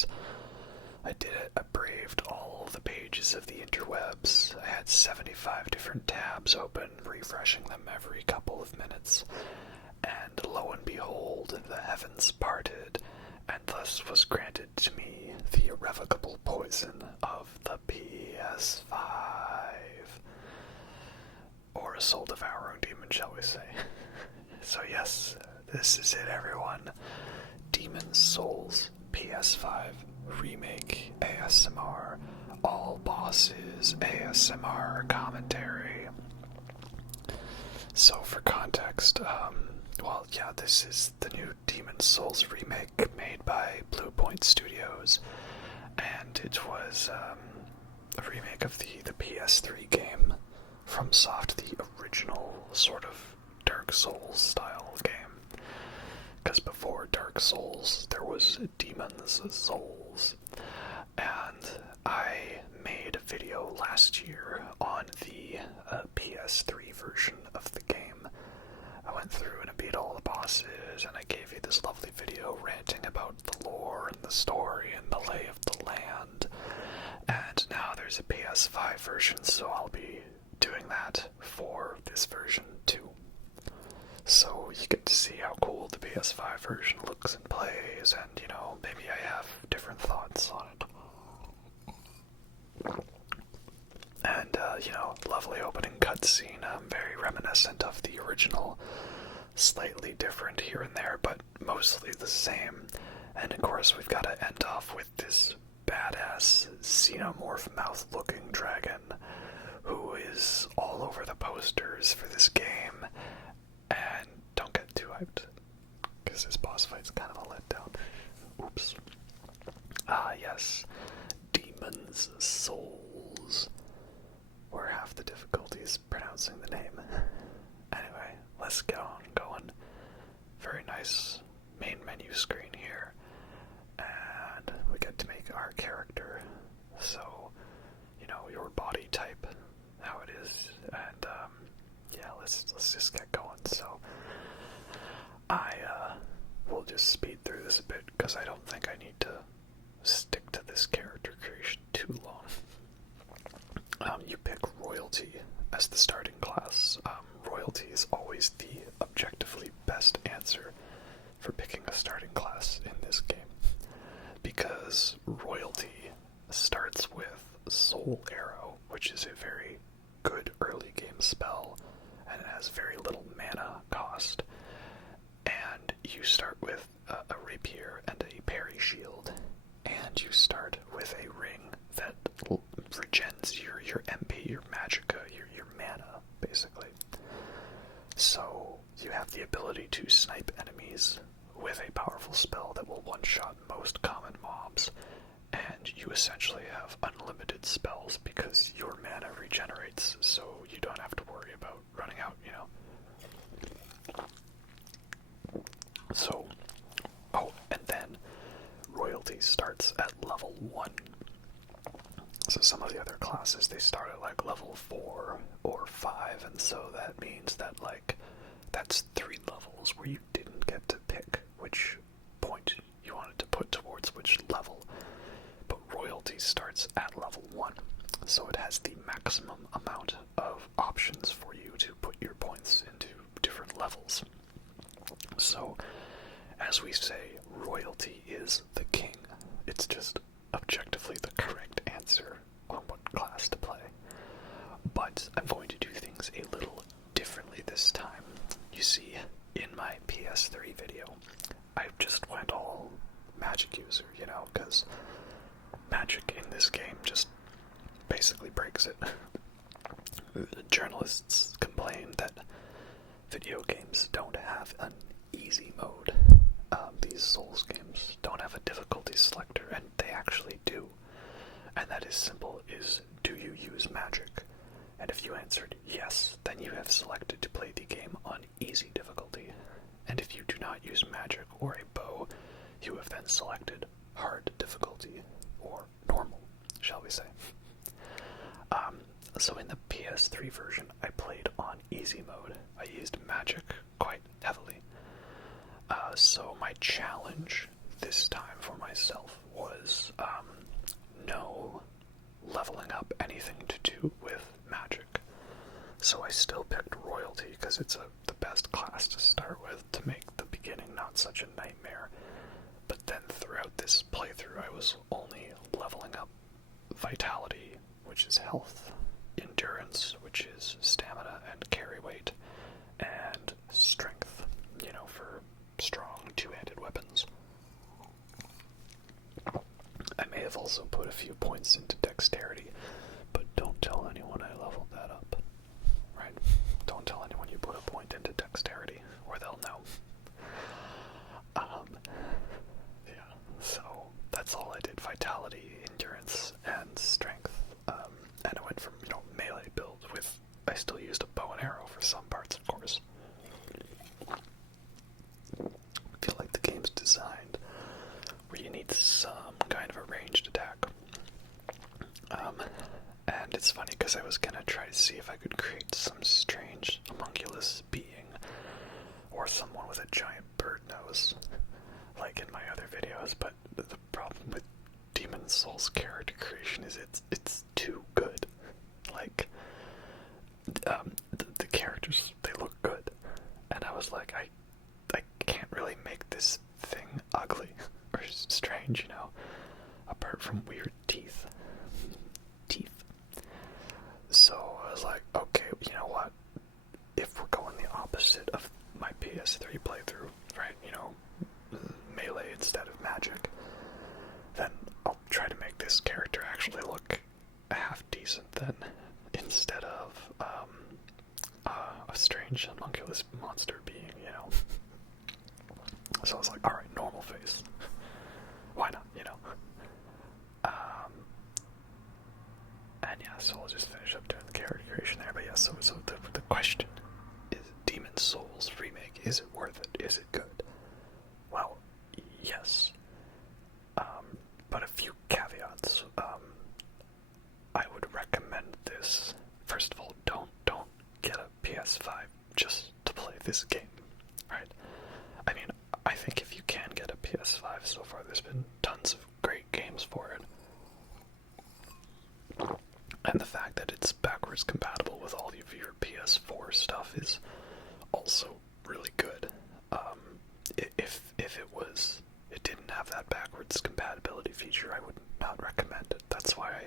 guys. I did it. I braved all the pages of the interwebs. I had 75 different tabs open, refreshing them every couple of minutes. And lo and behold, the heavens parted, and thus was granted to me the irrevocable poison of the PS5. Or a soul-devouring demon, shall we say. So yes, this is it, everyone. Demon's Souls PS5 Remake ASMR, all bosses ASMR commentary. So for context, this is the new Demon's Souls remake made by Blue Point Studios, and it was a remake of the PS3 game FromSoft, the original sort of Dark Souls style game. Because before Dark Souls, there was Demon's Souls. And I made a video last year on the PS3 version of the game. I went through and I beat all the bosses, and I gave you this lovely video ranting about the lore and the story and the lay of the land. And now there's a PS5 version, so I'll be doing that for this version too. So you get to see how cool the PS5 version looks and plays, and, maybe I have different thoughts on it. And, lovely opening cutscene, very reminiscent of the original, slightly different here and there, but mostly the same. And of course we've got to end off with this badass xenomorph mouth-looking dragon, who is all over the posters for this game. And don't get too hyped, because this boss fight's kind of a letdown. Oops. Yes. Demon's Souls. Where half the difficulty is pronouncing the name. Anyway, let's get on going. Very nice main menu screen here. And we get to make our character. So, your body type, how it is, and, let's just get going. So I will just speed through this a bit, because I don't think I need to stick to this character creation too long. You pick Royalty as the starting class. Royalty is always the objectively best answer for picking a starting class in this game, because Royalty starts with Soul Arrow, which is a very good early game spell, and it has very little mana cost. And you start with a rapier and a parry shield, and you start with a ring that regens your MP, your magicka, your mana, basically. So you have the ability to snipe enemies with a powerful spell that will one-shot most common mobs, and you essentially have unlimited spells because your mana regenerates, so you don't have to worry about running out, So, and then Royalty starts at level 1. So some of the other classes, they start at like level 4 or 5, and so that means that that's 3 levels where you didn't get to pick which point you wanted to put towards which level. But Royalty starts at level 1, so it has the maximum amount of options for you to put your points into different levels. So, as we say, Royalty is the king. It's just objectively the correct answer on what class to play. But I'm going to do things a little differently this time. You see, in my PS3 video, I just went all magic user, because magic in this game just basically breaks it. Journalists complain that video games don't have an easy mode. These Souls games don't have a difficulty selector, and they actually do. And that is simple, do you use magic? And if you answered yes, then you have selected to play the game on easy difficulty. And if you do not use magic or a bow, you have then selected hard difficulty, or normal, shall we say. So in the PS3 version, I played on easy mode. I used magic quite heavily. So my challenge this time for myself was it's the best class to start with to make the beginning not such a nightmare. But then throughout this playthrough, I was only leveling up Vitality, which is health, Endurance, which is stamina and carry weight, and Strength, for strong two-handed weapons. I may have also put a few points into Dexterity, but don't tell anyone I leveled that up. Right? Don't tell anyone you put a point into Dexterity, or they'll know. Yeah, so that's all I did. Vitality, Endurance, and Strength. And I went from, melee build with, I still used a bow and arrow for some parts, of course. I feel like the game's designed where you need some kind of a ranged attack. And it's funny because I was gonna try to see if I could create some strange homunculus being, or someone with a giant bird nose, like in my other videos, but the problem with Demon Souls character creation is it's too good. Like, the characters, they look good, and I was like, I can't really make this thing ugly or strange, apart from weird teeth. So I was like, okay, you know what? If we're going the opposite of my PS3 playthrough, right? Melee instead of magic, then I'll try to make this character actually look half decent then, instead of a strange homunculus monster being, So I was like, alright, normal face. Why not, And yeah, so I'll just finish up doing the character creation there. But yeah, so the question is, Demon Souls Remake, is it worth it? Is it good? Well, yes. But a few caveats. I would recommend this. First of all, don't get a PS5 just to play this game, right? I mean, I think if you can get a PS5 so far, there's been tons of great games for it. And the fact that it's backwards compatible with all of your PS4 stuff is also really good. If it didn't have that backwards compatibility feature, I would not recommend it. That's why I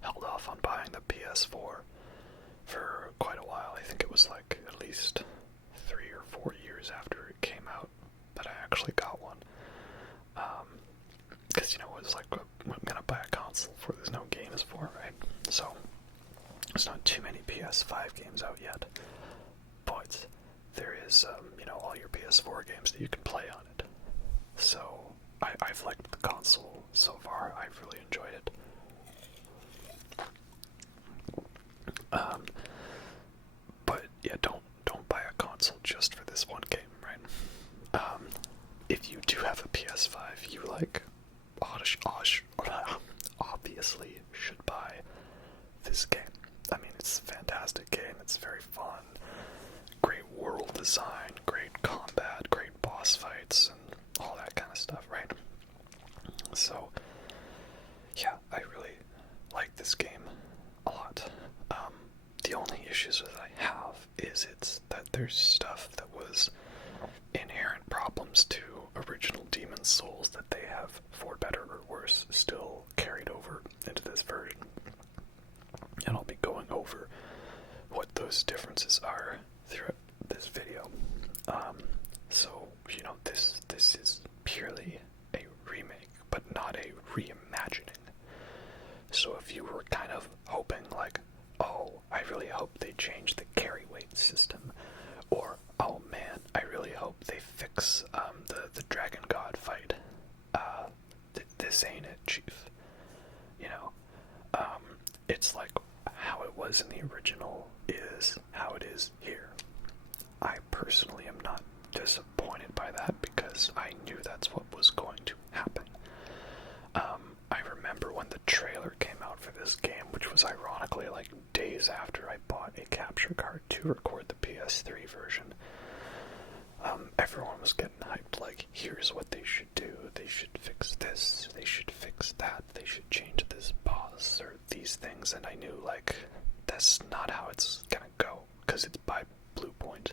held off on buying the PS4 for quite a while. I think it was like at least 3 or 4 years after it came out that I actually got one. Because, it was like, I'm gonna buy a console for there's no games for, right? So, there's not too many PS5 games out yet. But there is, all your PS4 games that you can play on it. So, I've liked the console so far. I've really enjoyed it. But yeah, don't buy a console just for this one game, right? If you do have a PS5, you obviously should buy this game. I mean, it's a fantastic game. It's very fun. Great world design, great combat, great boss fights, and all that kind of stuff, right? So, yeah, I really like this game a lot. The only issues that I have is that there's stuff that was inherent problems to original Demon Souls that they have, for better or worse, still carried over into this version. And I'll be going over what those differences are throughout this video. So, this is purely a remake, but not a reimagining. So if you were kind of hoping, like, oh, I really hope they change the carry weight system, or, oh man, I really hope they fix the Dragon God fight, this ain't it, Chief. It's like how it was in the original is how it is here. I personally am not disappointed by that because I knew that's what was going to happen. I remember when the trailer came out for this game, which was ironically like days after I bought a capture card to record the PS3 version. Everyone was getting hyped, like, here's what they should do. They should fix this, they should fix that, they should change this boss, or these things, and I knew, like, that's not how it's gonna go, because it's by Bluepoint.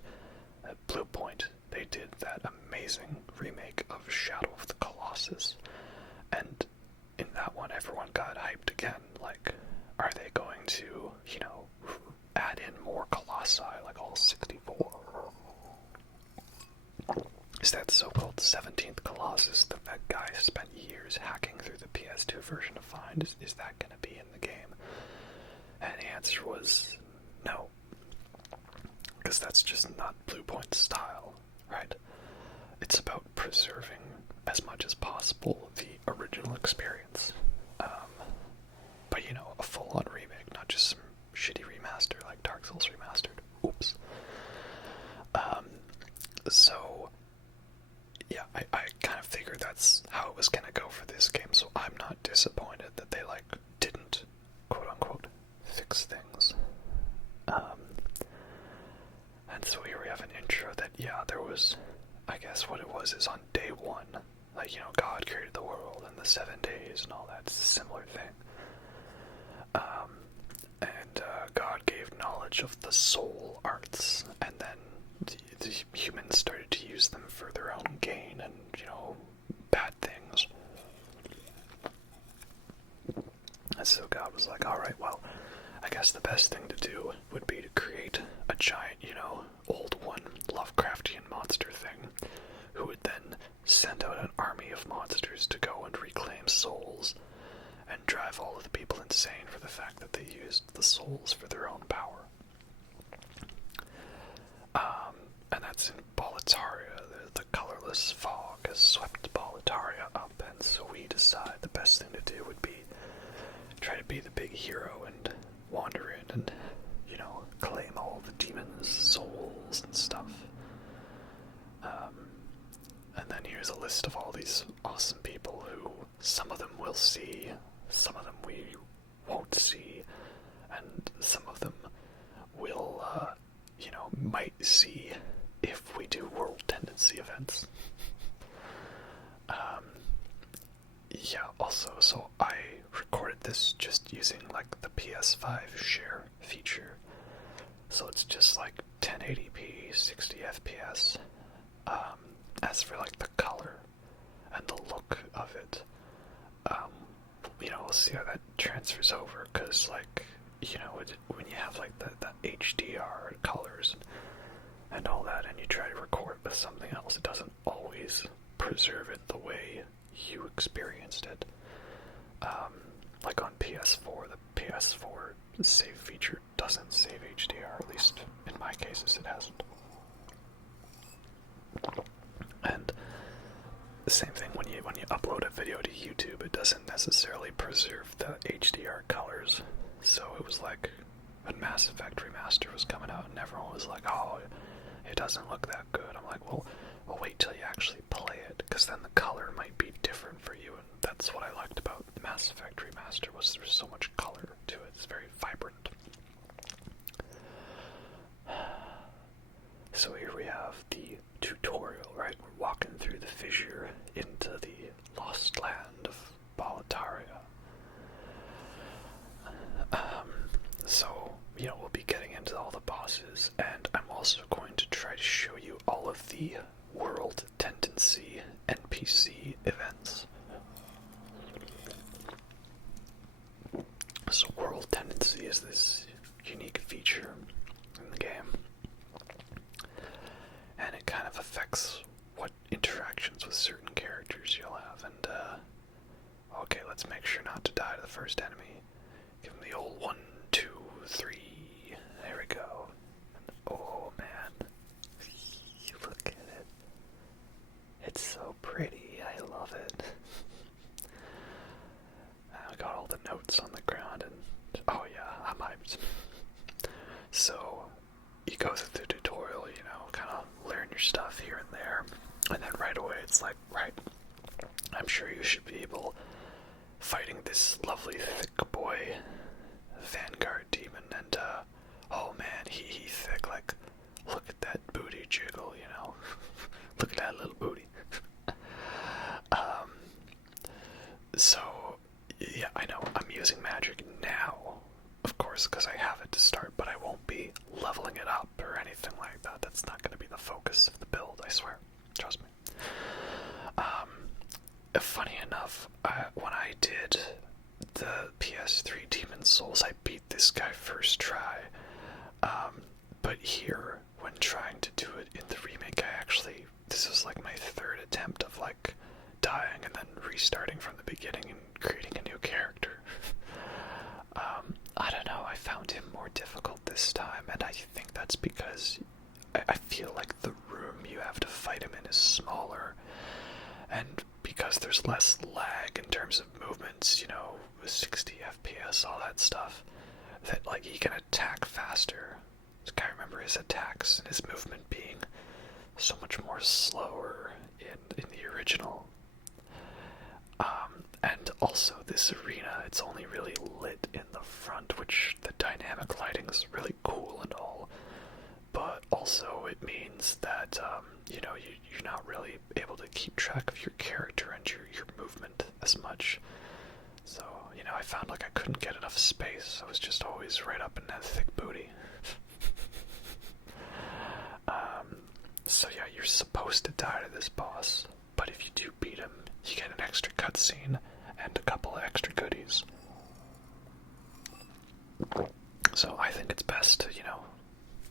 everyone got hyped again. Like, are they going to, add in more Colossi, like all 64? Is that so-called 17th Colossus that guy spent years hacking through the PS2 version to find? Is that going to be in the game? And the answer was no. Because that's just not Bluepoint's style, right? It's about preserving as much as possible the original experience. But, a full-on remake, not just some shitty remaster like Dark Souls Remastered. Oops. So, yeah, I kind of figured that's how it was going to go for this game, so I'm not disappointed that they, didn't, quote-unquote, fix things. And so here we have an intro that, yeah, there was, I guess what it was is on day one, God created the world in the 7 days and all that. It's a similar thing. And God gave knowledge of the soul arts, and then the humans started to use them for their own gain and, bad things. And so God was like, alright, well, I guess the best thing to do would be to create a giant, old one Lovecraftian monster thing, who would then send out an army of monsters to go and reclaim souls and drive all of the people insane for the fact that they used the souls for their own power. And that's in Boletaria. The colourless fog has swept Boletaria up, and so we decide the best thing to do would be try to be the big hero and wander in and, claim all the demons' souls and stuff. And then here's a list of all these awesome people who some of them we'll see, some of them we won't see, and some of them we'll, might see if we do World Tendency events. Yeah, also, so I recorded this just using, the PS5 share feature. So it's just, 1080p, 60 FPS. As for, the color and the look of it, we'll see how that transfers over, because, when you have, the HDR colors and all that, and you try to record with something else, it doesn't always preserve it the way you experienced it. On PS4, the PS4 save feature doesn't save HDR, at least in my cases it hasn't. And the same thing when you upload a video to YouTube, it doesn't necessarily preserve the HDR colors. So it was like when Mass Effect Remaster was coming out and everyone was like, oh, it doesn't look that good. I'm like, well wait till you actually play it, because then the color might be different for you. And that's what I liked about Mass Effect Remaster, was there's so much color to it. It's very vibrant. So here we have the tutorial, right? We're walking through the fissure into the lost land of Boletaria. So, we'll be getting into all the bosses, and I'm also going to try to show you all of the World Tendency NPC events. So World Tendency is this unique feature in the game, and it kind of affects what interactions with certain characters you'll have. And okay, let's make sure not to die to the first enemy. Give him the old 1, 2, 3. There we go. Oh man, look at it. It's so pretty. I love it. I got all the notes on the ground, and oh yeah, I'm hyped. So you go through the tutorial, kind of learn your stuff here and there, and then right away it's like, right, I'm sure you should be able fighting this lovely thick boy Vanguard demon, and oh man, he thick. Look at that booty jiggle, look at that little booty. So yeah, I know I'm using magic now, of course, because I have it to start, but I won't be leveling it up or anything like that. That's not going to be the focus of the build, I swear. Trust me. Funny enough, when I did PS3 Demon Souls, I beat this guy first try. But here, when trying to do it in the remake, this was like my third attempt of like dying and then restarting from the beginning and creating a new character. I don't know, I found him more difficult this time, and I think that's because I feel like the room you have to fight him in is smaller, and because there's less lag in terms of movements, 60 FPS, all that stuff, that like he can attack faster. I can't remember his attacks and his movement being so much more slower in the original. And also this arena, it's only really lit in the front, which the dynamic lighting's really cool and all, but also it means that you're not really able to keep track of your character and your movement as much. So, I found like I couldn't get enough space. I was just always right up in that thick booty. So yeah, you're supposed to die to this boss, but if you do beat him, you get an extra cutscene and a couple of extra goodies. So I think it's best to,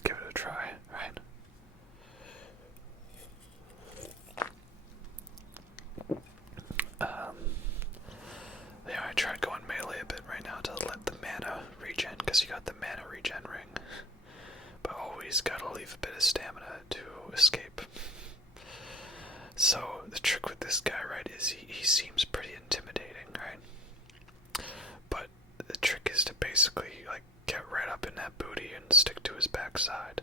give it a try, right? Yeah, I tried going melee a bit right now to let the mana regen, because you got the mana regen ring. But always gotta leave a bit of stamina to escape. So the trick with this guy, right, is he seems pretty intimidating, right? But the trick is to basically like get right up in that booty and stick to his backside.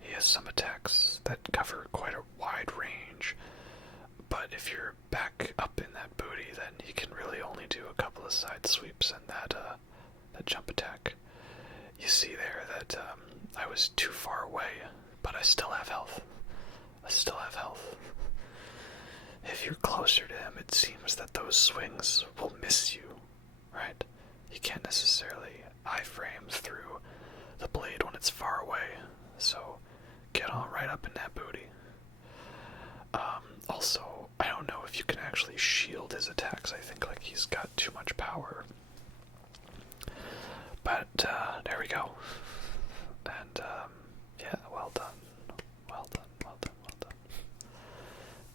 He has some attacks that cover quite a wide range, but if you're back up in that booty, then he can really only do a couple of side sweeps and that jump attack. You see there that I was too far away, but I still have health. If you're closer to him, it seems that those swings will miss you, right? You can't necessarily iframe through the blade when it's far away, so get on right up in that booty. Also, I don't know if you can actually shield his attacks. I think like he's got too much power. But there we go. And yeah, well done.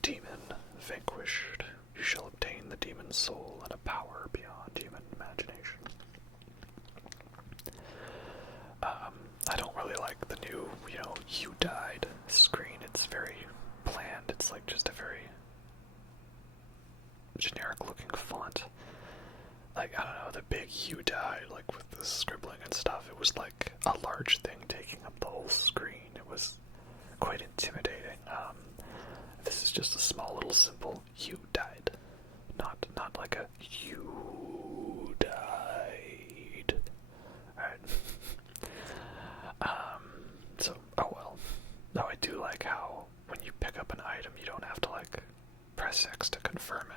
Demon vanquished. You shall obtain the demon soul and a power beyond human imagination. I don't really like the new, you died screen. It's very bland. It's like just a very generic looking font. Like, I don't know, the big you died, like with the scribbling and stuff, it was like a large thing taking up the whole screen. It was quite intimidating. This is just a small little simple you died. Not like a you died. Alright. So, oh well. No, I do like how when you pick up an item, you don't have to like press X to confirm it,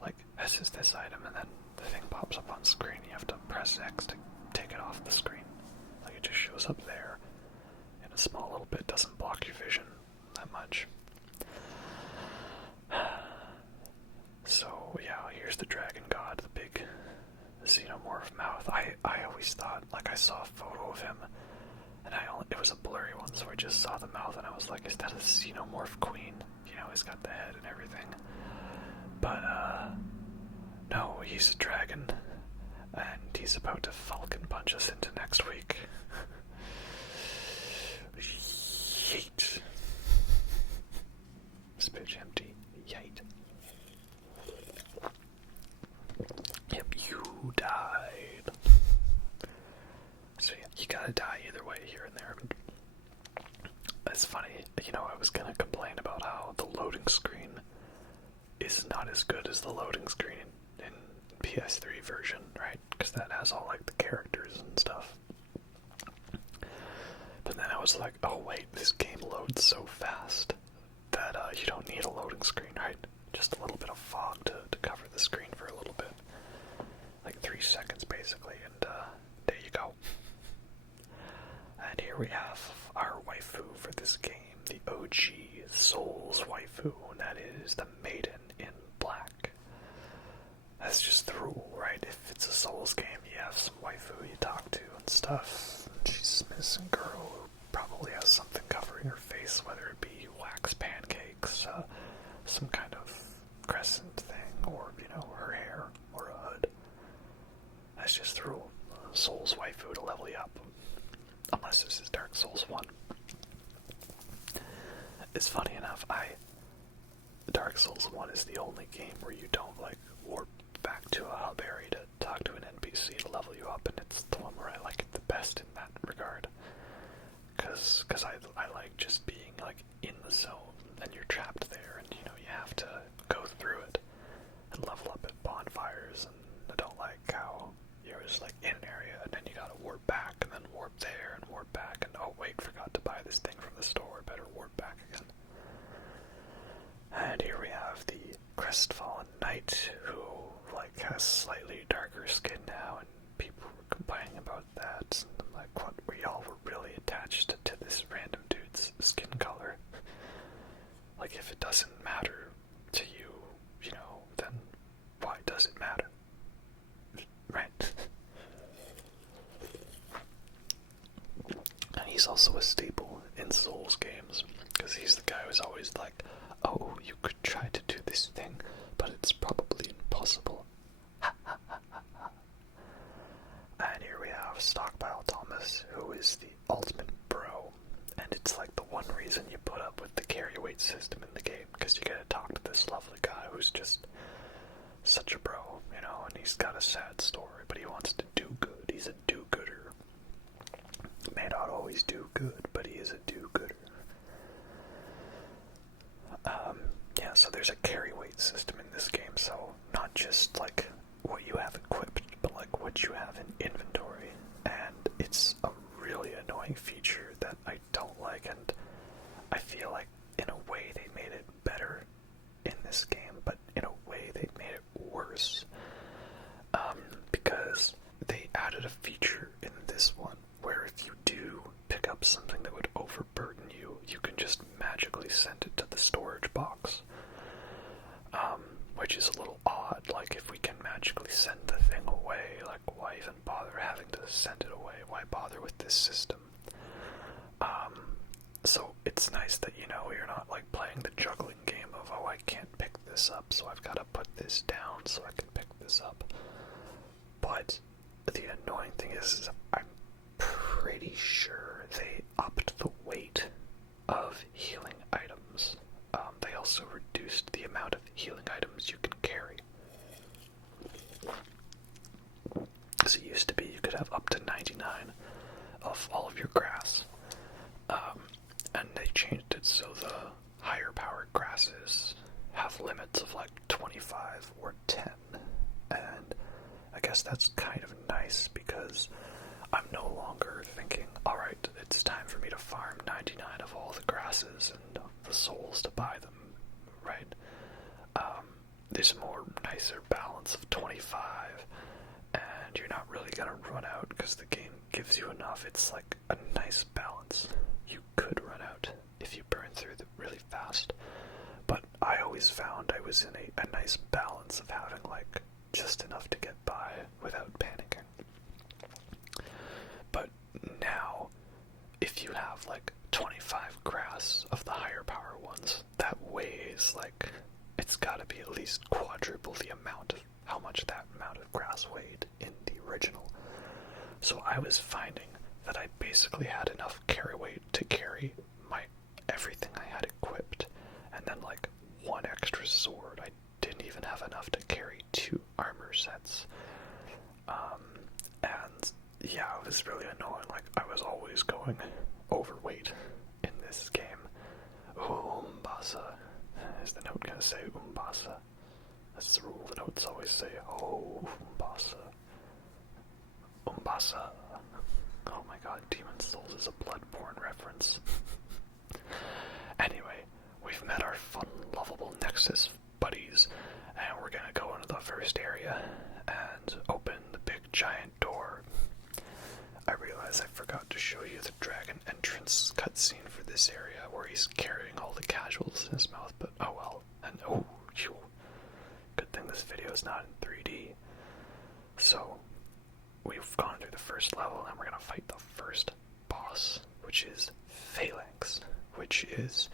like this is this item, and then the thing pops up on screen. You have to press X to take it off the screen. Like it just shows up there in a small little bit, doesn't block your vision that much. So yeah, here's the dragon god, the big xenomorph mouth. I always thought, like I saw a photo of him, and it was a blurry one, so I just saw the mouth, and I was like, is that a xenomorph queen? He's got the head and everything. But, no, he's a dragon, and he's about to falcon punch us into next week. Yeet. Spitch empty. Yeet. Yep, you died. So yeah, you gotta die either way here and there. It's funny, I was gonna complain about how the loading screen is not as good as the loading screen in PS3 version, right? Because that has all like the characters and stuff. But then I was like, oh wait, this game loads so fast that you don't need a loading screen, right? Just a little bit of fog to cover the screen for a little bit. Like 3 seconds basically, and there you go. And here we have our waifu for this game, the OG Souls waifu, and that is the Maiden in black. That's just the rule, right? If it's a stuff. She's missing Garl, who probably has something covering her face, whether it be wax pancakes, some kind of crescent thing, or, her hair, or a hood. That's just through Souls waifu to level you up. Unless this is Dark Souls 1. It's funny enough, Dark Souls 1 is the only game where you don't, warp back to a hub area to talk to an NPC to level you up, and it's the one where I like it the best in that regard. Because I like just being, in the zone, and you're trapped there, and, you have to go through it and level up at bonfires, and I don't like how you're just, in an area, and then you gotta warp back, and then warp there, and warp back, and oh wait, forgot to buy this thing from the store, better warp back again. And here we have the crestfallen knight, who, has slightly darker skin now, and people were complaining about that, and I'm like, what, we all were really attached to this random dude's skin color? If it doesn't matter to you, then why does it matter? Right? And he's also a staple in Souls games, because he's the guy who's always like, oh, you could try to do this thing, but it's probably impossible. And here we have Stockpile Thomas, who is the ultimate bro, and it's the one reason you put up with the carry weight system in the game, because you get to talk to this lovely guy who's just such a bro, and he's got a sad story, but he wants to do good. He's a do-gooder. He may not always do good, but he is a do-gooder. So there's a carry weight system in this game, so not just what you have equipped, but what you have in inventory, and it's a really annoying feature that I don't like, and I feel like in a way they made it better in this game, but in a way they made it worse, because they added a feature in this one where if you do pick up something that would overburden you, you can just magically send it to the storage box. Which is a little odd, if we can magically send the thing away, why even bother having to send it away? Why bother with this system? So it's nice that, you're not, playing the juggling game of, oh, I can't pick this up, so I've got to put this down so I can pick this up. But the annoying thing is I'm pretty sure they upped the weight of healing items. They also reduced the amount of healing items you can carry. Because it used to be you could have up to 99 of all of your grass. And they changed it so the higher powered grasses have limits of 25 or 10. And I guess that's kind of nice because I'm no longer thinking, alright, it's time for me to farm 99 of all the grasses and the souls to buy them, right? There's a more nicer balance of 25, and you're not really gonna run out because the game gives you enough. It's a nice balance. You could run out if you burn through it really fast, but I always found I was in a nice balance of having just enough to get by without panicking. But now, if you have 25 grass of the higher power ones, that weighs it's gotta be at least quadruple the amount of how much that amount of grass weighed in the original. So I was finding that I basically had enough carry weight to carry everything I had equipped, and then one extra sword. I didn't even have enough to carry 2 armor sets. And yeah, it was really annoying. I was always going overweight in this game. Umbasa. Is the note gonna say Umbasa? That's the rule. The notes always say, oh, Umbasa. Umbasa. Oh my god, Demon Souls is a Bloodborne reference. Anyway, we've met our fun, lovable Nexus buddies, and we're gonna go into the first area and open the big giant door. I realize I forgot to show you the dragon entrance cutscene for this area, where he's carrying all the casuals in his mouth, but oh well. And oh, phew. Good thing this video is not in 3D. So, we've gone through the first level, and we're gonna fight which is Phalanx, which is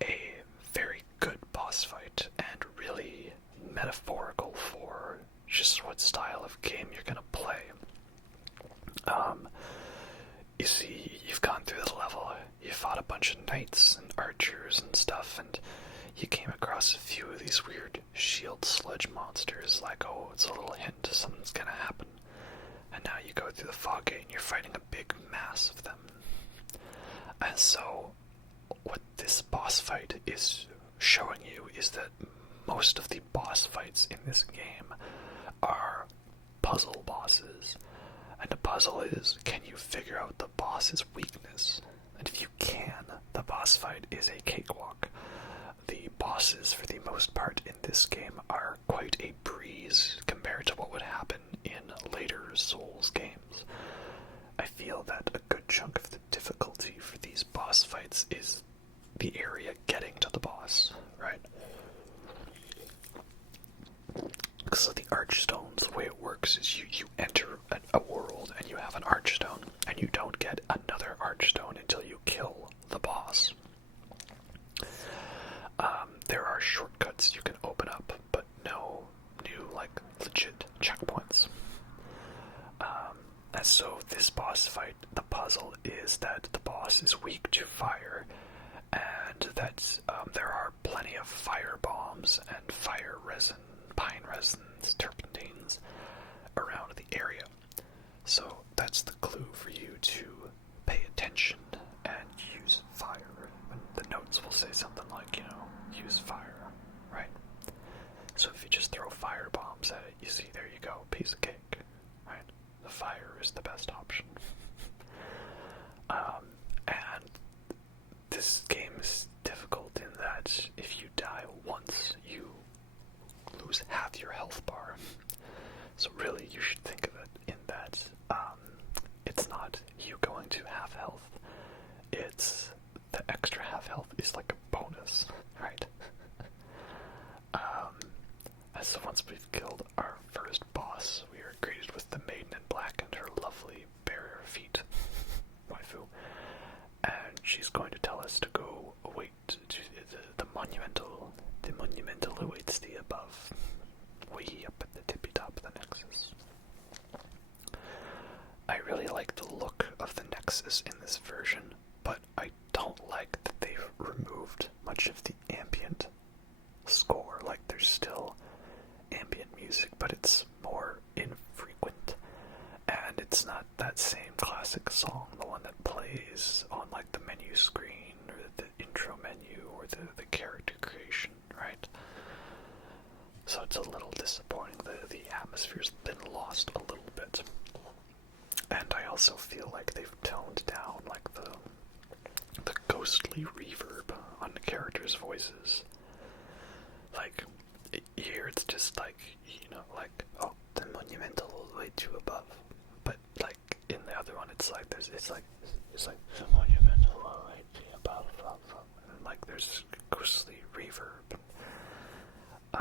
a very good boss fight and really metaphorical for just what style of game you're gonna play. You see, you've gone through the level, you fought a bunch of knights and archers and stuff, and you came across a few of these weird shield sludge monsters, like, oh, it's a little hint something's gonna happen. And now you go through the fog gate and you're fighting a big mass of them. And so, what this boss fight is showing you is that most of the boss fights in this game are puzzle bosses. And the puzzle is, can you figure out the boss's weakness? And if you can, the boss fight is a cakewalk. The bosses, for the most part in this game, are quite a breeze compared to what would happen in later Souls games. I feel that a good chunk of the difficulty for these boss fights is the area getting to the boss, right? So the Archstones, the way it works is you enter a world and you have an Archstone, and you don't get another Archstone until you kill the boss. There are shortcuts you can open up, but no new, legit checkpoints. And so this boss fight, the puzzle is that the boss is weak to fire, and that there are plenty of fire bombs and fire resin, pine resins, turpentines around the area. So that's the clue for you to pay attention and use fire. And the notes will say something like, use fire, right? So if you just throw fire bombs at it, you see, there you go, piece of cake, right? The fire is the best option. And this game is difficult in that if you die once, you lose half your health bar. So really, you should think of it in that it's not you going to half health. It's the extra half health is like a bonus, right? So once we've killed our first boss, we are greeted with the Maiden in black and her lovely bare feet, waifu. And she's going to tell us to go await the Monumental. The Monumental awaits thee above, way up at the tippy top of the Nexus. I really like the look of the Nexus in this version, but I don't like that they've removed much of the ambient score. Like, there's still ambient music, but it's more infrequent, and it's not that same classic song, the one that plays on the menu screen or the intro menu or the character creation, right? So it's a little disappointing. The atmosphere's been lost a little bit. And I also feel like they've toned down the ghostly reverb on the characters' voices. Here it's just oh, the Monumental will way too above. But in the other one, it's like the Monumental will way too above, and there's ghostly reverb. I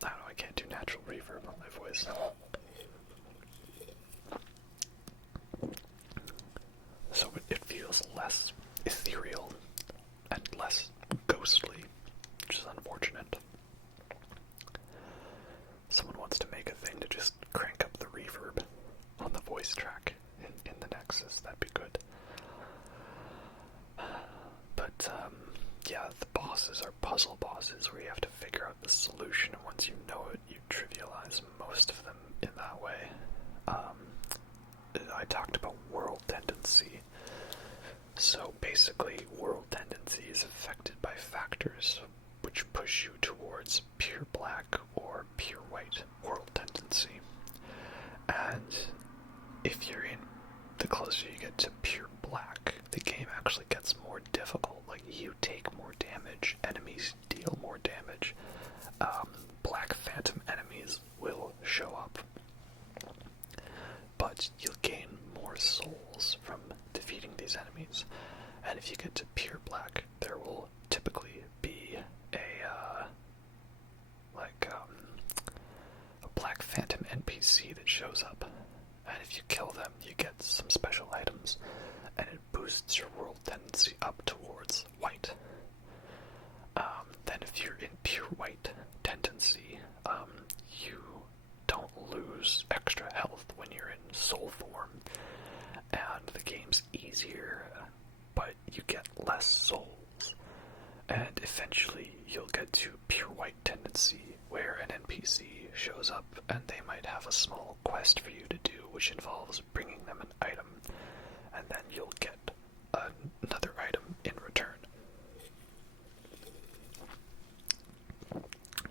don't know, I can't do natural reverb on my voice. So it feels less ethereal and less ghostly, which is unfortunate. Someone wants to make a thing to just crank up the reverb on the voice track in the Nexus. That'd be good. But, yeah, the bosses are puzzle bosses where you have to figure out the solution, and once you know it, you trivialize most of them in that way. I talked about world tendency. So basically, world tendency is affected by factors which push you towards pure black or pure white world tendency. And if you're the closer you get to pure black, the game actually gets more difficult. You take more damage, enemies deal more damage. Black phantom enemies will show up. But you'll gain more souls from defeating these enemies. And if you get to pure black, there will typically be a black phantom NPC that shows up. And if you kill them, you get some special items, and it boosts boosts your world tendency up towards white. Then if you're in pure white tendency, you don't lose extra health when you're in soul form, and the game's easier, but you get less souls. And eventually you'll get to pure white tendency, where an NPC shows up and they might have a small quest for you to do, which involves bringing them an item, and then you'll get another item in return.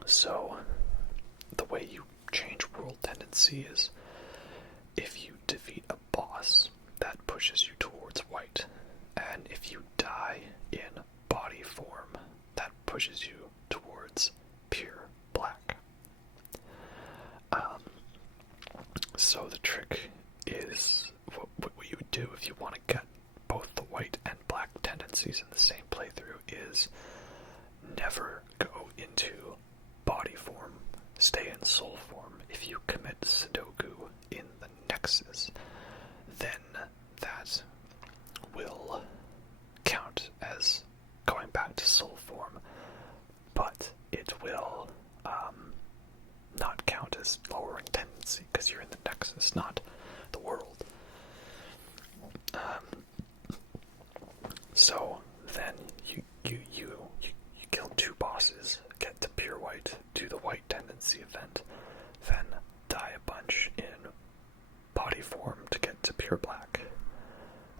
So, the way you change world tendency is if you defeat a boss, that pushes you towards white, and if you die in body form, that pushes you towards pure black. So the trick is, what you would do if you want to get both the white and black tendencies in the same playthrough is never go into body form, stay in soul form. If you commit Sudoku in the Nexus, then that will count as going back to soul form, but it will not count as lowering tendency because you're in the Nexus, not the world. So then you kill two bosses, get to pure white, do the white tendency event, then die a bunch in body form to get to pure black,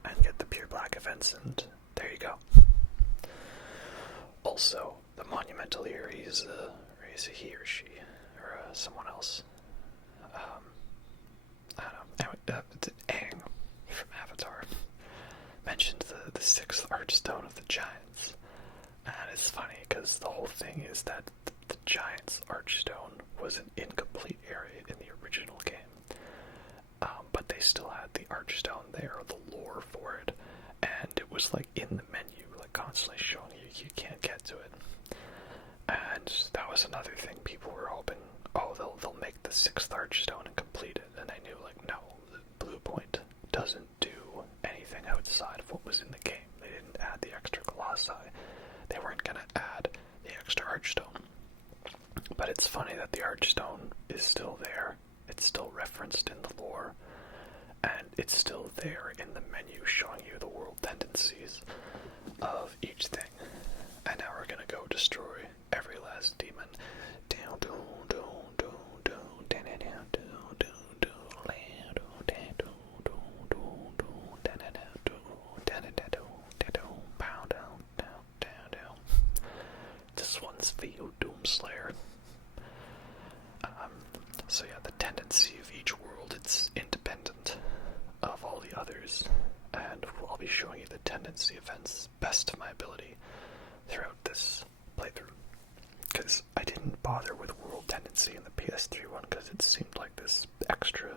and get the pure black events, and there you go. Also, the Monumental here, he's a he or she, or someone else. I don't know. Aang from Avatar mentioned the sixth archstone of the giants. And it's funny because the whole thing is that the giants' archstone was an incomplete area in the original game. But they still had the archstone there, the lore for it, and it was like in the menu, like constantly showing you can't get to it. And that was another thing people were hoping, they'll make the sixth archstone and complete it. And I knew, like, no, the Blue Point doesn't do anything outside of what was in the game. They didn't add the extra Colossi. They weren't going to add the extra archstone. But it's funny that the archstone is still there. It's still referenced in the lore. And it's still there in the menu showing you the world tendencies of each thing. And now we're going to go destroy every last demon. This one's for you, Doomslayer. So yeah, the tendency of each world, it's independent of all the others, and I'll be showing you the tendency events best of my ability throughout this playthrough, because I didn't bother with world tendency in the PS3 one because it seemed like this extra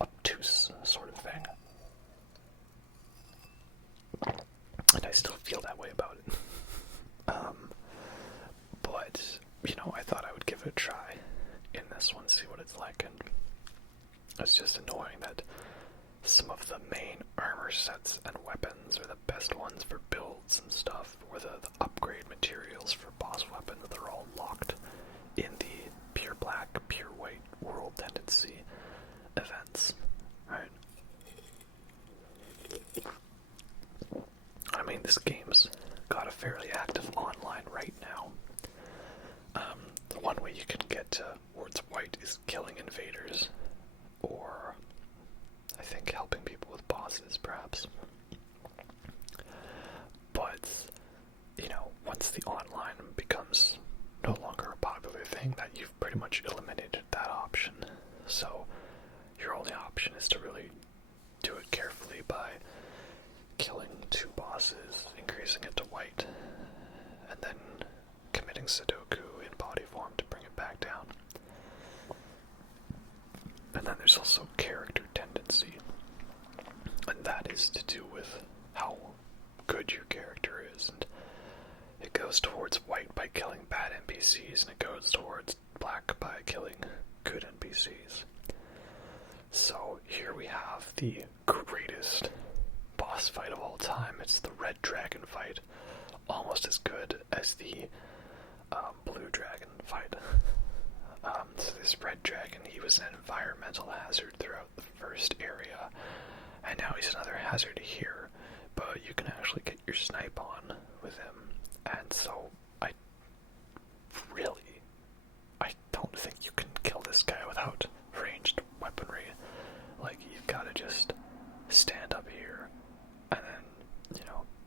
obtuse sort of thing, and I still feel that way about it. But I thought I would give it a try in this one, see what it's like, and it's just annoying that some of the main armor sets and weapons are the best ones for builds and stuff, or the upgrade materials for boss weapons, they're all locked in the pure black, pure white world tendency events, right? I mean, this game's got a fairly active online right now. The one way you can get towards white is killing invaders, or I think helping people with bosses, perhaps. But, once the online becomes no longer a popular thing, that you've pretty much eliminated that option. So, your only option is to really do it carefully by killing two bosses, increasing it to white, and then committing Sudoku in body form to bring it back down. And then there's also character tendency, and that is to do with how good your character is, and it goes towards white by killing bad NPCs, and it goes towards black by killing good NPCs. So here we have the greatest boss fight of all time. was the blue dragon fight. So this red dragon, he was an environmental hazard throughout the first area, and now he's another hazard here, but you can actually get your snipe on with him, and so I don't think you can kill this guy without ranged weaponry. Like, you've got to just stand up here, and then,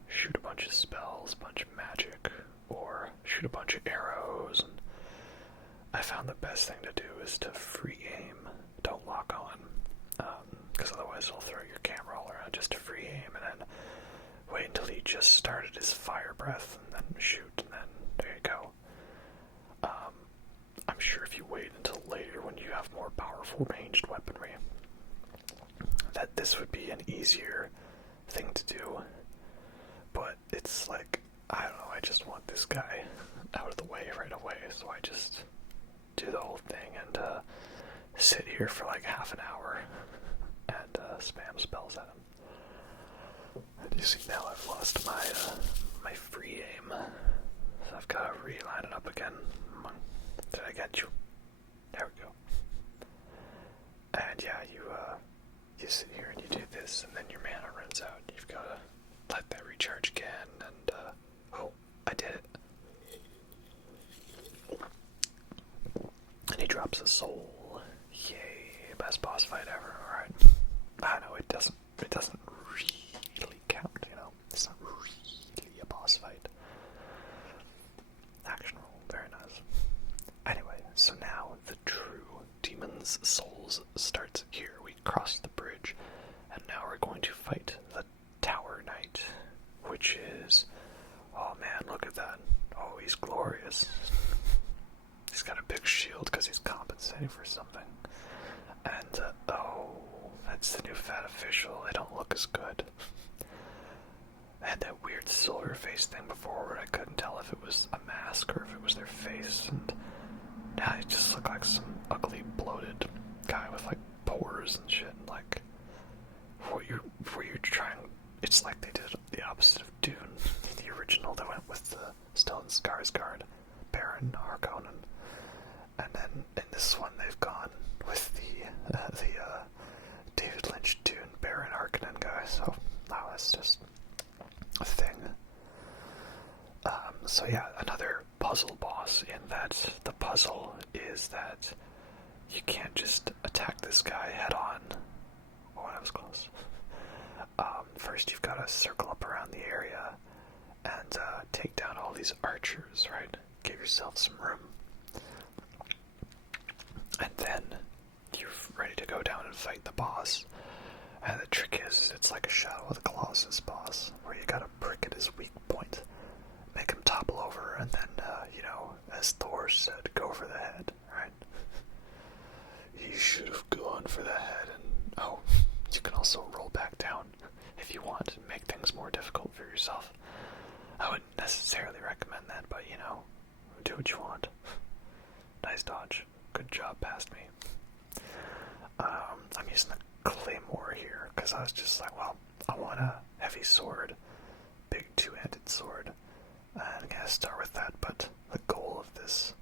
shoot a bunch of spells, a bunch of magic, or shoot a bunch of arrows. And I found the best thing to do is to free aim, don't lock on, because otherwise it'll throw your camera all around. Just to free aim, and then wait until he just started his fire breath, and then shoot, and then there you go. I'm sure if you wait until later when you have more powerful ranged weaponry, that this would be an easier thing to do. But it's like, I don't know, I just want this guy out of the way right away, so I just do the whole thing and sit here for like half an hour and spam spells at him. And you see now I've lost my free aim, so I've got to reline it up again. Did I get you? There we go. And yeah, you sit here and you do this, and then your mana runs out. You've got to let that recharge again, and oh, I did it. And he drops a soul. Yay, best boss fight ever. Alright. I know it doesn't really count, It's not really a boss fight. Action roll, very nice. Anyway, so now the true Demon's Souls starts here. We cross the bridge, and now we're going to fight the Tower Knight, which is, oh man, look at that. Oh, he's glorious. He's got a big shield because he's compensating for something. And, oh, that's the new fat official. They don't look as good. I had that weird silver face thing before where I couldn't tell if it was a mask or if it was their face, and now it just looked like some ugly, bloated guy with, like, pores and shit. Like, what you're trying, it's like they did the opposite of Dune. The original, they went with the Stellan Skarsgård, Baron Harkonnen, and then in this one they've gone with the David Lynch Dune Baron Harkonnen guy. So now that's just a thing. So yeah, another puzzle boss in that the puzzle is that you can't just attack this guy head on. Oh, that was close. First you've got to circle up around the area and take down all these archers, right? Give yourself some room. And then you're ready to go down and fight the boss. And the trick is, it's like a Shadow of the Colossus boss, where you gotta prick at his weak point, make him topple over, and then, as Thor said, go for the head, right? You should have gone for the head, and, oh, you can also roll back down if you want to make things more difficult for yourself. I wouldn't necessarily recommend that, but, do what you want. Nice dodge. Good job past me. I'm using the Claymore here, because I was just like, well, I want a heavy sword, big two-handed sword, and I'm going to start with that, but the goal of this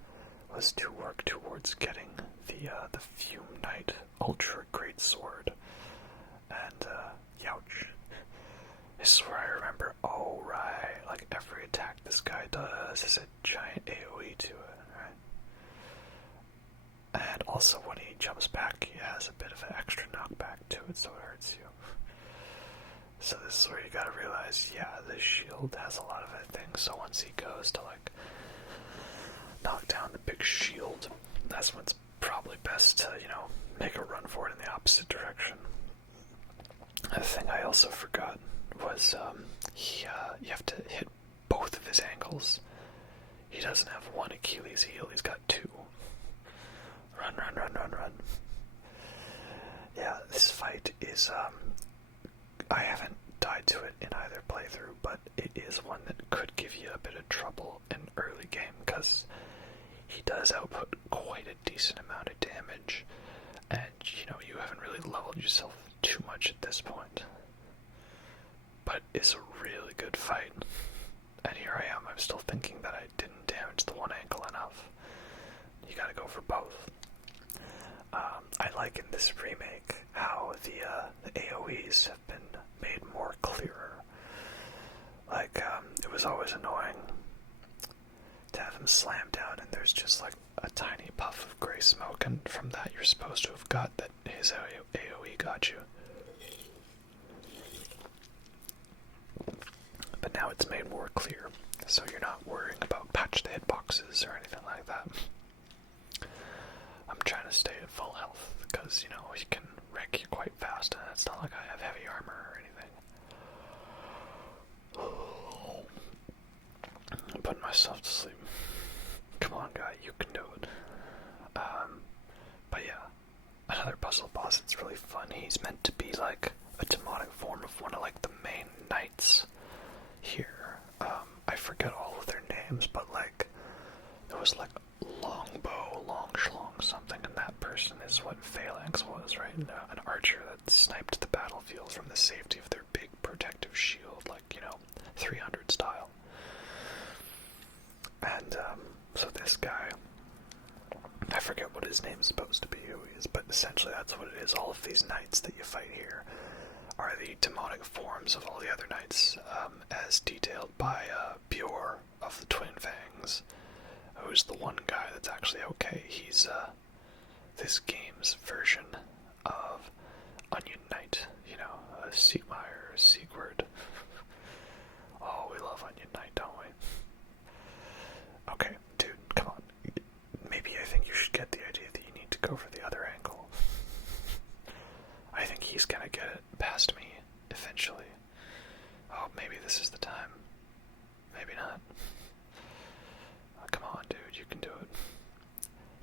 was to work towards getting the Fume Knight Ultra Great Sword, and, youch. This is where I remember, oh right, like every attack this guy does is a giant AoE to it, right? And also when he jumps back, he has a bit of an extra knockback to it, so it hurts you. So this is where you gotta realize, yeah, this shield has a lot of things, so once he goes to, like, knock down the big shield, that's when it's probably best to, make a run for it in the opposite direction. The thing I also forgot was, you have to hit both of his ankles. He doesn't have one Achilles heel, he's got two. Run. Yeah, this fight is, I haven't died to it in either playthrough, but it is one that could give you a bit of trouble in early game, because he does output quite a decent amount of damage, and, you haven't really leveled yourself too much at this point. But it's a really good fight. And here I am, I'm still thinking that I didn't damage the one ankle enough. You gotta go for both. I like in this remake how the AoEs have been made more clearer. Like, it was always annoying to have him slam down and there's just like a tiny puff of gray smoke, and from that you're supposed to have got that his AoE got you. But now it's made more clear, so you're not worrying about patched hitboxes or anything like that. I'm trying to stay at full health, because, you know, he can wreck you quite fast, and it's not like I have heavy armor or anything. I'm putting myself to sleep. Come on, guy, you can do it. But yeah, another puzzle boss that's really fun. He's meant to be like a demonic form of one of like the main knights here. I forget all of their names, but like there was like Longbow, Long Schlong something, and that person is what Phalanx was, right? An archer that sniped the battlefield from the safety of their big protective shield, like, you know, 300 style. And so this guy, I forget what his name's supposed to be, who he is, but essentially that's what it is. All of these knights that you fight here are the demonic forms of all the other knights, as detailed by Bjor of the Twin Fangs, who's the one guy that's actually okay. He's this game's version of Onion Knight, you know, Siegmeyer, Siegward. Oh, we love Onion Knight, don't we? Okay, dude, come on. Maybe I think you should get the idea that you need to go for the other angle. I think he's gonna get it past me, eventually. Oh, maybe this is the time. Maybe not. Oh, come on, dude, you can do it.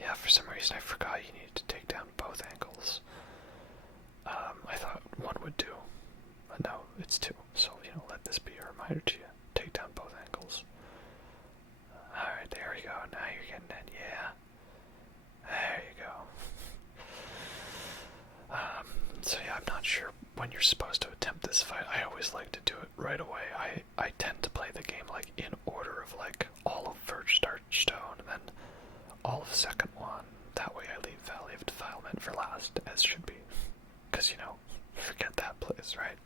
Yeah, for some reason I forgot you needed to take down both ankles. I thought one would do. But no, it's two. So, you know, let this be a reminder to you. Take down both ankles. Alright, there we go. Now you're getting it. Yeah. There you go. So yeah, I'm not sure when you're supposed to attempt this fight. I always like to do it right away. I tend to play the game like in order of like all of first Archstone and then all of second one. That way I leave Valley of Defilement for last, as should be. Because, you know, forget that place, right?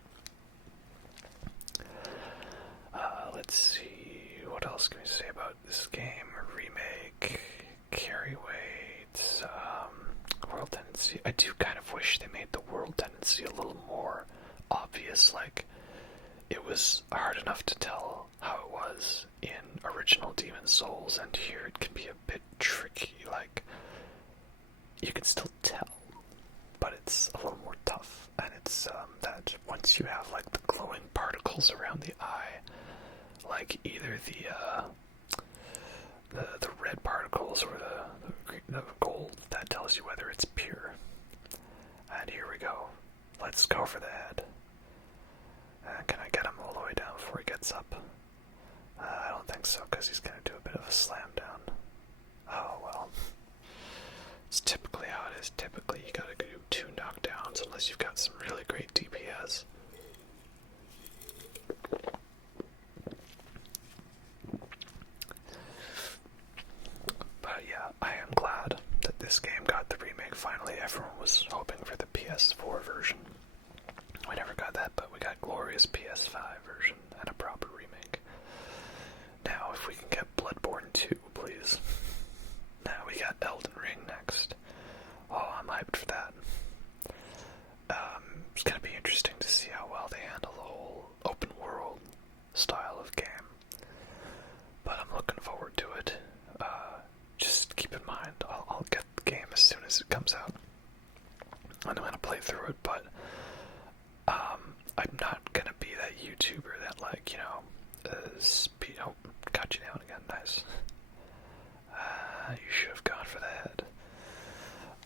Let's see, what else can we say about this game? Remake, carry weight, world tendency. I do kind of wish they made the world tendency a little more obvious. Like, it was hard enough to tell how it was in original Demon's Souls, and here it can be a bit tricky. Like, you can still tell, but it's a little more tough. And it's that once you have like the glowing particles around the eye, like either the red particles or the gold, that tells you whether it's pure. And here we go. Let's go for the head. Can I get him all the way down before he gets up? I don't think so, because he's going to do a bit of a slam down. Oh, well. It's typically how it is. Typically, you gotta do 2 knockdowns unless you've got some really great DPS. But yeah, I am glad that this game got the remake finally. Everyone was hoping for the PS4 version. We never got that, but we got glorious PS5 version and a proper remake. Now, if we can get Bloodborne 2, please. Now we got Elden Ring next. Oh, I'm hyped for that. It's gonna be interesting to see how well they handle the whole open world style of game. But I'm looking forward to it. Just keep in mind, I'll get the game as soon as it comes out. And I'm gonna play through it, but I'm not gonna be that YouTuber that, like, you know, oh, got you down again, nice. You should have gone for the head.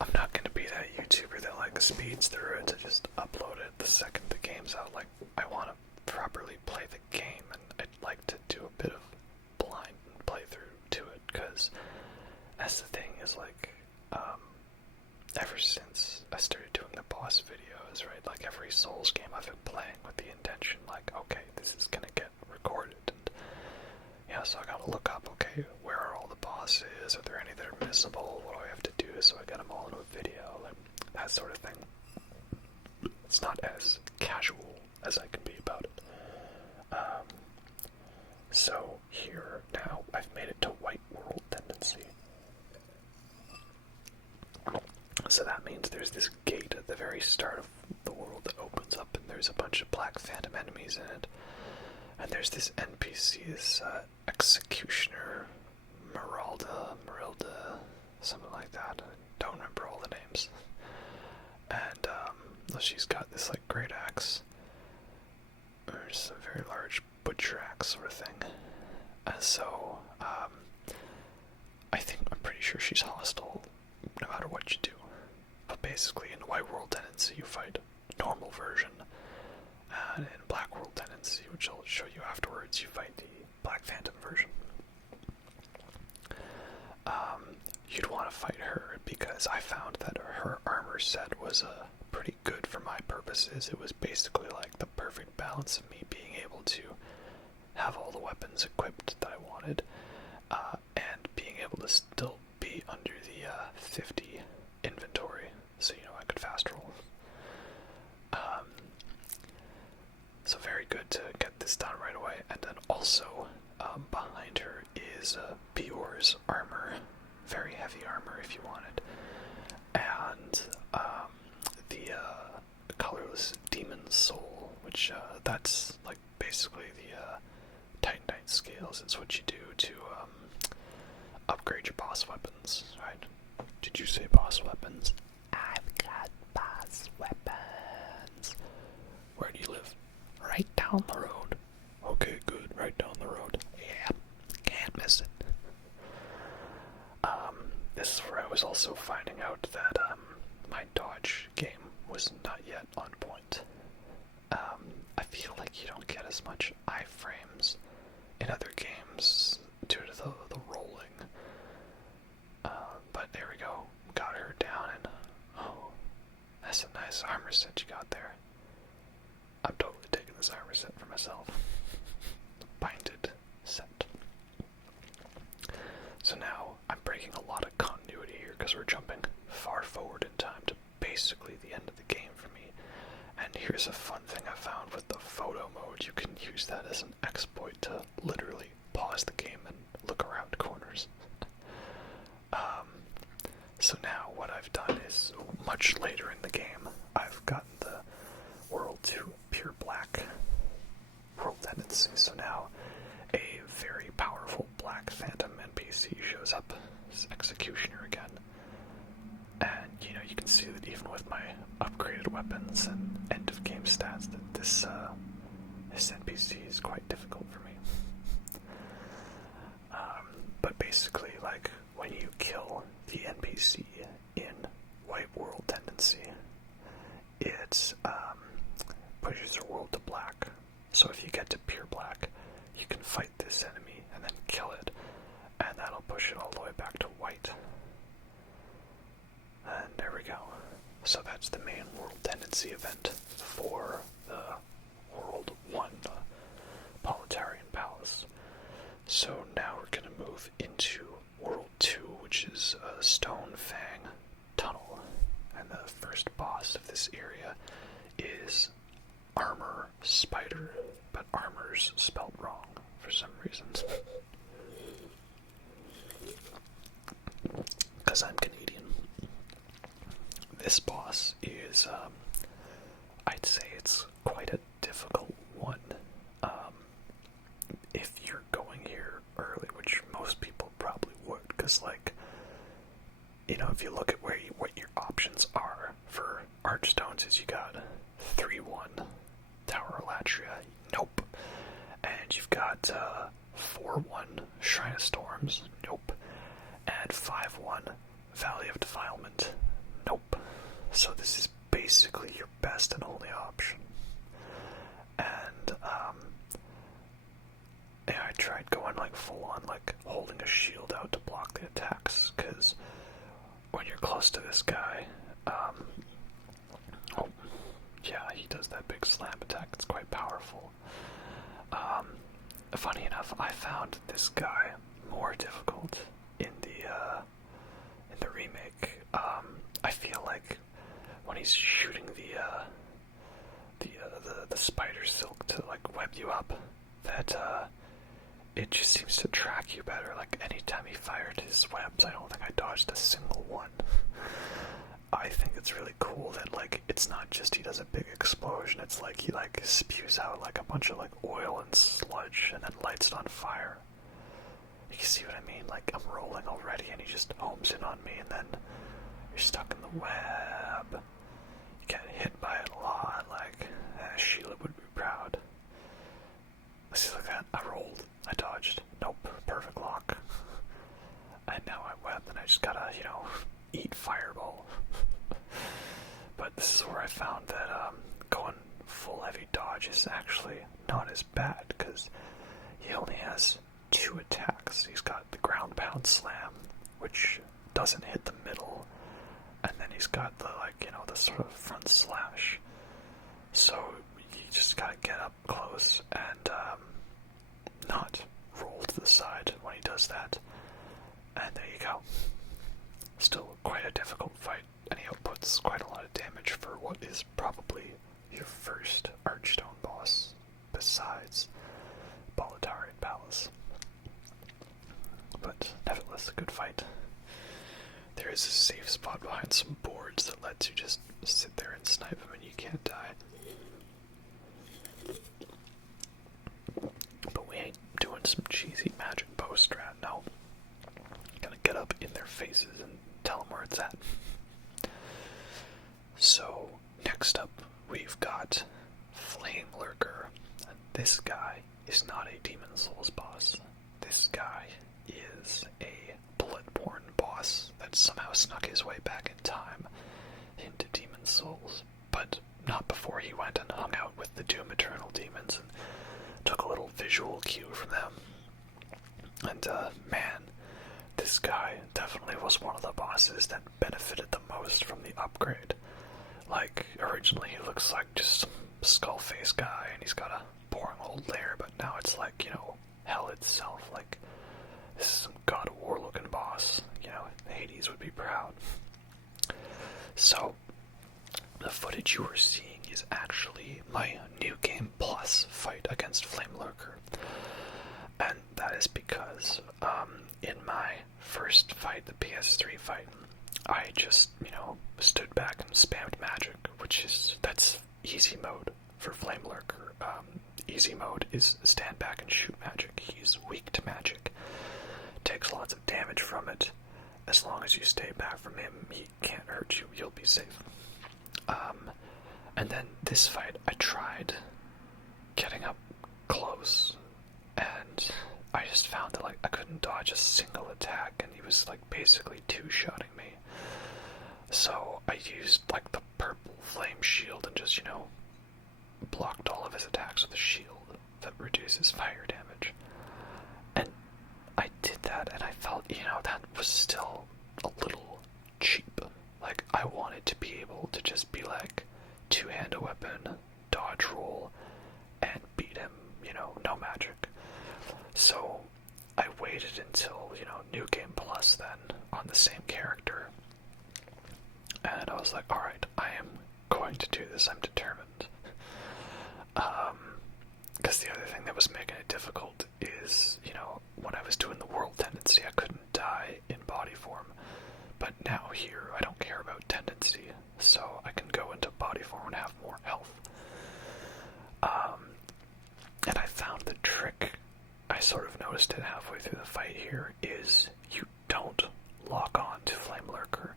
I'm not gonna be that YouTuber that, like, speeds through it to just upload it the second the game's out. Like, I want to properly play the game, and I'd like to do a bit of blind playthrough to it, because that's the thing is, like, ever since I started doing the boss videos, right, like every Souls game I've been playing with the intention, like, okay, this is gonna get recorded, and, you know, yeah, so I gotta look up, okay, where are all the bosses? Are there any that are missable? What do I have to do so I get them all in a video? Like, that sort of thing. It's not as casual as I can be about it. So here, now, I've made it to White World Tendency. So that means there's this gate at the very start of the world that opens up, and there's a bunch of black phantom enemies in it. And there's this NPC, this Executioner, Miralda, something like that. I don't remember all the names. And she's got this like great axe. There's a very large butcher axe sort of thing. And so I'm pretty sure she's hostile no matter what you do. But basically in White World Tendency you fight normal version. And in Black World Tendency, which I'll show you afterwards, you fight the Black Phantom version. You'd want to fight her because I found that her armor set was pretty good for my purposes. It was basically like the perfect balance of me being able to have all the weapons equipped that I wanted, and being able to still be under the 50 inventory, so I could fast roll. So very good to get this done right away. And then also behind her is Bior's armor, very heavy armor if you want it, and the colorless demon soul, which that's like basically the Titanite scales. It's what you do to upgrade your boss weapons, right? Did you say boss weapons? I've got boss weapons. Where do you live? Right down the road. Okay, good. Right down the road. Yeah, can't miss it. This is where I was also finding out that my dodge game was not yet on point. I feel like you don't get as much iframes in other games due to the rolling. But there we go. Got her down, and oh, that's a nice armor set you got there. I'm totally taking this armor set for myself. Binded set. So now I'm breaking a lot of continuity here because we're jumping far forward in time to basically the end of the game for me. And here's a fun thing I found with the photo mode. You can use that as an exploit to literally pause the game and look around corners. So now what I've done is, much later in the game, I've gotten the world to pure black world tendency. So now a very powerful black phantom NPC shows up as Executioner again. And you can see that even with my upgraded weapons and end of game stats, that this NPC is quite difficult for me. But basically, like, when you kill the NPC in White World Tendency, it pushes your world to black. So if you get to pure black, you can fight this enemy and then kill it, and that'll push it all the way back to white. And there we go. So that's the main World Tendency event for the World 1, the Boletarian Palace. So now we're going to move into World 2, which is a Stone Fang Tunnel. And the first boss of this area is Armor Spider, but armor's spelled wrong for some reasons. Because I'm Canadian. This boss is, I'd say it's quite a difficult one. If you're going here early, which most people probably would, because, like, if you look at what your options are for Archstones, is you got 3-1 Tower Latria, nope. And you've got 4-1 Shrine of Storms, nope. And 5-1 Valley of Defilement, nope. So this is basically your best and only option. And I tried going like full on, like holding a shield out to block the attacks, because when you're close to this guy, oh yeah, he does that big slam attack. It's quite powerful. funny enough, I found this guy more difficult in the remake. I feel like when he's shooting the spider silk to like web you up, that it just seems to track you better. Like anytime he fired his webs, I don't think I dodged a single one. I think it's really cool that like it's not just he does a big explosion, it's like he like spews out like a bunch of like oil and sludge and then lights it on fire. You can see what I mean? Like I'm rolling already and he just homes in on me and then you're stuck in the web. You get hit by it a lot, like Sheila would be proud. Let's see, look at that. I rolled. I dodged. Nope. Perfect lock. And now I webbed and I just gotta, eat fireball. But this is where I found that going full heavy dodge is actually not as bad because he only has 2 attacks. He's got the ground pound slam, which doesn't hit the middle, and then he's got the the sort of front slash. So you just gotta get up close and not roll to the side when he does that. And there you go. Still quite a difficult fight, and he outputs quite a lot of damage for what is probably your first Archstone boss, besides Boletaria Palace. But nevertheless, a good fight. There is a safe spot behind some boards that lets you just sit there and snipe him and you can't die. But we ain't doing some cheesy magic bow strat, no. Gotta get up in their faces and tell them where it's at. So, next up, we've got Flamelurker. And this guy is not a Demon Souls boss. This guy is a Bloodborne boss that somehow snuck his way back in time into Demon Souls, but not before he went and hung out with the Doom Eternal demons and took a little visual cue from them. And man, this guy definitely was one of the bosses that benefited the most from the upgrade. Like, originally he looks like just some skull-faced guy and he's got a boring old lair, but now it's like, hell itself. Like, this is some God of War looking boss. Hades would be proud. So, the footage you are seeing is actually my New Game Plus fight against Flamelurker. And that is because, in my first fight, the PS3 fight, I just, stood back and spammed magic, that's easy mode for Flamelurker. Easy mode is stand back and shoot magic. He's weak to magic. Takes lots of damage from it. As long as you stay back from him, he can't hurt you. You'll be safe. And then this fight, I tried getting up close, and I just found that I couldn't dodge a single attack, and he was basically two-shotting me. So I used the purple flame shield and just blocked all of his attacks with a shield that reduces fire damage. And I did that, and I felt that was still a little cheap. I wanted to be able to just be two-hand a weapon, dodge roll, and beat him, no magic. So I waited until, New Game Plus then, on the same character. And I was like, alright, I am going to do this, I'm determined. Because the other thing that was making it difficult is, when I was doing the world tendency, I couldn't die in body form. But now here, I don't care about tendency, so I can go into body form and have more health. And I found the trick, I sort of noticed it halfway through the fight here, is you don't lock on to Flamelurker.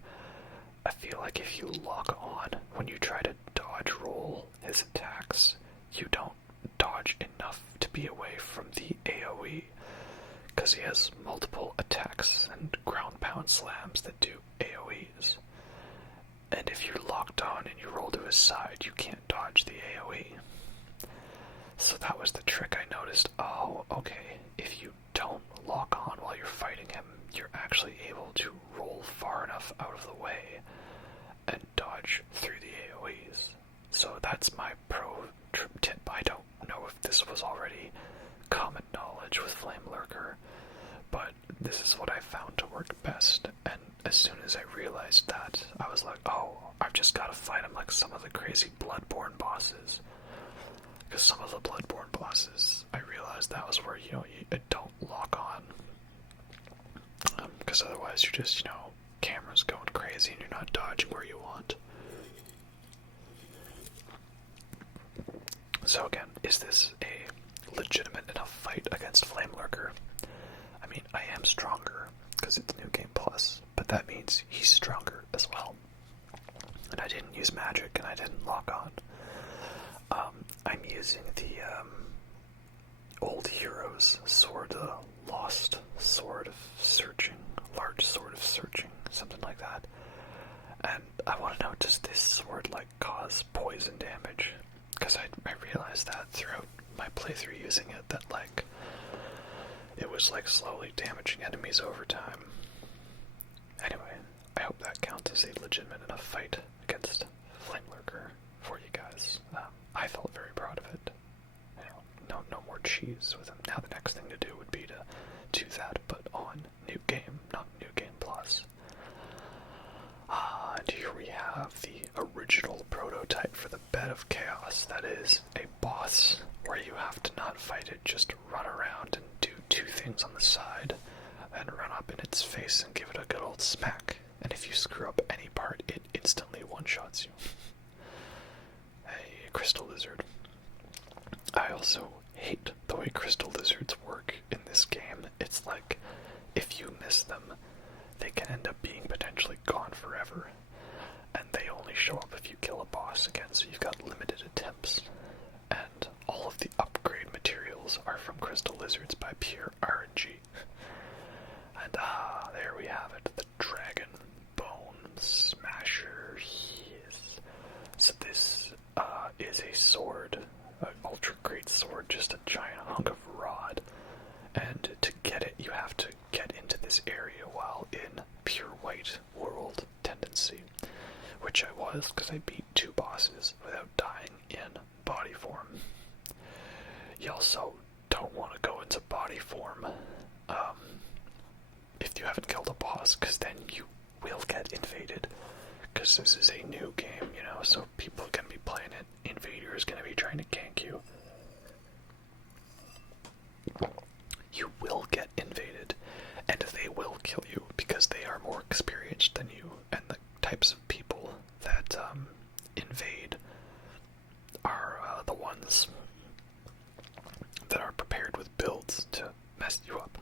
I feel like if you lock on when you try to dodge roll his attacks, you don't dodge enough to be away from the AoE, because he has multiple attacks and ground pound slams that do AoEs. And if you're locked on and you roll to his side, you can't dodge the AoE. So that was the trick I noticed. Oh, okay, if you don't lock on while you're fighting him, you're actually able to roll far enough out of the way and dodge through the AoEs. So that's my pro tip. I don't know if this was already common knowledge best. And as soon as I realized that, I was like, oh, I've just got to fight him like some of the crazy Bloodborne bosses. Because some of the Bloodborne bosses, I realized that was where, you don't lock on. Because otherwise you're just, camera's going crazy and you're not dodging where you want. So again, is this a legitimate enough fight against Flamelurker? I mean, I am stronger, because it's New Game Plus, but that means he's stronger as well. And I didn't use magic, and I didn't lock on. I'm using the old hero's sword, the lost sword of searching, large sword of searching, something like that. And I want to know, does this sword cause poison damage? Because I realized that throughout my playthrough using it, that it was slowly damaging enemies over time. Anyway, I hope that counts as a legitimate enough fight against Flamelurker for you guys. I felt very proud of it. No more cheese with him. Now the next thing to do would be to do that, but on New Game, not New Game Plus. And here we have the original prototype for the Bed of Chaos. That is a boss where you have to not fight it, just run around and do two things on the side, and run up in its face and give it a good old smack. And if you screw up any part, it instantly one-shots you. A crystal lizard. I also hate the way crystal lizards work in this game. It's like, if you miss them, they can end up being potentially gone forever. And they only show up if you kill a boss again, so you've got limited attempts. And all of the upgrade materials are from crystal lizards by pure RNG. And there we have it, the Dragon Bone Smasher. Yes. So this is a sword, an ultra great sword, just a giant hunk of rod. And to get it, you have to get into this area while in pure white world tendency, which I was, because I beat 2 bosses without dying in body form. You also don't want to go into body form if you haven't killed a boss, because then you will get invaded, because this is a new game, so people are going to be playing it. Invader is going to be trying to gank you. You will get invaded, and they will kill you because they are more experienced than you, and the types of people that invade are the ones that are prepared with builds to mess you up.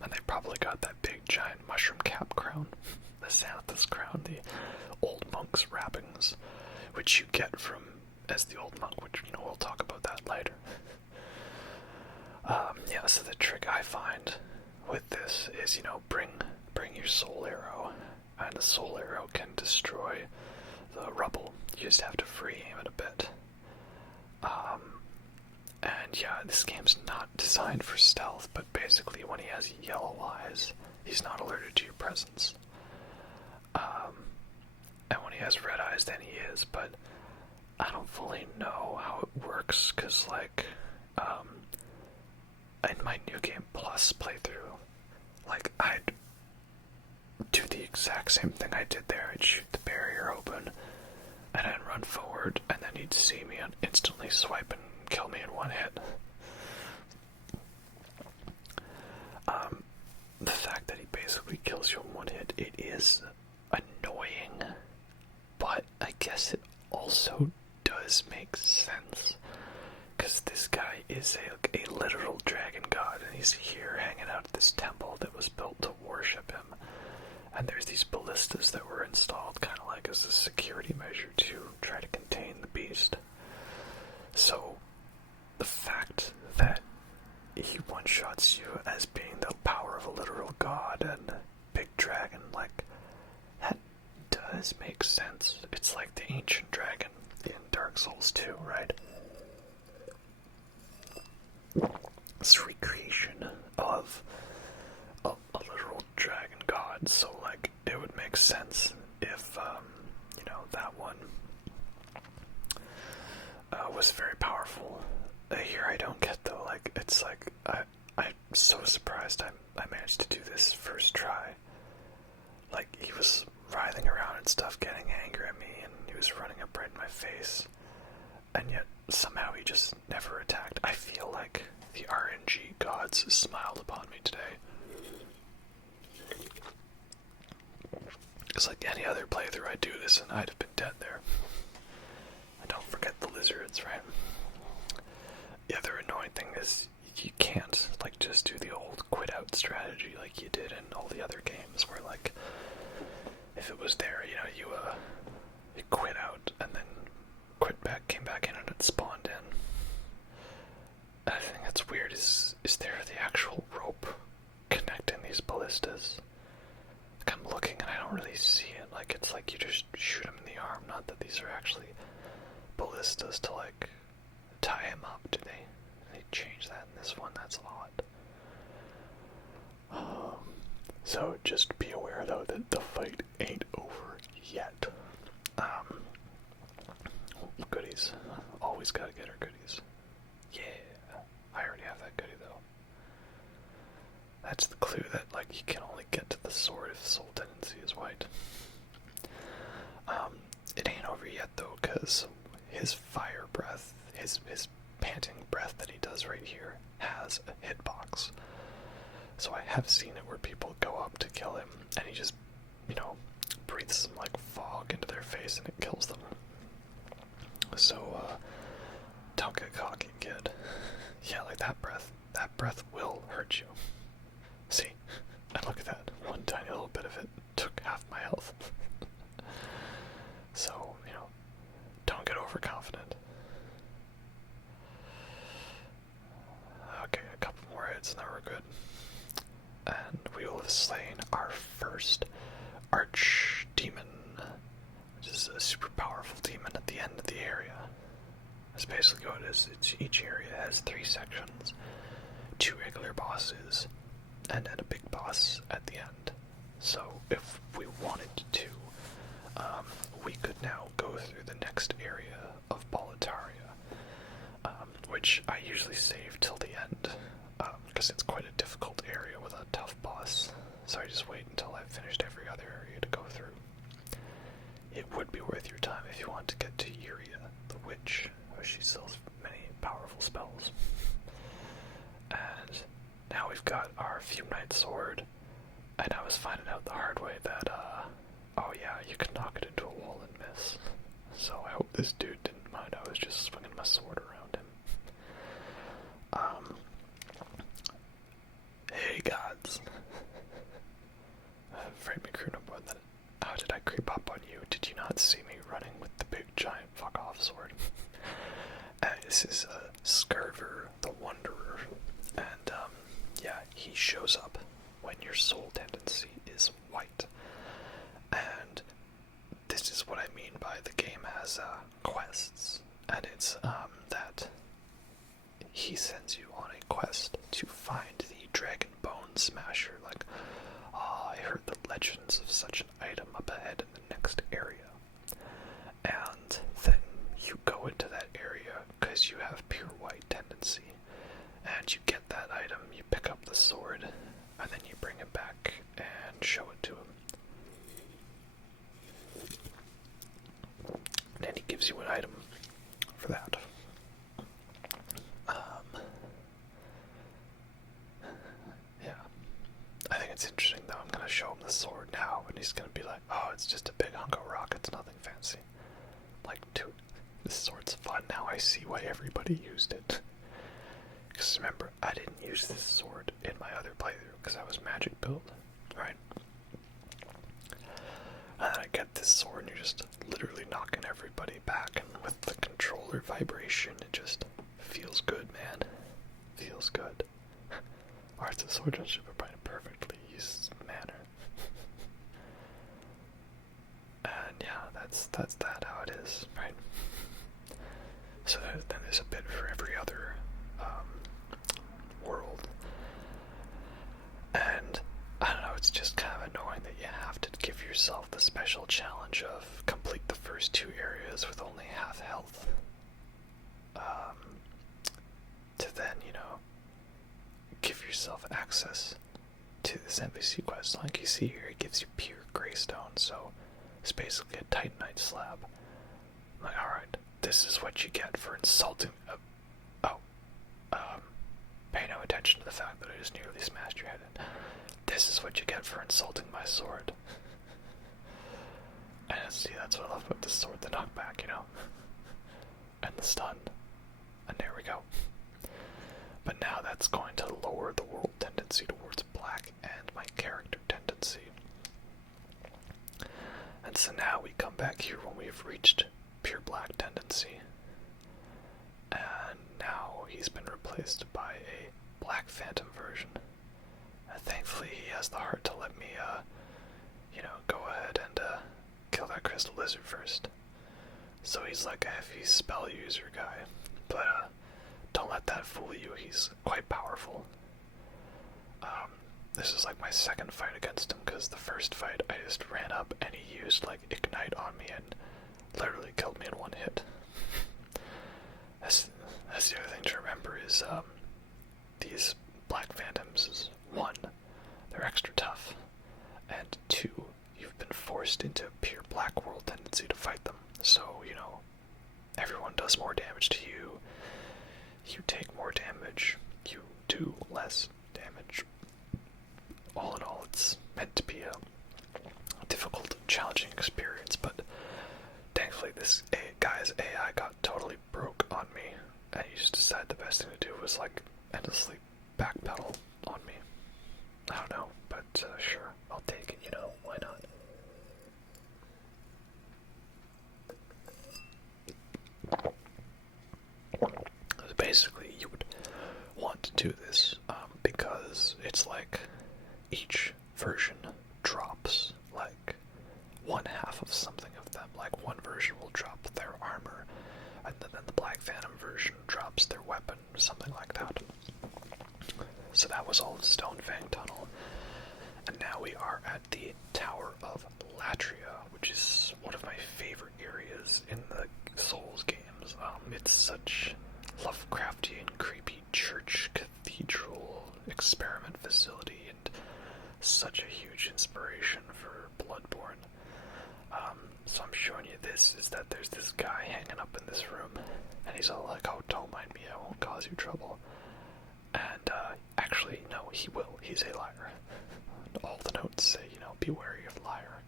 And they probably got that big giant mushroom cap crown, the Xanathus crown, the old monk's wrappings, which you get from as the old monk, which, we'll talk about that later. So the trick I find with this is, bring your soul arrow, and the soul arrow can destroy the rubble. You just have to free aim it a bit. And yeah, this game's not designed for stealth, but basically when he has yellow eyes, he's not alerted to your presence. And when he has red eyes, then he is, but I don't fully know how it works, because in my New Game Plus playthrough, I'd do the exact same thing I did there. I'd shoot the barrier open, and I'd run forward, and then he'd see me and instantly swipe and kill me in one hit. The fact that he basically kills you in one hit, it is annoying, but I guess it also does make sense, because this guy is a literal dragon god, and he's here hanging out at this temple that was built to worship him, and there's these ballistas that were installed kind of as a security measure to try to contain the beast. So the fact that he one-shots you as being the power of a literal god and big dragon, that does make sense. It's like the ancient dragon in Dark Souls 2, right? It's recreation of a literal dragon god, so it would make sense if that one was very powerful. Here I don't get though, I'm so surprised I managed to do this first try. like, he was writhing around and stuff, getting angry at me, and he was running up right in my face, and yet somehow he just never attacked. I feel like the RNG gods smiled upon me today. Because like any other playthrough, I do this and I'd have been dead there. And don't forget the lizards, right? The other annoying thing is you can't like just do the old quit out strategy like you did in all the other games where like if it was there, you know, you quit out and then came back in and it spawned in. I think that's weird. Is there the actual rope connecting these ballistas? Like I'm looking and I don't really see it. Like it's like you just shoot him in the arm. Not that these are actually ballistas to like tie him up. Do they change that in this one? That's odd. So just be aware though that the fight ain't over yet. Goodies. Always gotta get our goodies. Yeah. I already have that goodie though. That's the clue that like you can only get to the sword if soul tendency is white. It ain't over yet though, cause his fire breath, his panting breath that he does right here has a hitbox. So I have seen it where people go up to kill him and he just, you know, breathes some like fog into their face and it kills them. So don't get cocky, kid. Yeah, like that breath will hurt you. See? And look at that. One tiny little bit of it took half my health. So, you know, don't get overconfident. Okay, a couple more hits and then we're good. And we will have slain our first archdemon, which is a super powerful demon at the end of the area. That's basically what it is. Each area has 3 sections, 2 regular bosses, and then a big boss at the end. So if we wanted to, we could now go through the next area of Boletaria, which I usually save till the end, because it's quite a difficult area with a tough boss. So I just wait until I've finished every other area to go through. It would be worth your time if you want to get to Yuria, the witch. She sells many powerful spells. And now we've got our Fume-Knight sword, and I was finding out the hard way that, oh yeah, you can knock it into a wall and miss. So I hope this dude didn't mind I was just swinging my sword around him. Hey gods. Frame me crew number 1, then how did I creep up on you? Did you not see me running with the big giant fuck off sword? This is Scirvir, the Wanderer, and yeah, he shows up when your soul tendency is white. And this is what I mean by the game has quests, and it's that he sends you on a quest to find the Dragon Bone Smasher. Like, oh, I heard the legends of such an item up ahead in the next area. And then you go into that area because you have pure white tendency, and you get that item, you pick up the sword, and then you bring it back and show it to him. And then he gives you an item for that. Yeah. I think it's interesting though. I'm going to show him the sword now, and he's going to be like, oh, it's just a big hunk of rock, it's nothing fancy. Like, dude, this sword's fun. Now I see why everybody used it. Because remember, I didn't use this sword in my other playthrough because I was magic build, right? And then I get this sword and you're just literally knocking everybody back, and with the controller vibration, it just feels good, man. Feels good. Arts of swordsmanship are in a perfectly used manner. And yeah, that's that how it is, right? So then there's a bit for every other world. And I don't know, it's just kind of annoying that you have to give yourself the special challenge of complete the first 2 areas with only half health. To then, you know, give yourself access to this NPC quest. Like you see here, it gives you pure Greystone, so it's basically a Titanite slab. I'm like, alright, this is what you get for insulting. Pay no attention to the fact that I just nearly smashed your head in. This is what you get for insulting my sword. And see, that's what I love about this sword, the knockback, you know? And the stun. And there we go. But now that's going to lower the world tendency towards black and my character tendency. And so now we come back here when we've reached pure black tendency. And now he's been replaced by a black phantom version. And thankfully he has the heart to let me, go ahead and kill that crystal lizard first. So he's like a heavy spell user guy. But don't let that fool you, he's quite powerful. This is like my second fight against him, because the first fight I just ran up and he used like Ignite on me and literally killed me in one hit. That's the other thing to remember is these black phantoms is 1, they're extra tough, and 2, you've been forced into pure black world tendency to fight them. So, everyone does more damage to you, you take more damage, you do less damage. All in all, it's meant to be a difficult, challenging experience, but thankfully this guy's AI got totally broke on me, and he just decided the best thing to do was like endlessly backpedal on me. I don't know, but sure, I'll take it, why not? Basically, you would want to do this because it's like each version drops like 1/2 of something of them. Like one version will drop their armor, and then the Black Phantom version drops their weapon, something like that. So that was all Stone Fang Tunnel. And now we are at the Tower of Latria, which is one of my favorite areas in the Souls games. It's such Lovecraftian, creepy church, cathedral, experiment facility, and such a huge inspiration for Bloodborne. So I'm showing you this, is that there's this guy hanging up in this room, and he's all like, oh, don't mind me, I won't cause you trouble. And, actually, no, he will. He's a liar. All the notes say, be wary of liar.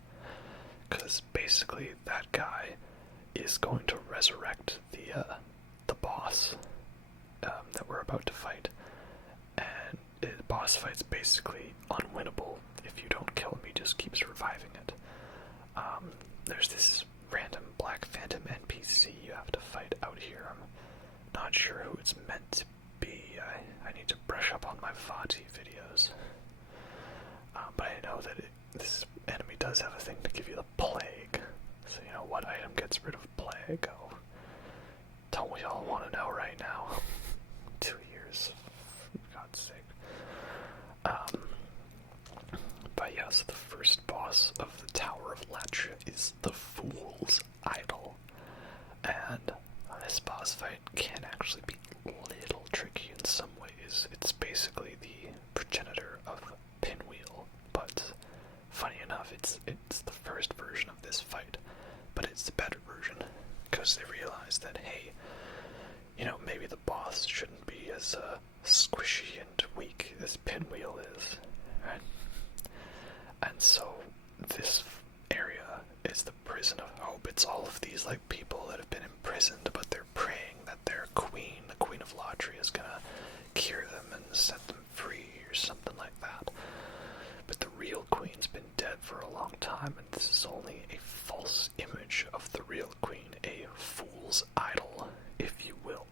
Because basically, that guy is going to resurrect the boss that we're about to fight. And the boss fight's basically unwinnable. If you don't kill him, he just keeps reviving it. There's this random Black Phantom NPC you have to fight out here. I'm not sure who it's meant to be. I need to brush up on my Vati videos. But I know that this enemy does have a thing to give you the plague. So what item gets rid of plague? Oh, don't we all want to know right now? 2 years, for God's sake. But yes, the first boss of the Tower of Latria is the Fool's Idol. And this boss fight can actually be a little tricky in some ways. It's basically the progenitor of Pinwheel, but funny enough, it's the first version of this fight, but it's the better version, because they realized that, hey, maybe the boss shouldn't be as squishy and weak as Pinwheel is, right? And so this area is the prison of hope. It's all of these people that have been imprisoned, but they're praying that their queen, the Queen of Latria, is gonna cure them and set them free or something like that. But the real queen's been dead for a long time, and this is only a false image of the real queen, a fool's idol, if you will.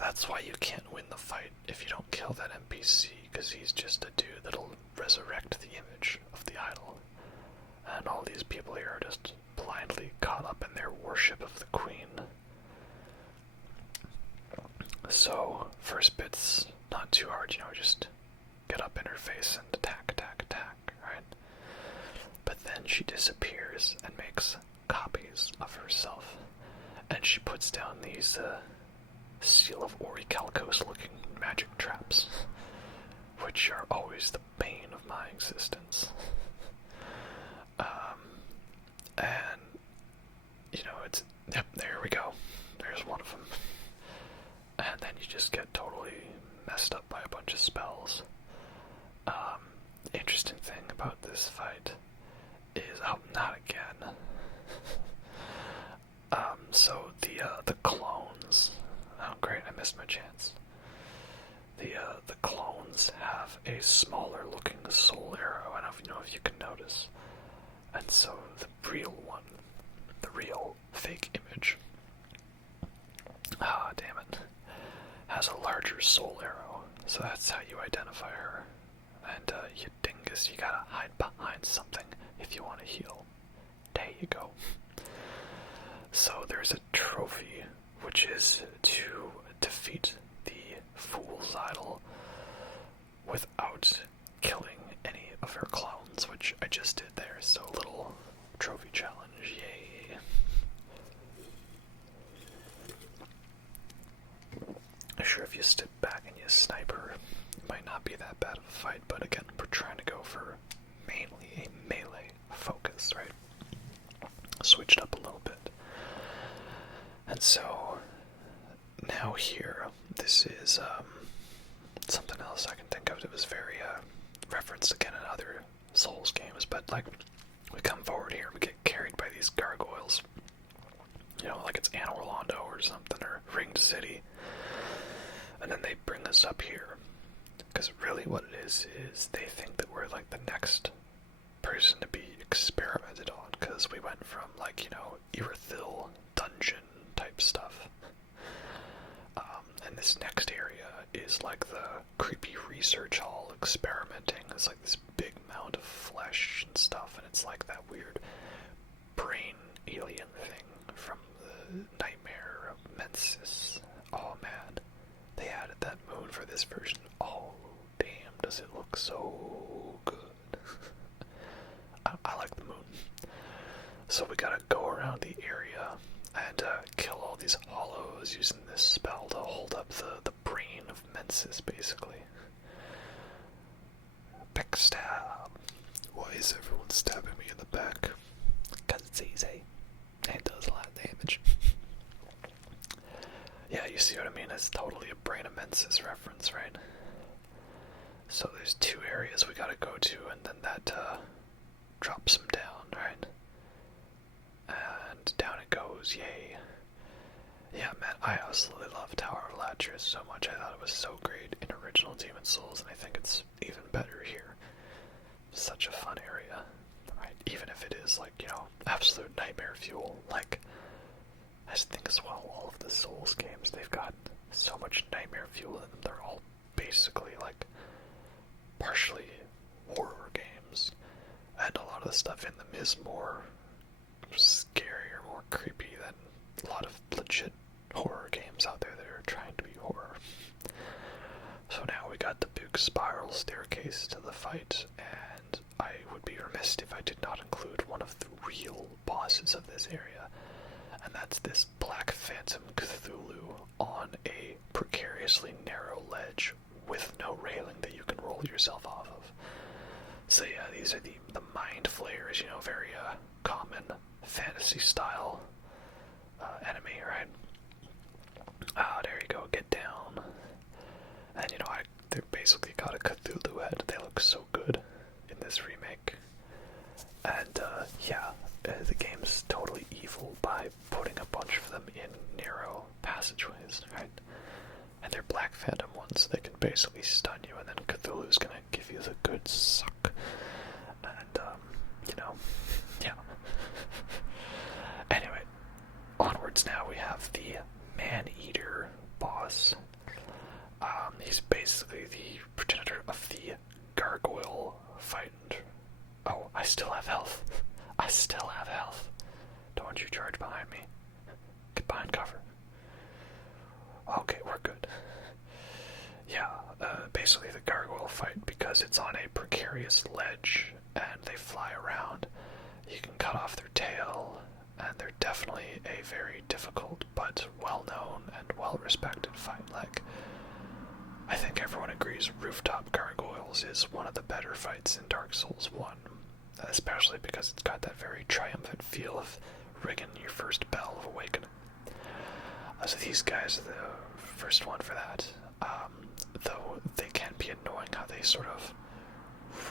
That's why you can't win the fight if you don't kill that NPC, because he's just a dude that'll resurrect the image of the idol. And all these people here are just blindly caught up in their worship of the queen. So, first bit's not too hard, just get up in her face and attack, right? But then she disappears and makes copies of herself. And she puts down these, Seal of Orichalcos looking magic traps, which are always the bane of my existence. And, yep, there we go. There's one of them. And then you just get totally messed up by a bunch of spells. Interesting thing about this fight is, not again. So the clones, great, I missed my chance. The clones have a smaller looking soul arrow, I don't know if you can notice. And so the real one, the real fake image, damn it, has a larger soul arrow. So that's how you identify her. And you dingus, you gotta hide behind something if you want to heal. There you go. So there's a trophy, which is to defeat the Fool's Idol without killing any of her clones, which I just did there, so a little trophy challenge, yay. Sure, if you step back and you snipe her, it might not be that bad of a fight, but again, we're trying to go for mainly a melee focus, right? Switched up a little bit. And so, now here, this is something else I can think of that was very referenced again in other Souls games, but like, we come forward here and we get carried by these gargoyles, like it's Anne Orlando or something, or Ringed City, and then they bring us up here, because really what it is they think that we're like the next person to be experimented on, because we went from Irithyll dungeon type stuff. And this next area is like the creepy research hall experimenting. It's like this big mound of flesh and stuff, and it's like that weird brain alien thing from the Nightmare of Mensis. Oh man, they added that moon for this version. Oh damn, does it look so good. I like the moon. So we gotta go around the area and kill all these hollows using this spell to hold up the brain of Mensis, basically. Backstab. Why is everyone stabbing me in the back? Because it's easy. And it does a lot of damage. Yeah, you see what I mean? It's totally a Brain of Mensis reference, right? So there's two areas we gotta go to, and then that drops them down, right? And down it goes, yay. Yeah, man, I absolutely love Tower of Latris so much. I thought it was so great in original Demon Souls, and I think it's even better here. Such a fun area, right? Even if it is, absolute nightmare fuel. I just think as well, all of the Souls games, they've got so much nightmare fuel in them. They're all basically, partially horror games. And a lot of the stuff in them is more scary or more creepy than a lot of legit horror games out there that are trying to be horror. So now we got the big spiral staircase to the fight, and I would be remiss if I did not include one of the real bosses of this area, and that's this Black Phantom Cthulhu on a precariously narrow ledge with no railing that you can roll yourself off of. So yeah, these are the Mind Flayers, very common fantasy style enemy, right? There you go, get down. And they basically got a Cthulhu head. They look so good in this remake. And the game's totally evil by putting a bunch of them in narrow passageways, right? And they're Black Phantom ones. They can basically stun you, and then Cthulhu's gonna give you the good suck. And, yeah. Anyway, onwards now we have the Maneater boss. He's basically the progenitor of the gargoyle fight. Oh, I still have health. Don't you charge behind me. Get behind cover. Okay, we're good. Yeah, basically the gargoyle fight, because it's on a precarious ledge and they fly around. You can cut off their tail, and they're definitely a very difficult but well-known and well-respected fight. I think everyone agrees Rooftop Gargoyles is one of the better fights in Dark Souls 1. especially because it's got that very triumphant feel of ringing your first bell of awakening. So these guys are the first one for that, though they can be annoying how they sort of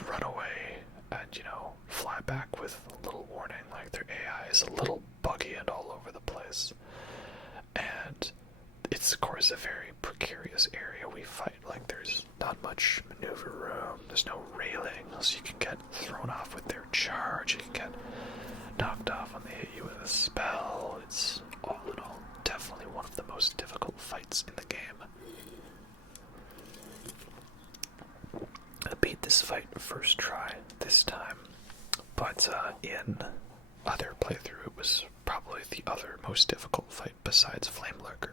run away and, fly back with a little warning, like their AI is a little buggy and all over the place. And it's, of course, a very precarious area we fight. Like, there's not much maneuver room, there's no railing, so you can get thrown off with their charge, you can get knocked off when they hit you with a spell. It's, all in all, definitely one of the most difficult fights in the game. I beat this fight first try this time, but in other playthrough it was probably the other most difficult fight besides Flamelurker.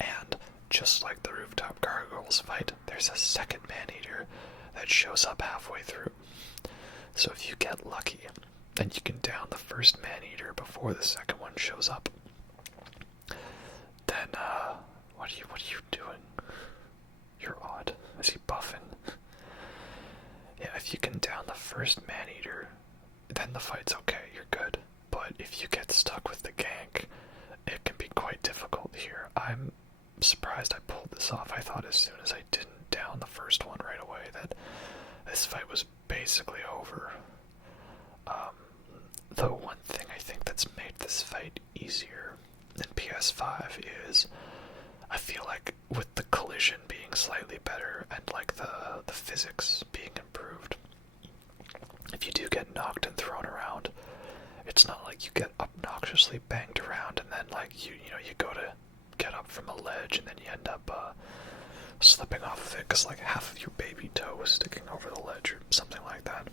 And just like the rooftop gargoyles fight, there's a second Maneater that shows up halfway through. So if you get lucky, then you can down the first Maneater before the second one shows up. Then, what are you doing? You're odd. Is he buffing? Yeah, if you can down the first Maneater, then the fight's okay, you're good. But if you get stuck with the gank, it can be quite difficult here. I'm surprised I pulled this off. I thought as soon as I didn't down the first one right away that this fight was basically over. Though one thing I think that's made this fight easier than PS5 is I feel like with the collision being slightly better and like the physics being improved, if you do get knocked and thrown around, it's not like you get obnoxiously banged around and then like you go to get up from a ledge and then you end up slipping off of it because like half of your baby toe is sticking over the ledge or something like that.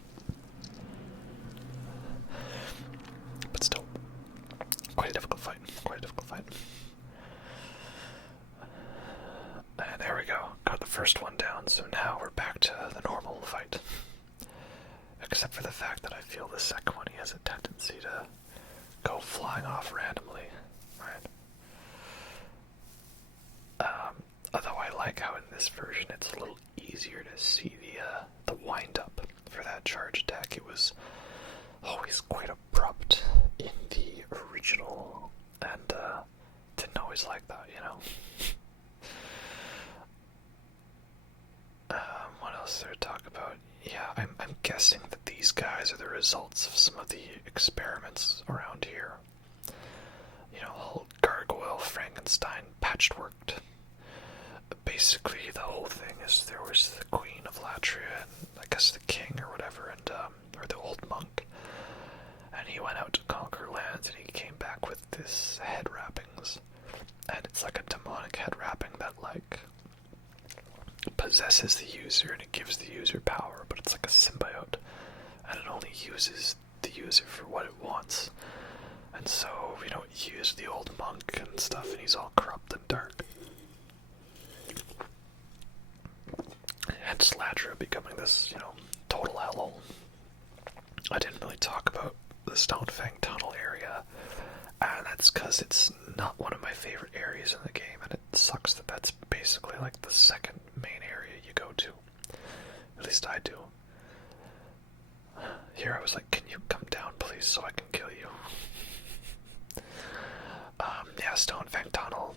But still, quite a difficult fight. And there we go. Got the first one down, so now we're back to the normal fight. Except for the fact that I feel the second one, he has a tendency to go flying off randomly, right? Although I like how in this version it's a little easier to see the wind-up for that charge attack. It was always quite abrupt in the original, and didn't always like that, What else is there to talk about? Yeah, I'm guessing that these guys are the results of some of the experiments around here. Whole gargoyle Frankenstein patchworked. Basically, the whole thing is there was the Queen of Latria and I guess the king or whatever, and or the old monk, and he went out to conquer lands and he came back with this head wrappings, and it's like a demonic head wrapping that like possesses the user and it gives the user power, but it's like a symbiote and it only uses the user for what it wants. And so, it used the old monk and stuff, and he's all corrupt and dark. Hence Latria becoming this, total hellhole. I didn't really talk about the Stonefang Tunnel area, and that's because it's not one of my favorite areas in the game, and it sucks that that's basically like the second main area you go to. At least I do. Here I was like, can you come down please so I can kill you? Yeah, Stonefang Tunnel,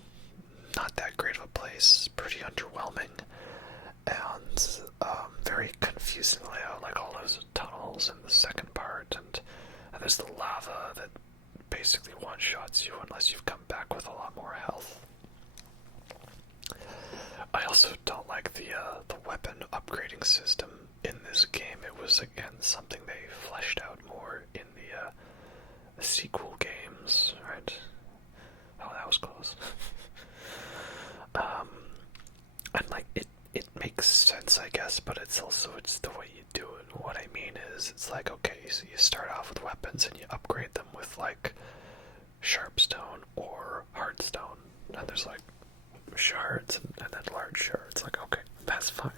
not that great of a place, pretty underwhelming, and very confusing layout, like all those tunnels in the second part, and there's the lava that basically one-shots you unless you've come back with a lot more health. I also don't like the weapon upgrading system in this game. It was, again, something they fleshed out more in the sequel games, right? Oh, that was close. And like, it makes sense, I guess, but it's the way you do it. What I mean is, it's like, okay, so you start off with weapons and you upgrade them with like sharpstone or hardstone, and there's like shards and then large shards. Like, okay, that's fine.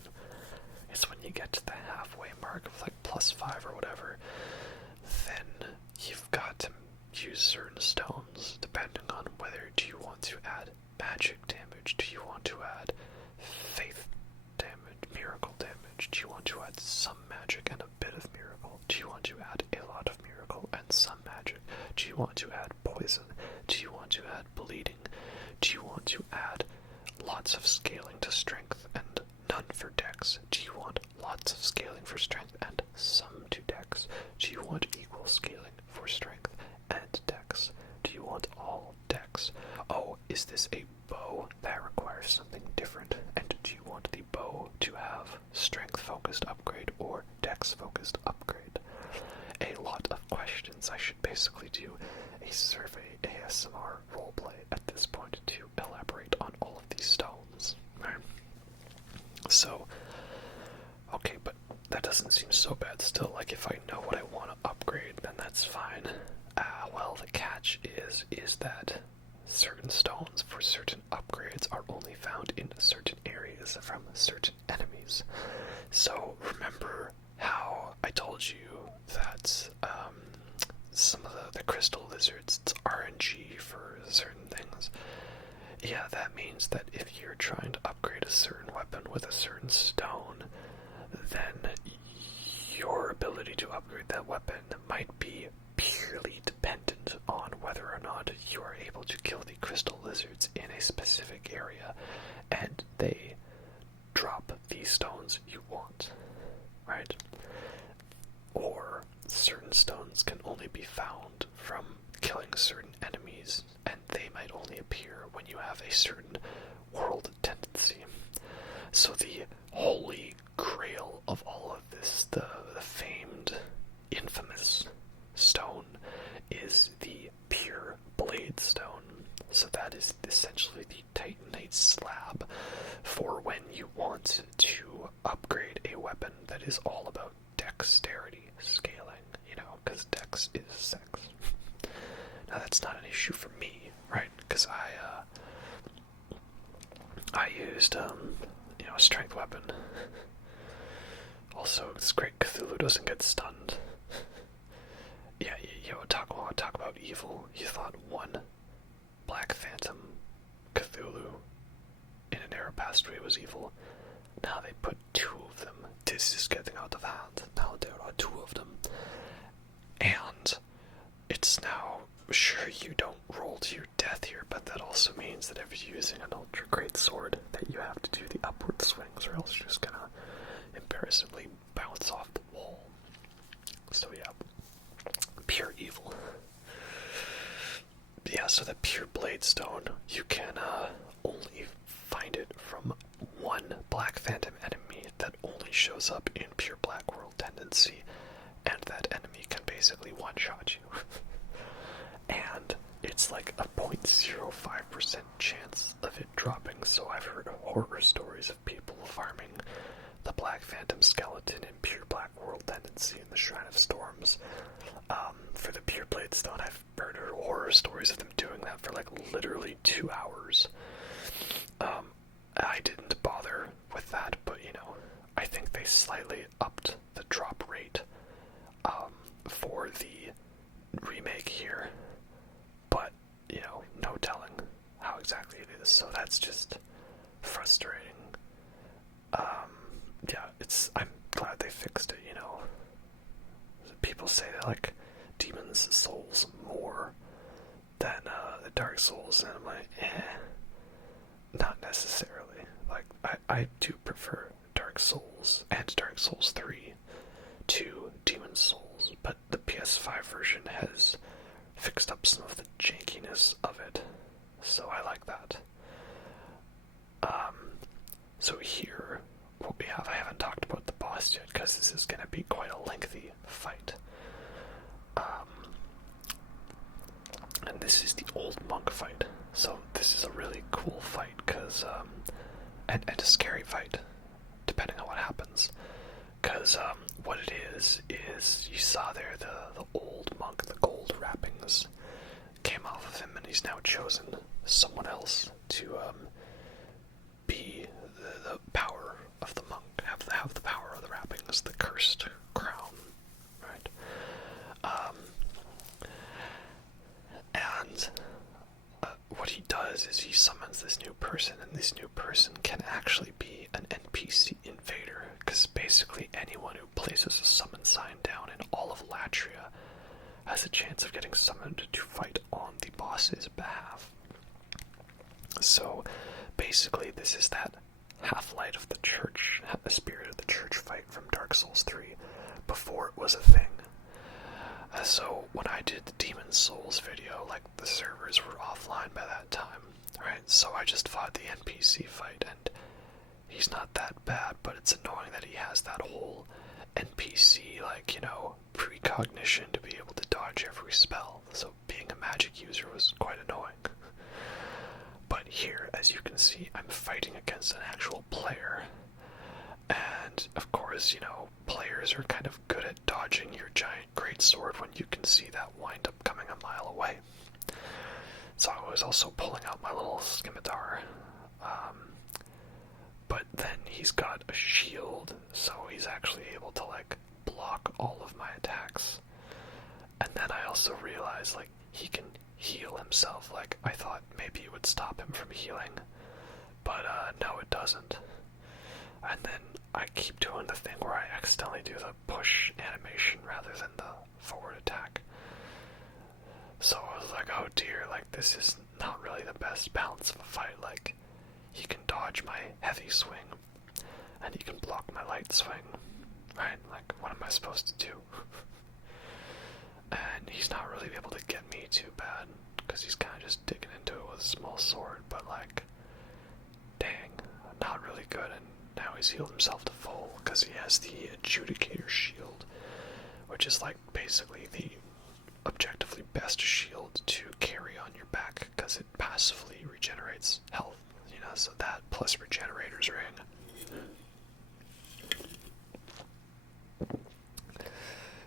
It's when you get to the halfway mark of like +5 or whatever, then you've got to use certain stones depending on whether do you want to add magic damage, do you want to add faith damage, miracle damage, do you want to add some magic and a bit of miracle, do you want to you want to add poison? Do you want to add bleeding? Do you want to add lots of scaling to strength and none for dex? Do you want lots of scaling for strength and some to dex? Do you want equal scaling for strength and dex? Do you want all dex? Oh, is this a bow that requires something different? And do you want the bow to have strength-focused upgrade or dex-focused upgrade? A lot of questions. I should basically do a survey ASMR roleplay at this point to elaborate on all of these stones. Right? So, okay, but that doesn't seem so bad still. Like, if I know what I want to upgrade, then that's fine. Well, the catch is that certain stones for certain upgrades are only found in certain areas from certain enemies. So, remember how I told you that some of the crystal lizards, it's RNG for certain things. Yeah, that means that if you're trying to upgrade a certain weapon with a certain stone, then your ability to upgrade that weapon might be purely dependent on whether or not you are able to kill the crystal lizards in a specific area, and they drop the stones you want, right? Or certain stones can only be found from killing certain enemies, and they might only appear when you have a certain world tendency. So the holy grail of all of this, the famed, infamous stone, is the pure blade stone. So that is essentially the titanite slab for when you want to upgrade a weapon that is all about dexterity scaling, you know, because dex is sex. Now that's not an issue for me, right? Because I used a strength weapon. Also, it's great Cthulhu doesn't get stunned. Yeah, talk about evil. You thought one Black Phantom Cthulhu in an era past where was evil. Now they put two of them. This is getting out of hand. Now there are two of them. And it's now, sure, you don't roll to your death here, but that also means that if you're using an ultra great sword, that you have to do the upward swings, or else you're just gonna embarrassingly bounce off the wall. So yeah, pure evil. Yeah, so the pure blade stone, you can only find it from one Black Phantom enemy that only shows up in pure Black World tendency, and that enemy can basically one-shot you. And it's like a 0.05% chance of it dropping, so I've heard horror stories of people farming the Black Phantom skeleton in pure Black World tendency in the Shrine of Storms. For the pure blade stone, I've heard horror stories of them doing that for like literally 2 hours. I didn't bother with that, but I think they slightly upped the drop rate for the remake here, but no telling how exactly it is, so that's just frustrating. Yeah, I'm glad they fixed it. People say they like Demon's Souls more than the Dark Souls, and I'm like, not necessarily. Like, I do prefer Dark Souls and Dark Souls 3 to Demon's Souls, but the PS5 version has fixed up some of the jankiness of it, so I like that. So here, what we have, I haven't talked about the boss yet, because this is going to be quite a lengthy fight. And this is the old monk fight, so this is a really cool fight, because, and a scary fight, depending on what happens, because, what it is you saw there, the old monk, the gold wrappings came off of him, and he's now chosen someone else to, be the power of the monk, have the power of the wrappings, the cursed crown, right? And what he does is he summons this new person, and this new person can actually be an NPC invader, because basically anyone who places a summon sign down in all of Latria has a chance of getting summoned to basically this is that half-light of the church, the spirit of the church fight from Dark Souls 3, before it was a thing. So when I did the Demon Souls video, like, the servers were offline by that time, right? So I just fought the NPC fight, and he's not that bad, but it's annoying that he has that whole NPC, like, you know, precognition to be able to dodge every spell. So being a magic user was quite annoying. But here, as you can see, I'm fighting against an actual player. And, of course, you know, players are kind of good at dodging your giant greatsword when you can see that wind up coming a mile away. So I was also pulling out my little scimitar. But then he's got a shield, so he's actually able to, like, block all of my attacks. And then I also realized, like, he can heal himself. Like, I thought maybe it would stop him from healing, but no, it doesn't. And then I keep doing the thing where I accidentally do the push animation rather than the forward attack. So I was like, oh dear, like, this is not really the best balance of a fight. Like, he can dodge my heavy swing, and he can block my light swing, right? Like, what am I supposed to do? And he's not really able to get me too bad, because he's kind of just digging into it with a small sword, but, like, dang, not really good. And now he's healed himself to full, because he has the Adjudicator shield, which is, like, basically the objectively best shield to carry on your back, because it passively regenerates health, you know, so that plus Regenerator's Ring.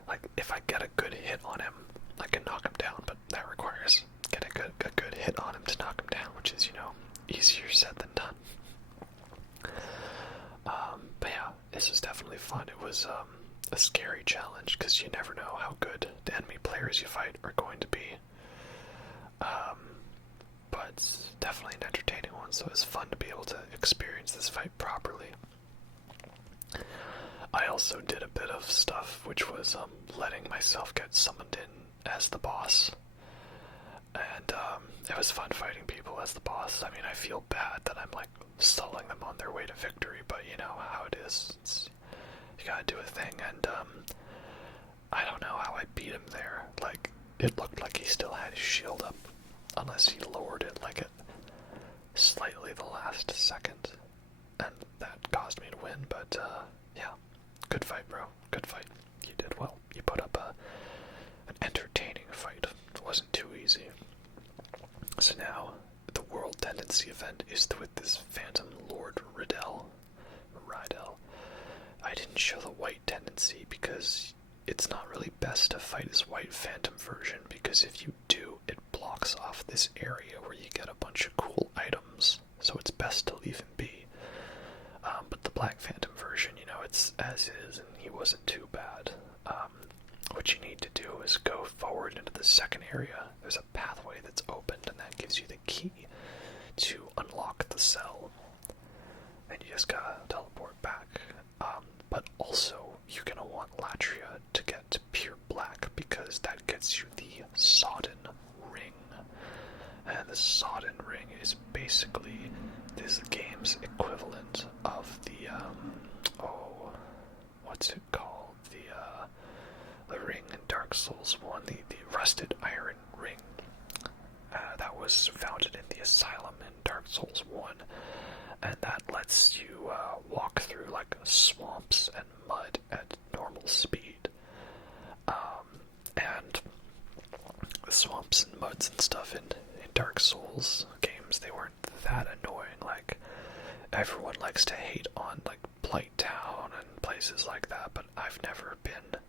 Like, if I get a good hit on him, I can knock him down, but that requires getting a good hit on him to knock him down, which is, you know, easier said than done. But yeah, this was definitely fun. It was a scary challenge, because you never know how good the enemy players you fight are going to be. But it's definitely an entertaining one, so it's fun to be able to experience this fight properly. I also did a bit of stuff, which was letting myself get summoned in as the boss. And it was fun fighting people as the boss. I mean, I feel bad that I'm, like, stalling them on their way to victory, but you know how it is. You gotta do a thing, and I don't know how I beat him there. Like, it looked like he still had his shield up, unless he lowered it, like, at slightly the last second, and that caused me to win. But yeah, good fight, bro. Good fight. You did well. You put up an entertaining fight. It wasn't too easy. So now, the World Tendency event is with this Phantom Lord Rydell. I didn't show the White Tendency because it's not really best to fight his White Phantom version, because if you do, it blocks off this area where you get a bunch of cool items, so it's best to leave him be. But the Black Phantom version, you know, it's as is, and he wasn't too bad. What you need to do is go forward into the second area. There's a pathway that's opened, and that gives you the key to unlock the cell. And you just gotta teleport back. But also, you're gonna want Latria to get to pure black, because that gets you the Sodden Ring. And the Sodden Ring is basically this game's equivalent of the, what's it called? The ring in Dark Souls 1, the Rusted Iron Ring. That was founded in the Asylum in Dark Souls 1, and that lets you walk through, like, swamps and mud at normal speed. And the swamps and muds and stuff in Dark Souls games, they weren't that annoying. Like, everyone likes to hate on, like, Blight Town and places like that, but I've never been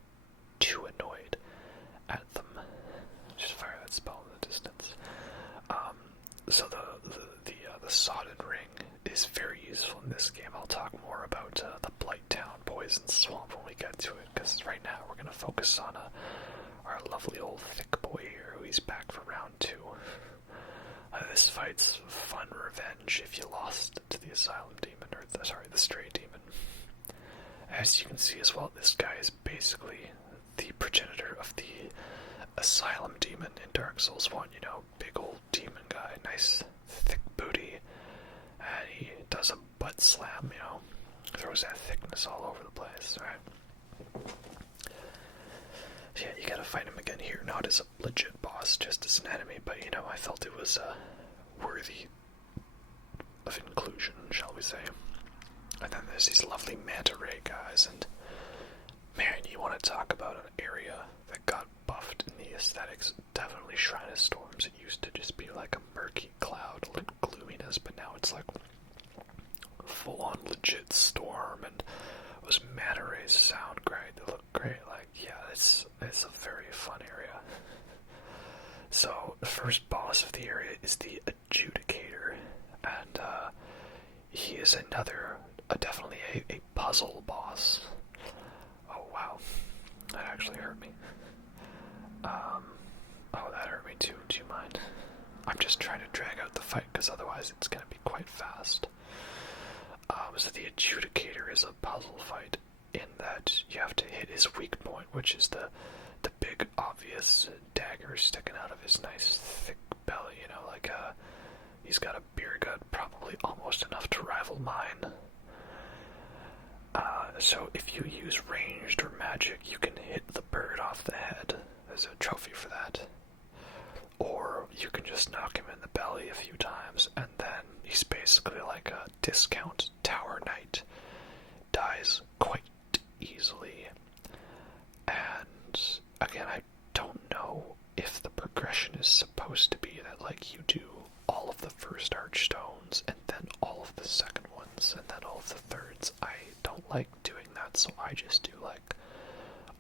too annoyed at them. Just fire that spell in the distance. So the Sodden Ring is very useful in this game. I'll talk more about the Blight Town Poison Swamp when we get to it, because right now we're going to focus on our lovely old thick boy here, who he's back for round 2. This fight's fun revenge if you lost to the Asylum Demon, or the Stray Demon. As you can see as well, this guy is basically the progenitor of the Asylum Demon in Dark Souls 1, you know, big old demon guy, nice thick booty, wet slam, you know, throws that thickness all over the place, right? Yeah, you gotta fight him again here, not as a legit boss, just as an enemy, but you know, I felt it was worthy of inclusion, shall we say. And then there's these lovely manta ray guys, and man, you want to talk about an area that got buffed in the aesthetics. Definitely Shrine of Storms. It used to just be like a murky cloud, like gloominess, but now it's like full-on legit storm, and those manta rays sound great. They look great. Like, yeah, it's a very fun area. So the first boss of the area is the Adjudicator, and he is definitely a puzzle boss. Oh wow, that actually hurt me. Oh, that hurt me too. Do you mind? I'm just trying to drag out the fight because otherwise it's going to be quite fast. So the Adjudicator is a puzzle fight in that you have to hit his weak point, which is the big obvious dagger sticking out of his nice thick belly. You know, like he's got a beer gut, probably almost enough to rival mine. So if you use ranged or magic, you can hit the bird off the head. There's a trophy for that. Or you can just knock him in the belly a few times, and then he's basically like a discount tower knight. Dies quite easily. And again, I don't know if the progression is supposed to be that like you do all of the first archstones and then all of the second ones and then all of the thirds. I don't like doing that, so I just do like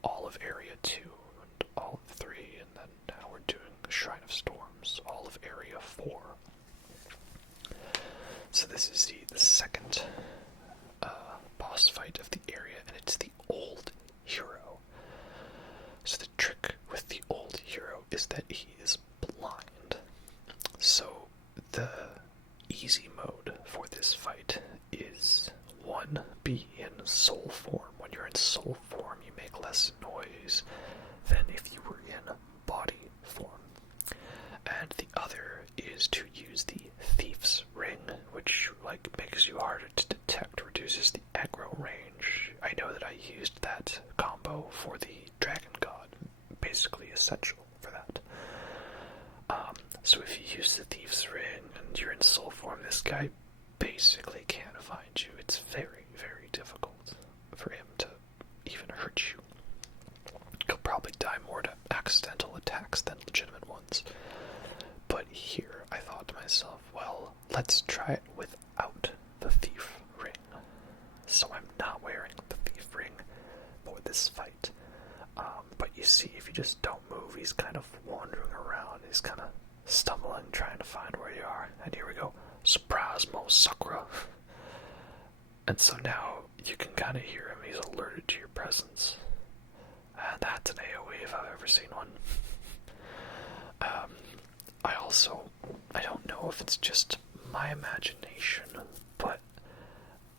all of area 2 and all of 3, and then now we're doing Shrine of Storms, all of area 4. So this is the second boss fight of the area, and it's the old hero. So the trick with the old hero is that he is blind. So the easy mode for this fight is 1, be in soul form. When you're in soul form, you make less noise than if you were in body form. And the other is to use the Thief's Ring, which like makes you harder to detect, reduces the aggro range. I know that I used that combo for the Dragon God, basically essential for that. So if you use the Thief's Ring and you're in soul form, this guy basically can't find you. It's very, very difficult for him to even hurt you. He'll probably die more to accidental attacks than legitimate ones. But here, I thought to myself, well, let's try it without the Thief Ring. So I'm not wearing the Thief Ring for this fight. But you see, if you just don't move, he's kind of wandering around. He's kind of stumbling, trying to find where you are. And here we go. Surprise, Mo Sakura. And so now you can kind of hear him. He's alerted to your presence. And that's an AoE if I've ever seen one. I don't know if it's just my imagination, but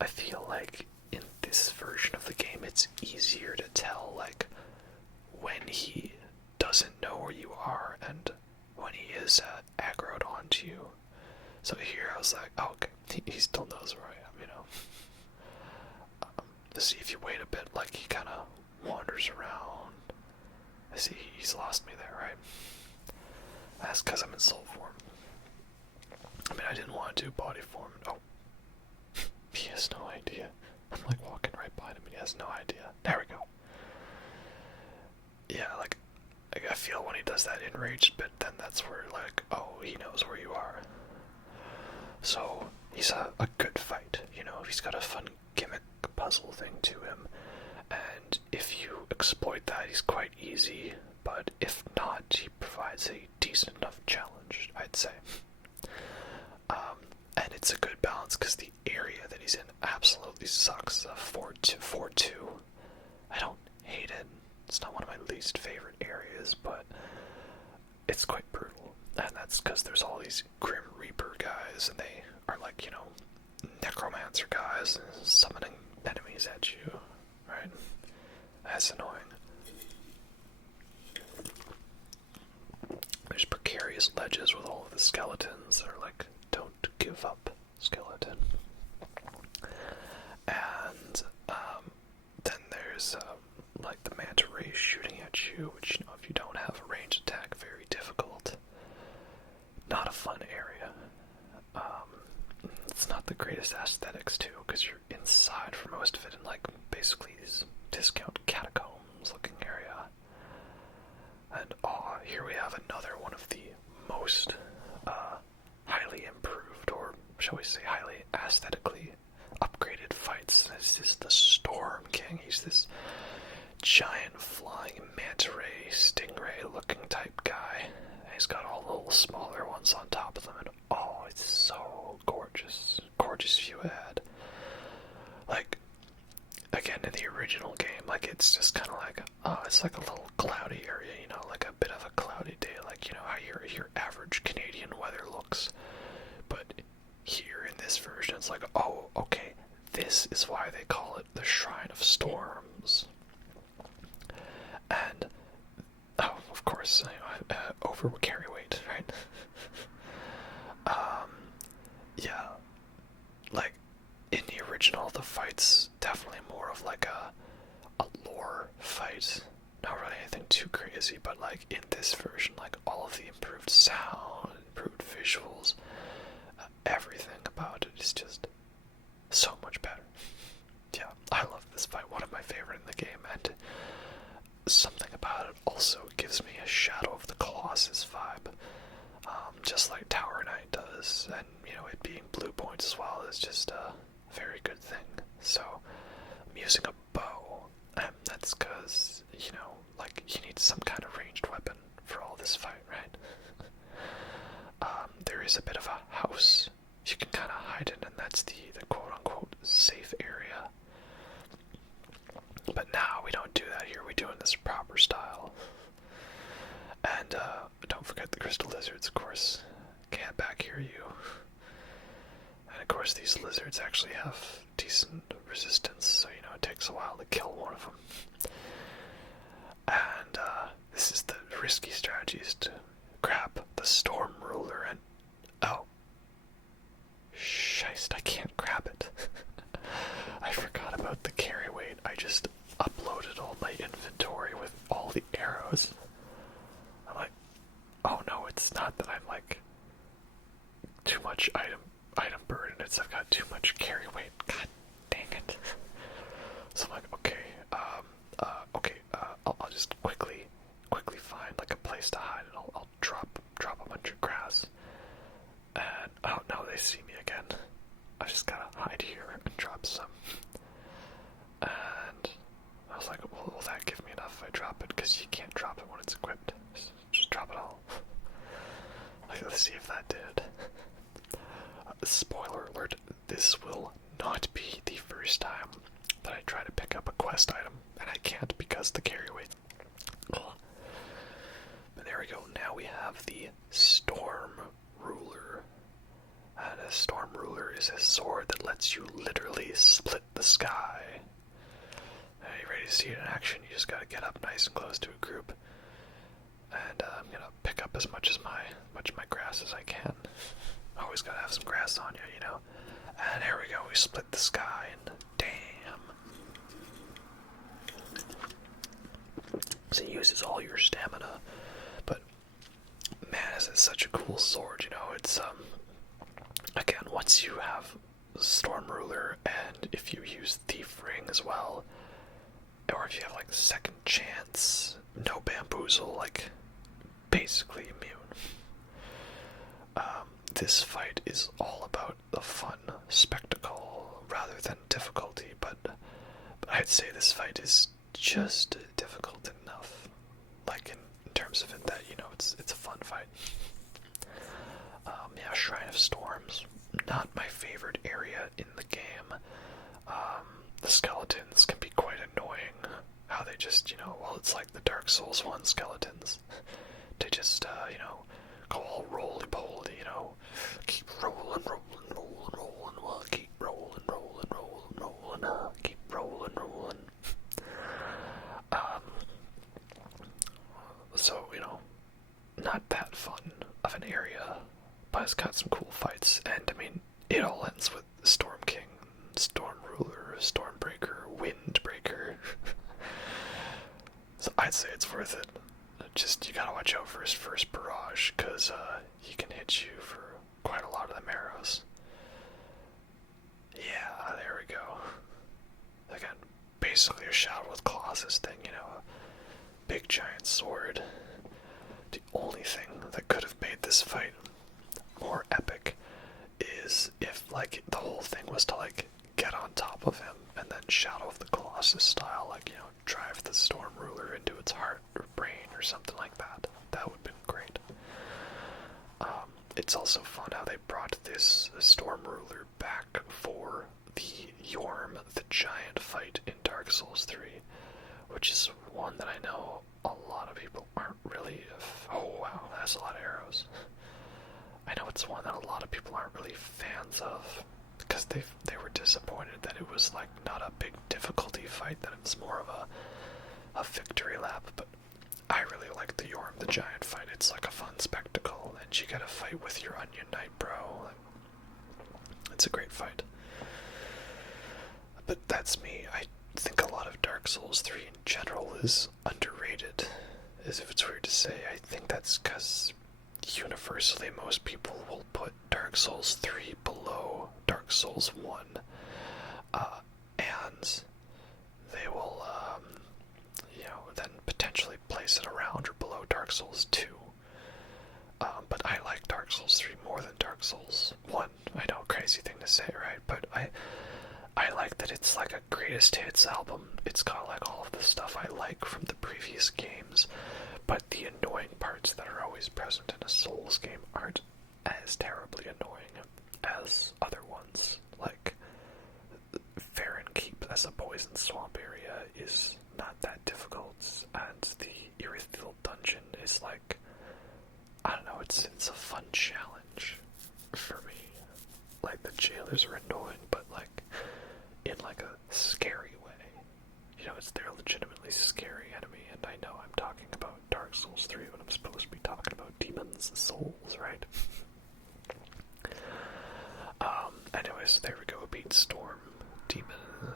I feel like in this version of the game it's easier to tell, like, when he doesn't know where you are and when he is aggroed onto you. So here I was like, oh, okay, he still knows where I am, you know. To see if you wait a bit, like, he kind of wanders around. I see he's lost me there, right? That's because I'm in soul form. I mean, I didn't want to do body form. Oh. He has no idea. I'm like walking right behind him and he has no idea. There we go. Yeah, like, I feel when he does that enraged bit, then that's where, like, oh, he knows where you are. So, he's a good fight, you know, he's got a fun gimmick puzzle thing to him, and if you exploit that, he's quite easy, but if not, he provides a decent enough challenge, I'd say. And it's a good balance, because the area that he's in absolutely sucks. 4-2. I don't hate it. It's not one of my least favorite areas, but it's quite brutal. And that's because there's all these Grim Reaper guys, and they are like, you know, Necromancer guys, summoning enemies at you, right? That's annoying. There's precarious ledges with all of the skeletons that are like, don't give up, skeleton. the greatest aesthetics too, because you're inside for most of it in like basically these discount catacombs looking area. And here we have another one of the most highly improved, or shall we say highly aesthetically upgraded fights. This is the Storm King. He's this giant flying manta ray, stingray looking type guy. And he's got all the little smaller ones on top of them, and it's so gorgeous. Gorgeous view ahead. Like, again, in the original game, like, it's just kind of like, it's like a little cloudy area, you know, like a bit of a cloudy day, like, you know, how your average Canadian weather looks. But here in this version, it's like, okay, this is why they call it the Shrine of Storms. And, of course, you know, over carry weight, right? Yeah, like, in the original, the fight's definitely more of like a lore fight. Not really anything too crazy, but like in this version, like all of the improved sound, improved visuals, everything about it is just so much better. Yeah, I love this fight, one of my favorite in the game, and something about it also gives me a Shadow of the Colossus vibe, just like Tower Knight does, and you know, it being blue points as well is just a very good thing. So I'm using a bow, and that's because, you know, like, you need some kind of ranged weapon for all this fight, right? There is a bit of a house you can kind of hide in, and that's the quote-unquote safe area. But now we don't do that here. We do it in this proper style. And don't forget the crystal lizards, of course. Can't back hear you. And of course these lizards actually have decent resistance, so you know it takes a while to kill one of them. And this is the risky strategy, is to grab the Storm Ruler and Scheist, I can't grab it. I forgot about the carry weight. I just uploaded all my inventory with all the arrows. I'm like, oh no, it's not that I'm like too much item burden, it's I've got too much carry weight. God dang it. So I'm like, okay, I'll just quickly find like a place to hide, and I'll drop a bunch of grass. And oh no, they see me again. I just gotta hide here and drop some. And I was like, well, will that give me enough if I drop it? Because you can't drop it when it's equipped. Just drop it all. Like, let's see if that did. Spoiler alert, this will not be the first time that I try to pick up a quest item, and I can't because the carry weight. But there we go, now we have the Storm Ruler. And a Storm Ruler is a sword that lets you literally split the sky. Are you ready to see it in action? You just gotta get up nice and close to a group. And I'm gonna pick up as much of my grass as I can. Always gotta have some grass on you, you know. And here we go, we split the sky, and damn. So it uses all your stamina. But man, is it such a cool sword, you know. It's again, once you have Storm Ruler, and if you use Thief Ring as well, or if you have like Second Chance, no bamboozle, like basically immune. This fight is all about the fun spectacle rather than difficulty, but I'd say this fight is just difficult enough, like in terms of it, that, you know, it's a fun fight. Yeah, Shrine of Storms, not my favorite area in the game. The skeletons can be quite annoying, how they just, you know, well, it's like the Dark Souls 1 skeletons. They just, you know, go all roly-poly, you know, keep rolling, keep rolling, keep rolling. So, you know, not that fun of an area, but it's got some cool fights, and I mean, it all ends with Storm King, Storm Ruler, Stormbreaker, Windbreaker. So I'd say it's worth it. Just, you gotta watch out for his first barrage, because he can hit you for quite a lot of them arrows. basically a Shadow with Colossus thing, you know, a big giant sword. The only thing that could have made this fight more epic is if, like, the whole thing was to, like, get on top of him and then Shadow of the Colossus style, like, you know, drive the Storm Ruler into its heart or brain or something like that. That would have been great. It's also fun how they brought this Storm Ruler back for the Yorm the Giant fight in Dark Souls 3, which is one that I know a lot of people aren't really... Oh wow, that's a lot of arrows. I know it's one that a lot of people aren't really fans of, because they were disappointed that it was like not a big difficulty fight, that it was more of a victory lap, but I really like the Yorm the Giant fight. It's like a fun spectacle, and you get a fight with your Onion Knight, bro. It's a great fight. But that's me. I think a lot of Dark Souls 3 in general is underrated, as if it's weird to say. I think that's because universally most people will put Dark Souls 3 below Dark Souls 1, and they will, you know, then potentially place it around or below Dark Souls 2. But I like Dark Souls 3 more than Dark Souls 1. I know, crazy thing to say, right? But I like that it's like a greatest hits album. It's got like all of the stuff I like from the previous games, but the annoying parts that are always present in a Souls game aren't as terribly annoying as other ones. Like, Farron Keep as a poison swamp area is not that difficult, and the Irithil dungeon is like, I don't know, it's a fun challenge for me. Like, the jailers are annoying, but like, in like a scary way. You know, they're a legitimately scary enemy, and I know I'm talking about Dark Souls 3 when I'm supposed to be talking about demons, souls, right? Anyways, there we go. Beat Storm Demon,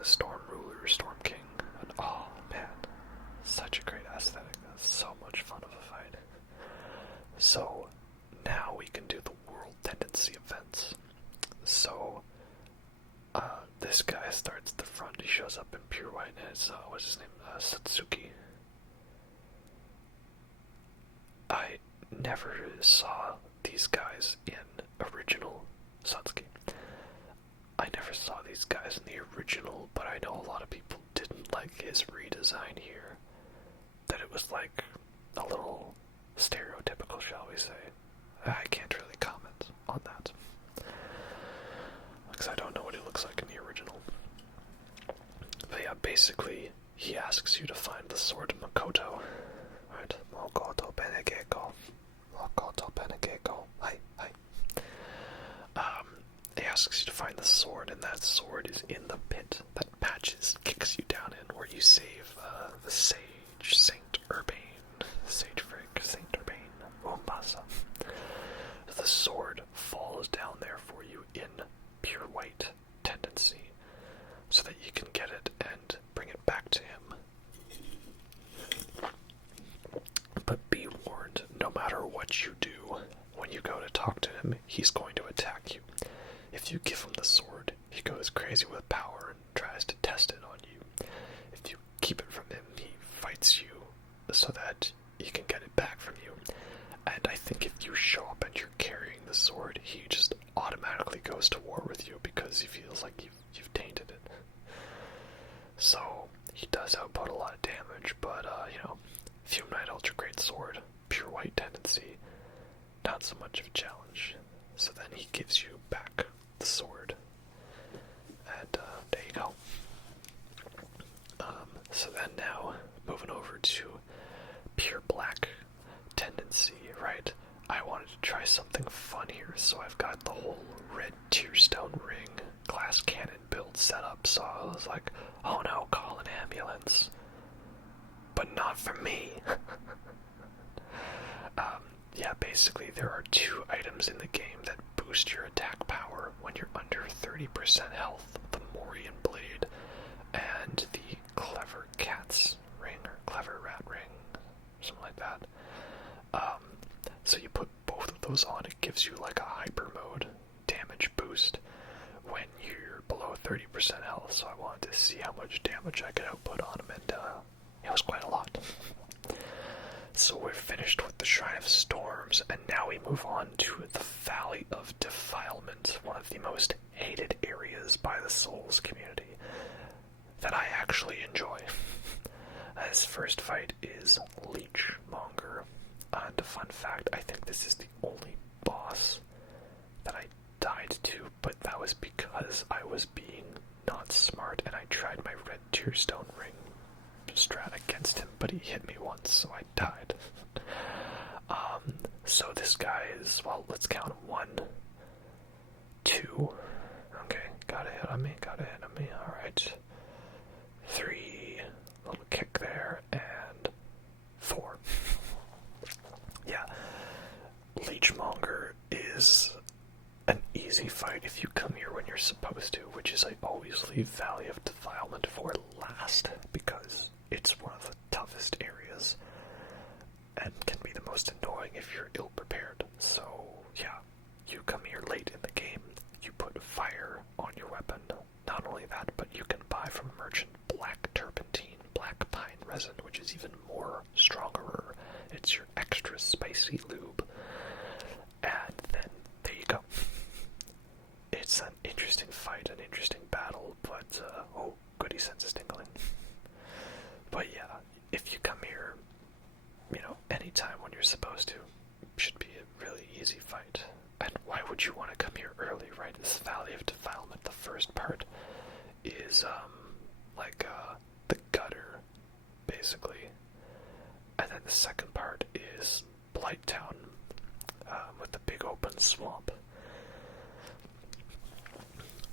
Storm Ruler, Storm King, and oh man, such a great aesthetic. That's so much fun of a fight. So now we can do the world tendency events. So this guy starts at the front. He shows up in pure white, and it's what's his name? Satsuki. I never saw these guys in original Satsuki. I never saw these guys in the original, but I know a lot of people didn't like his redesign here. That it was like a little stereotypical, shall we say. I can't really comment on that, because I don't know what he looks like in the original. But yeah, basically, he asks you to find the sword of Makoto. Right? Makoto Benegeko. Makoto Benegeko. Hi, hi. He asks you to find the sword, and that sword is in the pit that Patches kicks you down in, where you save the sage, Saint Urbane. Sage Frick, Saint Urbane, Mombasa. The sword falls down there for you in pure white tendency, so that you can get it and bring it back to him. But be warned, no matter what you do, when you go to talk to him, he's going to attack you. If you give him the sword, he goes crazy with power and tries to test it on you. If you keep it from him, he fights you so that he can get it back from you. And I think if you show up and you're carrying the sword, he just automatically goes to war with you because he feels like you've tainted it. So he does output a lot of damage, but you know, Fume Knight Ultra Great Sword, pure white tendency, not so much of a challenge. So then he gives you back the sword, and there you go. So then now, moving over to pure black tendency, right? I wanted to try something fun here, so I've got the whole red Tearstone ring glass cannon build set up, so I was like, oh no, call an ambulance. But not for me. Yeah, basically there are 2 items in the game that boost your attack power when you're under 30% health: the Morian Blade and the Clever Cat's Ring, or Clever Rat Ring, something like that. So you put both of those on, it gives you like a hyper mode damage boost when you're below 30% health, so I wanted to see how much damage I could output on him, and it was quite a lot. So we're finished with the Shrine of Storms, and now we move on to the Valley of Defilement, one of the most hated areas by the Souls community that I actually enjoy. His first fight is Leechmonger, and a fun fact, I think this is the only boss that I died to, but that was because I was being not smart and I tried my red tearstone ring strat against him, but he hit me once, so I died. So this guy is, well, let's count him. 1, 2, okay, got a hit on me, alright. 3, little kick there, and 4. Yeah, Leechmonger is an easy fight if you come here when you're supposed to, which is I always leave Valley of Defilement for last, because it's one of the toughest areas, and can be the most annoying if you're ill-prepared. So, yeah, you come here late in the game, you put fire on your weapon. Not only that, but you can buy from a merchant black turpentine, black pine resin, which is even more stronger. It's your extra spicy lube. And then, there you go. It's an interesting fight, an interesting battle, but, oh, goody sense is tingling. But yeah, if you come here, you know, anytime when you're supposed to, should be a really easy fight. And why would you want to come here early, right? This Valley of Defilement, the first part is, the gutter, basically. And then the second part is Blighttown, with the big open swamp.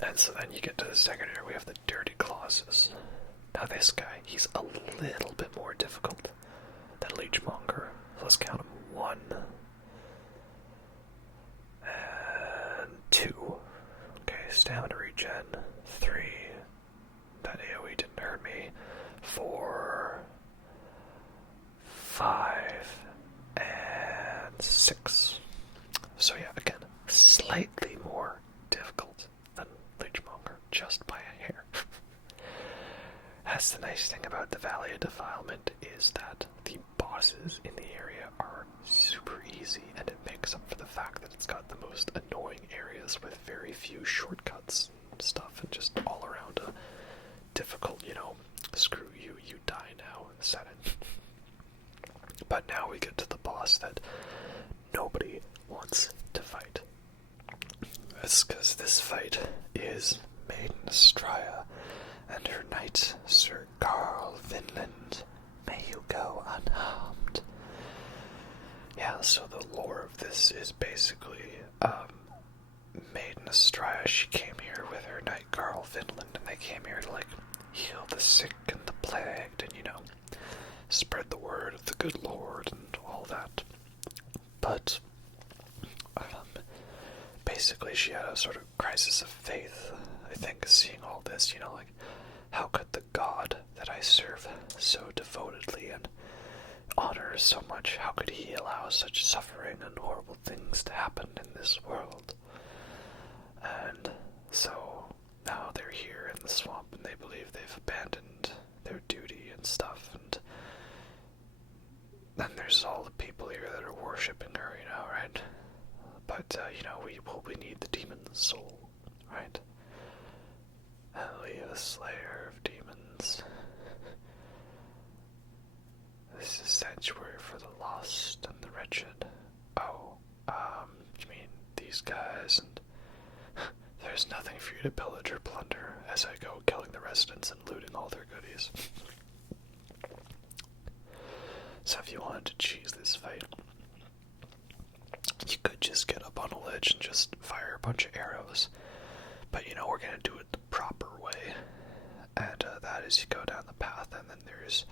And so then you get to the second area, we have the Dirty Colossus. Now this guy, he's a little bit more difficult than Leechmonger. So let's count him. 1 and 2. Okay, stamina regen. 3. That AoE didn't hurt me. 4, 5, and 6. So yeah, again, slightly more difficult than Leechmonger, just by a hair. That's the nice thing about the Valley of Defilement, is that the bosses in the area are super easy, and it makes up for the fact that it's got the most annoying areas with very few shortcuts and stuff, and just all around a difficult, you know, screw you, you die now setting. But now we get to the boss that nobody wants to fight. That's because this fight is Maiden Astraea and her knight, Sir Garl Vinland. May you go unharmed. Yeah, so the lore of this is basically, Maiden Astraea, she came here with her knight Garl Vinland, and they came here to, like, heal the sick and the plagued, and, you know, spread the word of the good Lord and all that. But, basically she had a sort of crisis of faith, I think, seeing all this, you know, like, how could the God that I serve so devotedly and honor so much, how could he allow such suffering and horrible things to happen in this world? And so now they're here in the swamp and they believe they've abandoned their duty and stuff, and then there's all the people here that are worshipping her, you know, right? But, you know, we need the demon's soul, right? Ellie, the slayer of demons. This is sanctuary for the lost and the wretched. Oh, you mean these guys, and there's nothing for you to pillage or plunder as I go killing the residents and looting all their goodies. So if you wanted to cheese this fight, you could just get up on a ledge and just fire a bunch of arrows. But, you know, we're going to do it the proper way. And that is you go down the path, and then there's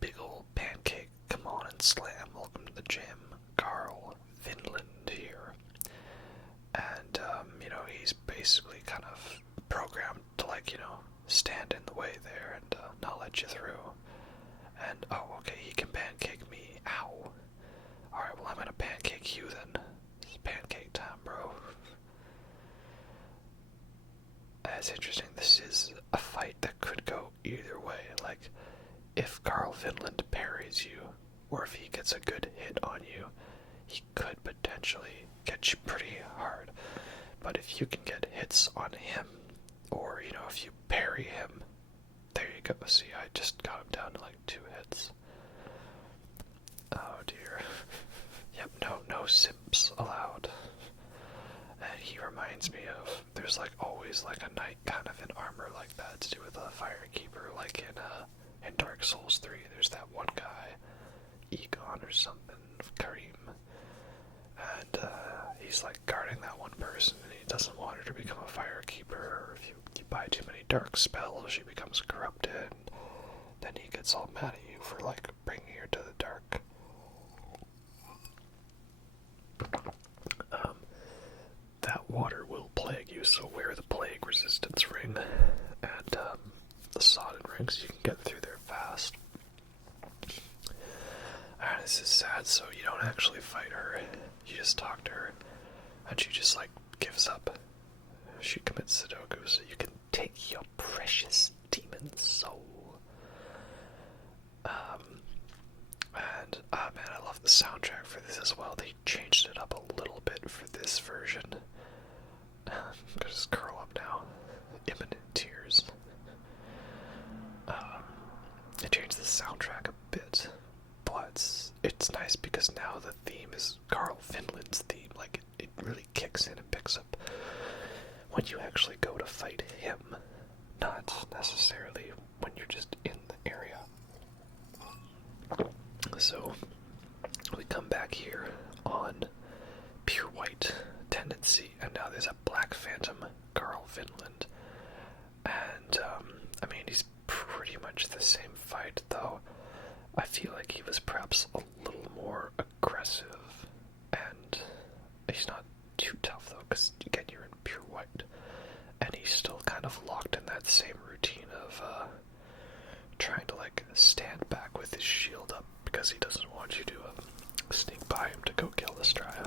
big old pancake, come on and slam, welcome to the gym, Garl Vinland here. And, you know, he's basically kind of programmed to, like, you know, stand in the way there and not let you through. And, oh, okay, he can pancake me, ow. Alright, well, I'm gonna pancake you then. It's pancake time, bro. it's interesting. This is a fight that could go either way. Like, if Garl Vinland parries you, or if he gets a good hit on you, he could potentially get you pretty hard. But if you can get hits on him, or, you know, if you parry him, there you go. See, I just got him down to like 2 hits. Oh dear. Yep, no simps allowed. And he reminds me of, there's like always like a knight kind of in armor like that to do with a Firekeeper, like in Dark Souls 3, there's that one guy, Egon or something, Karim, and he's like guarding that one person, and he doesn't want her to become a Firekeeper, or if you buy too many dark spells, she becomes corrupted, and then he gets all mad at you for like bringing her to the dark. That water will plague you, so wear the plague resistance ring, and the sodden rings, you can get through there fast. And this is sad, so you don't actually fight her, you just talk to her, and she just like gives up. She commits Sudoku so you can take your precious demon soul. And man, I love the soundtrack for this as well. They changed it up a little bit for this version. I'm gonna just curl up now. Imminent tears. They changed the soundtrack a bit, but it's nice because now the theme is Garl Vinland's theme. Like, it really kicks in and picks up when you actually go to fight him, not necessarily when you're just in the area. So we come back here on pure white tendency, and now there's a black phantom, Garl Vinland, and I mean, he's pretty much the same fight, though I feel like he was perhaps a little more aggressive, and he's not too tough though, because again, you're in pure white, and he's still kind of locked in that same routine of trying to like stand back with his shield up, because he doesn't want you to sneak by him to go kill Astraea.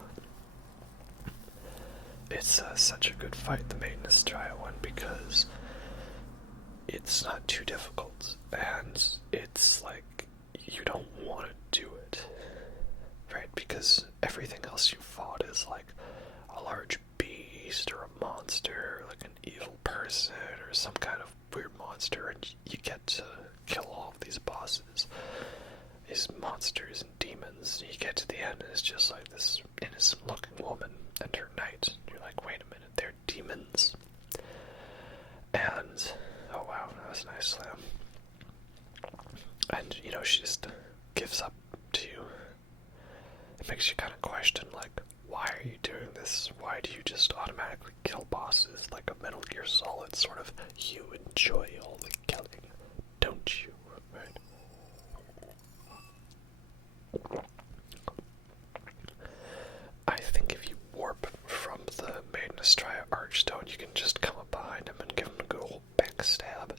It's such a good fight, the Maiden Astraea one, because it's not too difficult, and it's like, you don't want to do it, right? Because everything else you fought is like a large beast, or a monster, like an evil person, or some kind of weird monster, and you get to kill all of these bosses, these monsters and demons. You get to the end, and it's just like this innocent-looking woman and her knight. You're like, wait a minute, they're demons? And, oh wow, that was a nice slam. And, you know, she just gives up to you. It makes you kind of question, like, why are you doing this? Why do you just automatically kill bosses like a Metal Gear Solid sort of, you enjoy all the killing, don't you? Right? I think if you warp from the Maiden Astraea Archstone, you can just come up behind him and give him a good old backstab.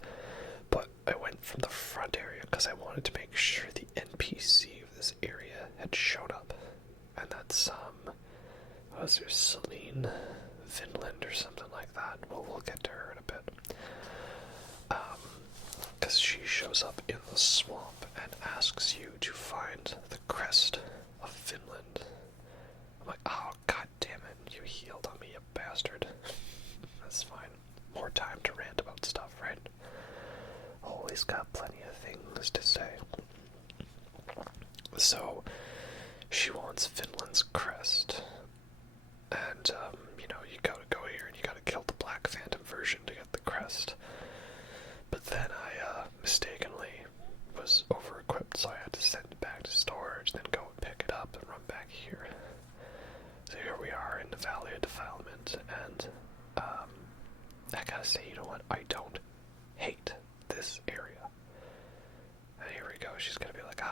But I went from the front area because I wanted to make sure the NPC of this area had shown up. And that's, was there Selen Vinland or something like that? Well, we'll get to her in a bit. Because she shows up in the swamp and asks you to find the crest of Vinland. I'm like, oh, god damn it, you healed on me, you bastard. That's fine. More time to rant about stuff, right? Always got plenty of things to say. So, she wants Vinland's crest. And, you know, you gotta go here and you gotta kill the Black Phantom version to get the crest. But then I, mistakenly was over-equipped, so I had to send it back to storage, then go and pick it up and run back here. So here we are in the Valley of Defilement, and, I gotta say, you know what, I don't hate this area. And here we go, she's gonna be like,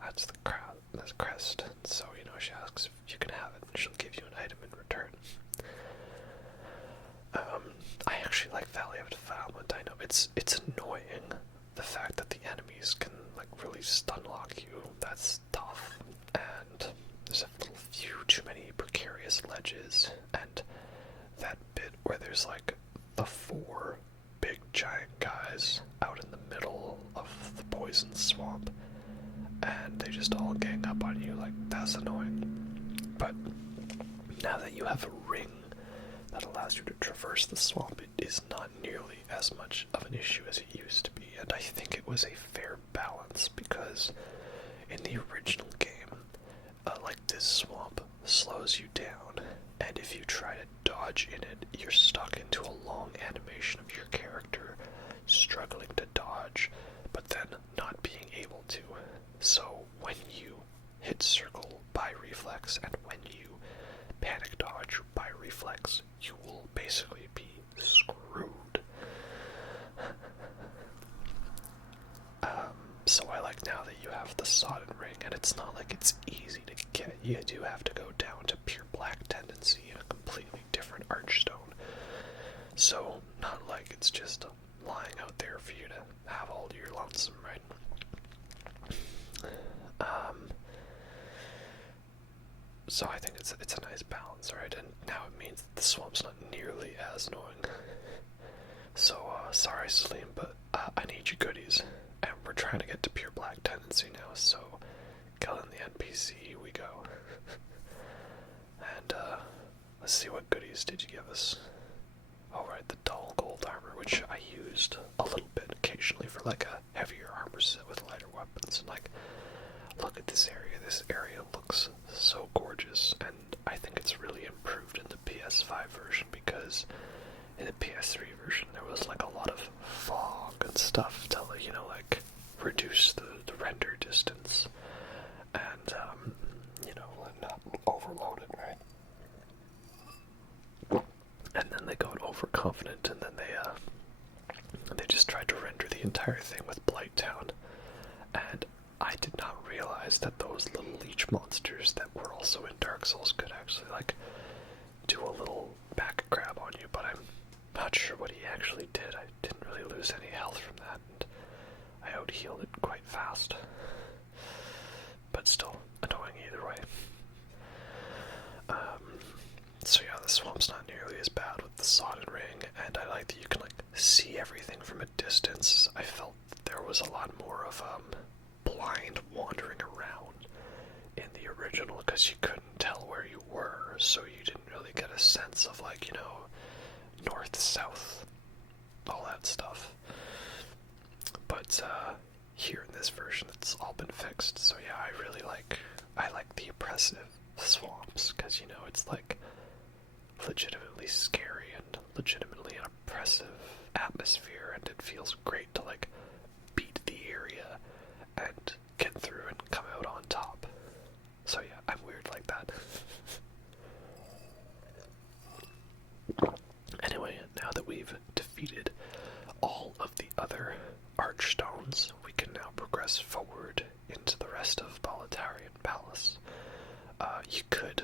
that's the crest, and so, you know, she asks if you can have it, and she'll give you an item in return. I actually like Valley of Defilement. I know it's annoying, the fact that the enemies can, like, really stun lock you. That's tough, and there's a few too many precarious ledges, and that bit where there's, like, the 4 giant guys out in the middle of the poison swamp, and they just all gang up on you. Like, that's annoying. But now that you have a ring that allows you to traverse the swamp, it is not nearly as much of an issue as it used to be, and I think it was a fair balance, because in the original game, like, this swamp slows you down, and if you try to dodge in it, you're stuck into a long animation of your character struggling to dodge, but then not being able to. So when you hit circle by reflex, and when you panic dodge by reflex, you will basically be screwed. So I like now that you have the Sodden Ring, and it's not like it's easy to get. You do have to go down to pure black tendency and a completely different archstone. So not like it's just lying out there for you to have all your lonesome, right? So I think it's a nice balance, right? And now it means that the swamp's not nearly as annoying. So sorry, Celine, but I need your goodies. And we're trying to get to pure black tendency now, so kill in the NPC we go. And let's see, what goodies did you give us? Alright, the dull gold armor, which I used a little bit occasionally for like a heavier armor set with lighter weapons. And like, look at this area. This area looks so gorgeous, and I think it's really improved in the PS5 version, because in the PS3 version there was like a lot of fog and stuff to, you know, like reduce the render distance and you know, not overload it, right? And then they got overconfident, and then they just tried to render the entire thing with Blighttown, and I did not realize that those little leech monsters that were also in Dark Souls could actually like do a little back grab on you, but I'm not sure what he actually did. I didn't really lose any health from that, and I out-healed it quite fast. But still annoying either way. So yeah, the swamp's not nearly as bad with the Sodden Ring, and I like that you can like see everything from a distance. I felt there was a lot more of blind wandering around in the original, because you couldn't tell where you were, so you didn't really get a sense of, like, you know, north, south, all that stuff. But here in this version, it's all been fixed. So yeah, I like the oppressive swamps, because, you know, it's like legitimately scary and legitimately an oppressive atmosphere, and it feels great to like beat the area and get through and come out on top. So yeah, I'm weird like that. Anyway, now that we've defeated all of the other archstones, we can now progress forward into the rest of Boletarian Palace. You could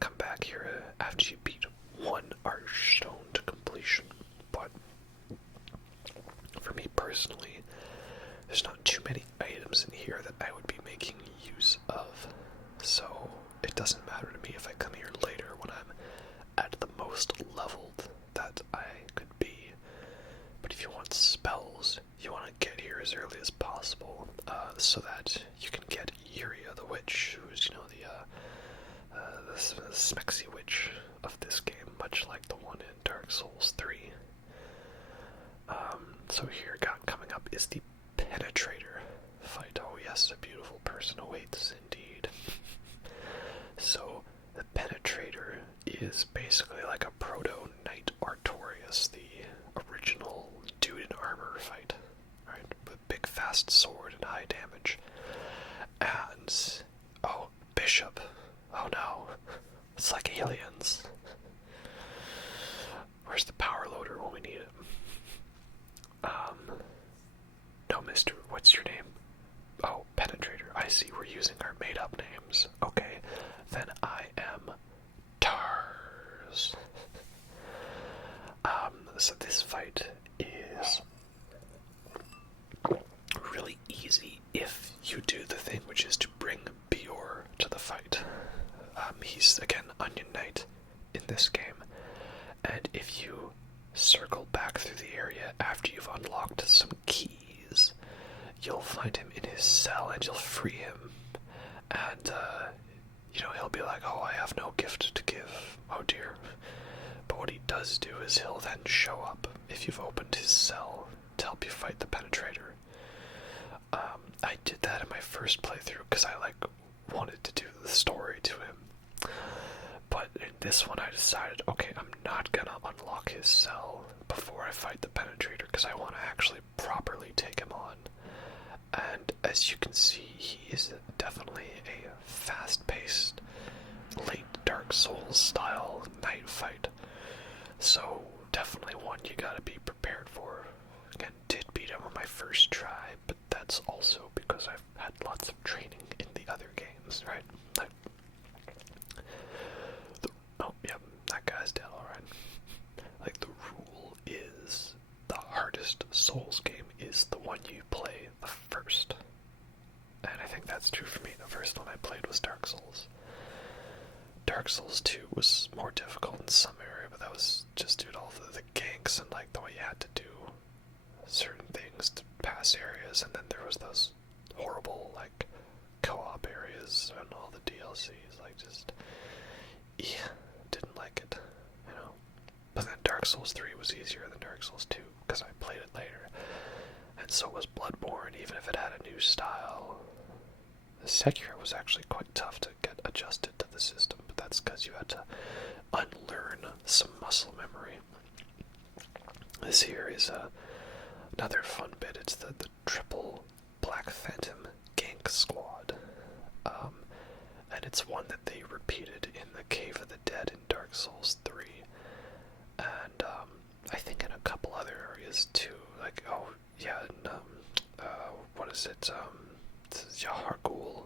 come back here after you beat one archstone to completion, but for me personally, there's not too many items in here that I would be making use of, so it doesn't matter to me if I come here later when I'm at the most leveled that I could be. But if you want spells, you want to get here as early as possible, so that you can get Yuria the Witch, who's, you know, the Smexy Witch of this game, much like the one in Dark Souls 3. So here, coming up is the Penetrator fight. Oh yes, a beautiful person awaits indeed. So the Penetrator is basically like a proto-Knight Artorias, the original dude in armor fight, right? With big fast sword and high damage. And oh, Bishop. Oh no. It's like aliens. Where's the power loader when we need it? No, mister, what's your name? Oh, Penetrator. I see, we're using our made-up names. Okay, then I am Tars. So this fight is really does do is he'll then show up if you've opened his cell to help you fight the Penetrator. I did that in my first playthrough because I wanted to do the story to him. But in this one I decided, okay, I'm not gonna unlock his cell before I fight the Penetrator because I want to actually properly take him on. And as you can see, he is definitely a fast-paced, late Dark Souls style night fight. So definitely one you gotta be prepared for. Again, did beat him on my first try, but that's also because I've had lots of training in the other games, right? Oh, yeah, that guy's dead, alright. The rule is the hardest Souls game is the one you play the first. And I think that's true for me. The first one I played was Dark Souls. Dark Souls 2 was more difficult in some area, but that was just due to all the ganks and the way you had to do certain things to pass areas, and then there was those horrible co-op areas and all the DLCs. Didn't like it, But then Dark Souls 3 was easier than Dark Souls 2 because I played it later, and so was Bloodborne, even if it had a new style. Sekiro was actually quite tough to get adjusted to the system, but that's because you had to unlearn some muscle memory. This here is another fun bit. It's the triple Black Phantom Gank squad. And it's one that they repeated in the Cave of the Dead in Dark Souls 3. And I think in a couple other areas too. What is it? It's Yahar'gul.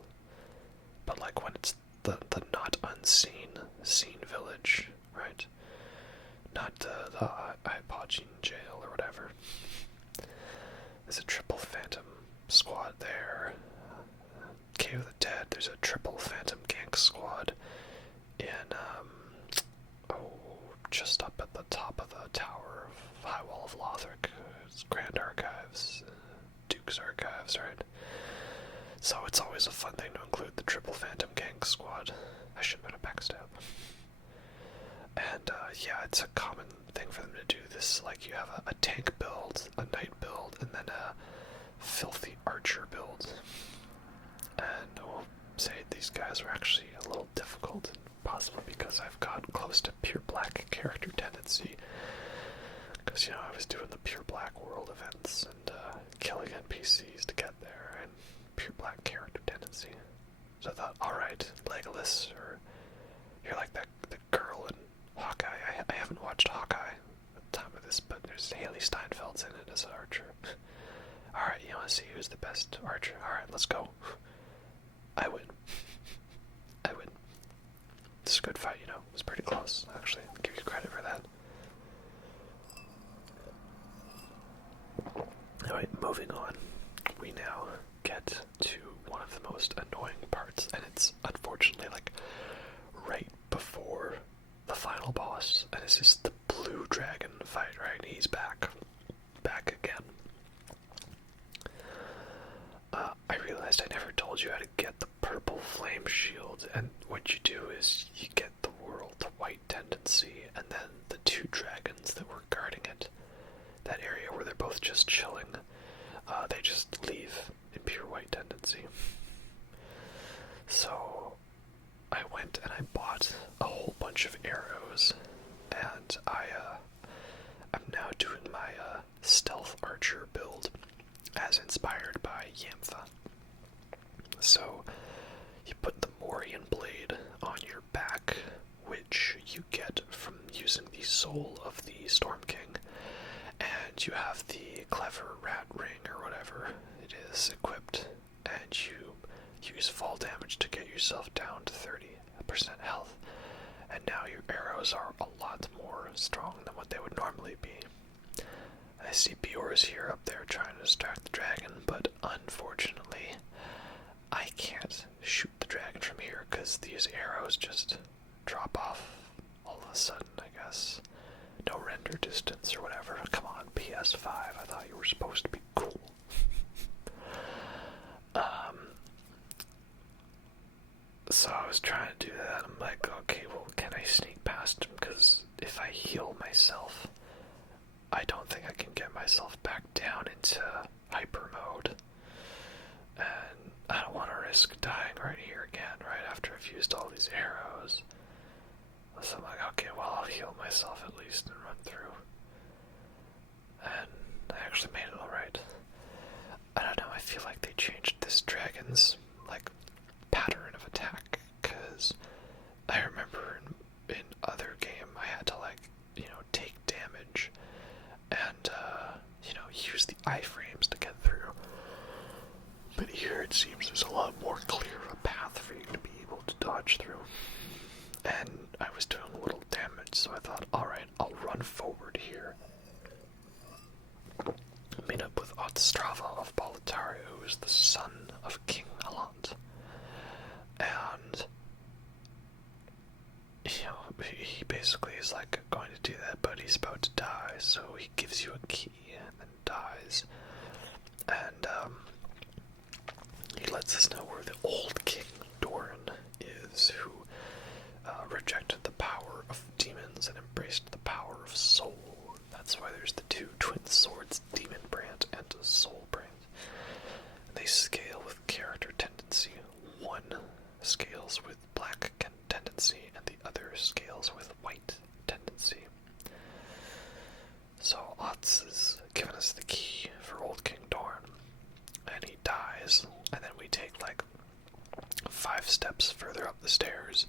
But when it's the not unseen seen village, right? Not the Hypogean jail or whatever. There's a triple Phantom squad there. Cave of the Dead, there's a triple Phantom Gank squad in, just up at the top of the tower of High Wall of Lothric. It's Grand Archives, Duke's Archives, right? So it's always a fun thing to include the triple Phantom Gank squad. I should have been a backstab. And, it's a common thing for them to do this. You have a tank build, a knight build, and then a filthy archer build. And I will say these guys are actually a little difficult, possibly because I've got close to pure black character tendency. Because, I was doing the pure black world events and killing NPCs to get there, and pure black character tendency. So I thought, alright, Legolas, or you're like the girl in Hawkeye. I haven't watched Hawkeye at the time of this, but there's Haley Steinfeld's in it as an archer. Alright, you want to see who's the best archer? Alright, let's go. I win. It's a good fight, It was pretty close, actually. I'll give you credit for that. Alright, moving on. We now get to one of the most annoying parts, and it's unfortunately right before the final boss, and it's just the blue dragon fight, right? He's back again. I realized I never told you how to get the purple flame shield, and what you do is you get the world to white tendency, and then the two dragons that were guarding it, that area where they're both just chilling, they just leave in pure white tendency. So I went and I bought a whole bunch of arrows, and I'm now doing my stealth archer build as inspired by Yamtha. So you put the Morian blade on your back, which you get from using the soul of the Storm King, and you have the clever rat ring or whatever it is equipped, and you use fall damage to get yourself down to 30% health, and now your arrows are a lot more strong than what they would normally be. I see Bjor's here up there trying to start the dragon, but unfortunately I can't shoot the dragon from here because these arrows just drop off all of a sudden, I guess. No render distance or whatever. Come on, PS5, I thought you were supposed to be cool. So I was trying to do that. I'm like, okay, well, can I sneak past him? Because if I heal my myself. I don't think I can get myself back down into hyper mode. And I don't want to risk dying right here again, right after I've used all these arrows. So I'm like, okay, well, I'll heal myself at least and run through. And I actually made it alright. I don't know, I feel like they changed this dragon's, like, pattern of attack, because I remember in other game I had to, like, take damage and, use the iframes to get through. But here it seems there's a lot more clear of a path for you to be able to dodge through. And I was doing a little damage, so I thought, alright, I'll run forward here. Meet up with Ostrava of Boletaria, who is the son of King Allant. And, he basically is like going to do that, but he's about to die, so he gives you a key and then dies. And, he lets us know where the old King Doran is, who rejected the power of demons and embraced the power of soul. That's why there's the two twin swords, Demon Brand and Soul Brand. And they scale with character tendency. One scales with black tendency, and the other scales with white tendency. So Otz has given us the key for old King Doran, and he dies, and then we take like 5 steps further up the stairs,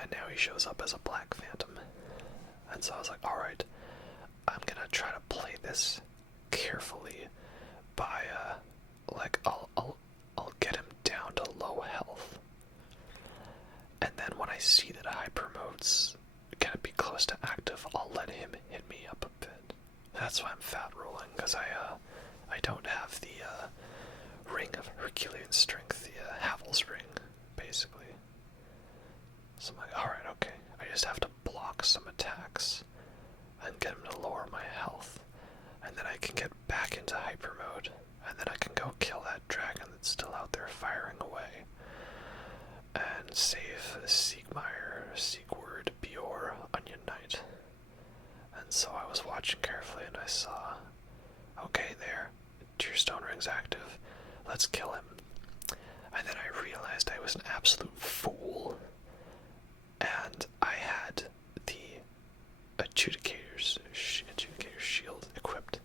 and now he shows up as a black phantom. And so I was like, alright, I'm gonna try to play this carefully by, I'll get him down to low health. And then when I see that hyper mode's gonna be close to active, I'll let him hit me up a bit. That's why I'm fat rolling, because I don't have the, Ring of Herculean Strength, the Havel's Ring, basically. So I'm like, alright, okay, I just have to block some attacks and get him to lower my health, and then I can get back into hyper mode, and then I can go kill that dragon that's still out there firing away, and save Siegmeyer, Siegward, Bjor, Onion Knight. And so I was watching carefully, and I saw, okay, there, Tearstone Ring's active, let's kill him. And then I realized I was an absolute fool, and I had the Adjudicator's shield equipped,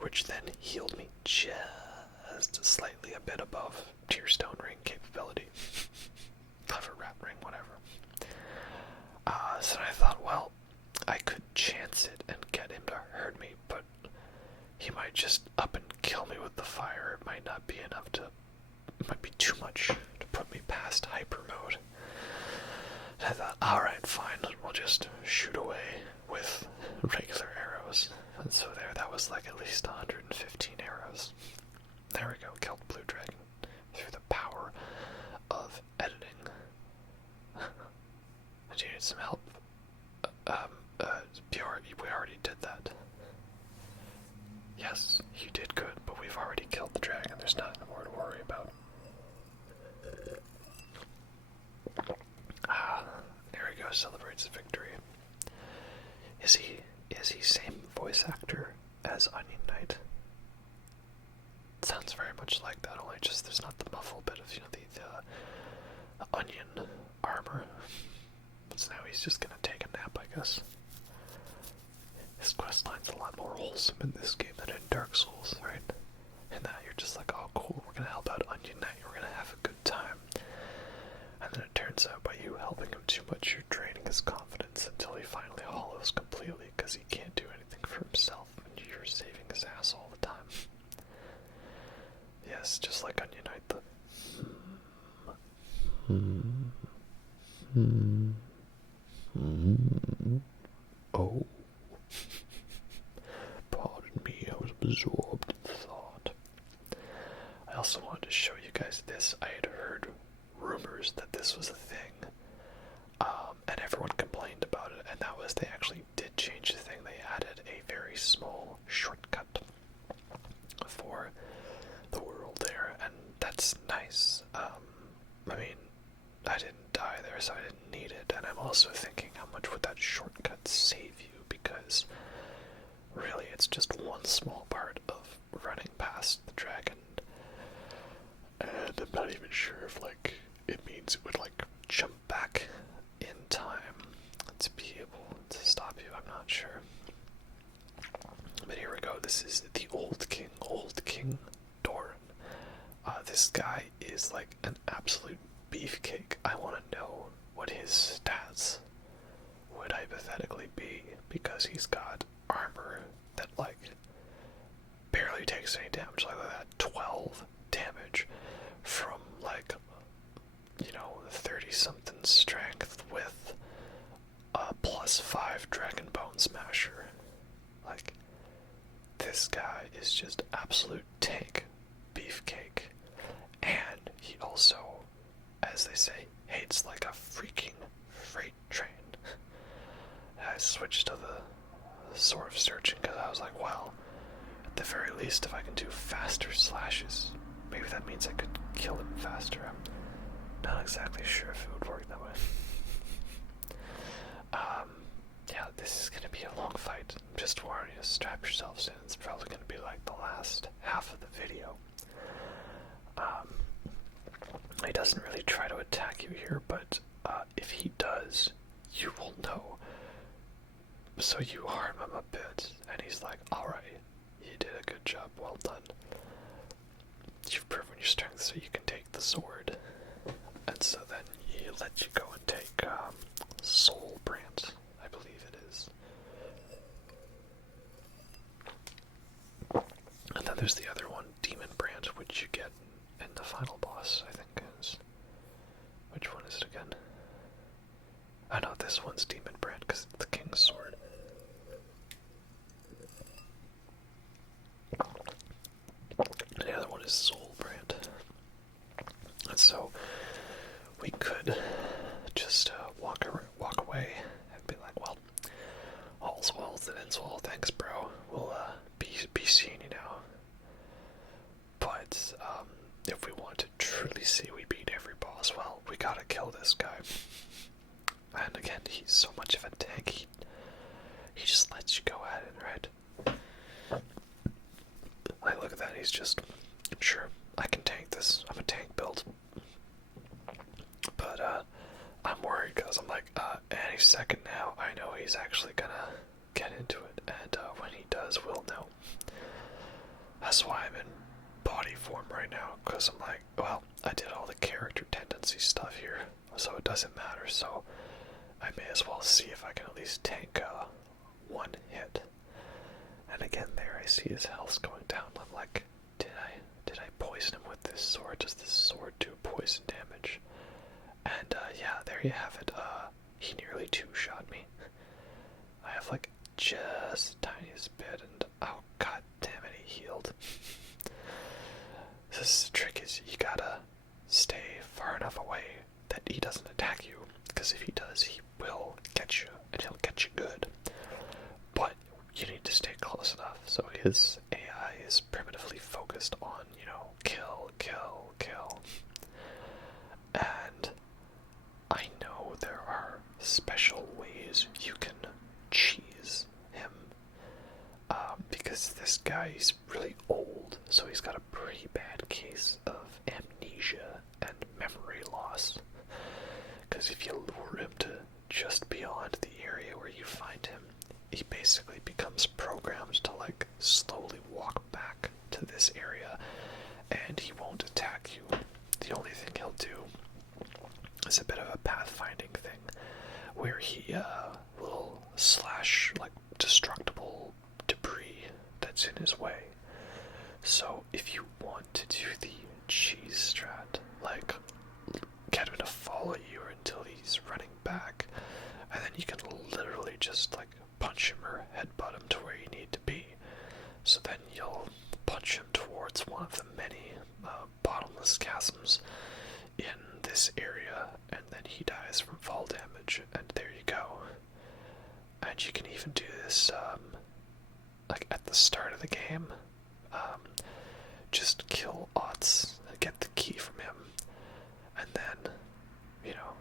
which then healed me just slightly a bit above Tearstone Ring capability. Clever Rat Ring, whatever. So I thought, well, I could chance it and get him to hurt me, but he might just up and kill me with the fire. It might not be enough to... It might be too much to put me past hyper mode. And I thought, alright, fine, we'll just shoot away with regular arrows. And so there, that was like at least 115 arrows. There we go, killed Blue Dragon through the power of editing. Do you need some help? Bjorn, we already did that. Yes, you did good, but we've already killed the dragon. There's nothing more to worry about. There he goes, celebrates victory. Is he same voice actor as Onion Knight? Sounds very much like that, only just there's not the muffle bit of, the onion armor. So now he's just gonna take a nap, I guess. His questline's a lot more wholesome in this game than in Dark Souls, right? And that you're just like, oh cool, we're gonna help out Onion Knight, we're gonna have a good time. And then it turns out by you helping him too much, you're draining his confidence until he finally hollows completely because he can't do anything for himself and you're saving his ass all the time. Yes, just like Onion Knight, Oh. Pardon me, I was absorbed in thought. I also wanted to show you guys this. I had heard rumors that this was a thing, and everyone complained about it, and that was they actually did change the thing. They added a very small shortcut for the world there, and that's nice. I mean, I didn't die there, so I didn't need it, and I'm also thinking how much would that shortcut save you, because sure if like it means it would like jump back in time to be able to stop you. I'm not sure. But here we go. This is the old King Doran. This guy is like an absolute beefcake. I want to know what his stats would hypothetically be, because he's got armor that like barely takes any damage, like that 12 damage from like, you know, 30 something strength with a +5 Dragon Bone Smasher. Like, this guy is just absolute tank beefcake. And he also, as they say, hates like a freaking freight train. I switched to the sword of searching because I was like, well, at the very least, if I can do faster slashes, maybe that means I could kill him faster. I'm not exactly sure if it would work that way. Yeah, this is going to be a long fight. Just warning you, strap yourselves in. It's probably going to be like the last half of the video. He doesn't really try to attack you here, but if he does, you will know. So you harm him a bit, and he's like, alright, you did a good job, well done. You've proven your strength, so you can take the sword. And so then he lets you go and take Soul Brand, I believe it is. And then there's the other one, Demon Brand, which you get in the final boss, I think is. Which one is it again? I know this one's Demon Brand because it's the King's Sword. And the other one is Soul Brand. And so we could just walk away and be like, well, all's well that ends well. Thanks, bro. We'll be seeing you now. But if we want to truly see we beat every boss, well, we gotta kill this guy. And again, he's so much of a tank. He just lets you go at it, right? Like, look at that. He's just, sure, I can tank this. I'm a tank build. But I'm worried because I'm like, any second now, I know he's actually gonna get into it. And when he does, we'll know. That's why I'm in body form right now, because I'm like, well, I did all the character tendency stuff here, so it doesn't matter, so I may as well see if I can at least tank one hit. And again, there I see his health going down. I'm like, did I poison him with this sword? Does this sword do poison damage? And yeah, there you have it. He nearly two-shot me. I have like just the tiniest bit, and oh god damn it, he healed. The trick is you gotta stay far enough away that he doesn't attack you, because if he does, he will get you, and he'll get you good. But you need to stay close enough, so his AI is primitively focused on, you know, kill, kill, kill. And I know there are special ways you can cheese him, because this guy is really old, so he's got a pretty bad case of amnesia and memory loss. Because if you lure him to just beyond the area where you find him, he basically becomes programmed to like slowly walk back to this area, and he won't attack you. The only thing he'll do is a bit of a pathfinding thing, where he will slash like destructible debris that's in his way. So if you want to do the cheese strat, like get him to follow you until he's running back, and then you can literally just like punch him or headbutt him to where you need to be. So then you'll punch him towards one of the many bottomless chasms in this area, and then he dies from fall damage, and there you go. And you can even do this like at the start of the game. Just kill Otz and get the key from him, and then, you know,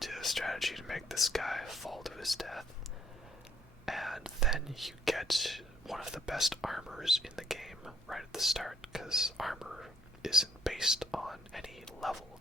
do a strategy to make this guy fall to his death, and then you get one of the best armors in the game right at the start, because armor isn't based on any level.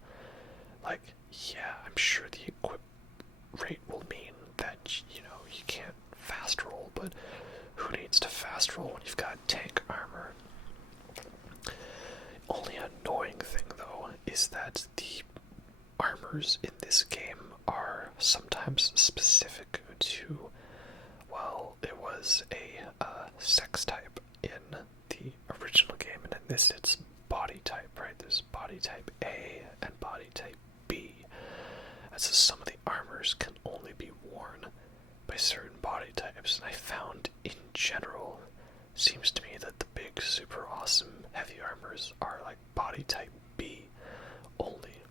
armors in this game are sometimes specific to, well, it was a sex type in the original game, and in this it's body type, right? There's body type A and body type B. And so some of the armors can only be worn by certain body types, and I found in general, seems to me that the big super awesome heavy armors are like body type B only,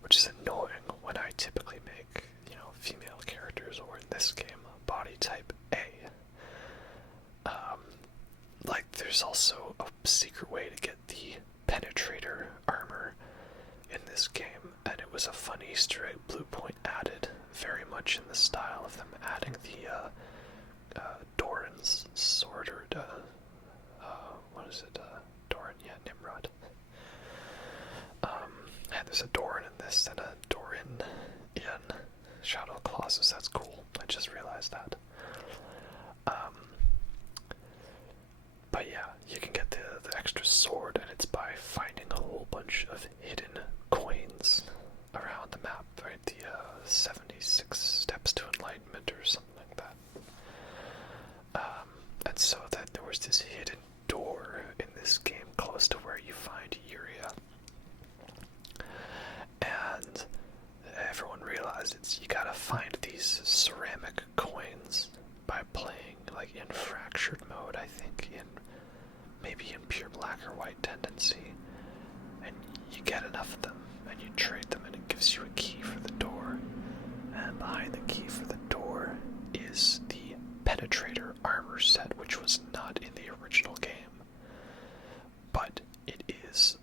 which is annoying when I typically make, female characters, or in this game, body type A. There's also a secret way to get the Penetrator armor in this game, and it was a fun Easter egg Blue Point added, very much in the style of them adding the Doran's sword, or Doran, yeah, Nimrod. And there's a Doran in this, and a Doran in Shadow of Colossus. That's cool. I just realized that. But yeah, you can get the extra sword, and it's by finding a whole bunch of hidden coins around the map, right? The 76 steps to enlightenment or something like that. And so that there was this hidden door in this game close to where you find Uria. And everyone realized you gotta find these ceramic coins by playing in fractured mode, I think, maybe in pure black or white tendency, and you get enough of them and you trade them, and it gives you a key for the door, and behind the key for the door is the Penetrator armor set, which was not in the original game, but it is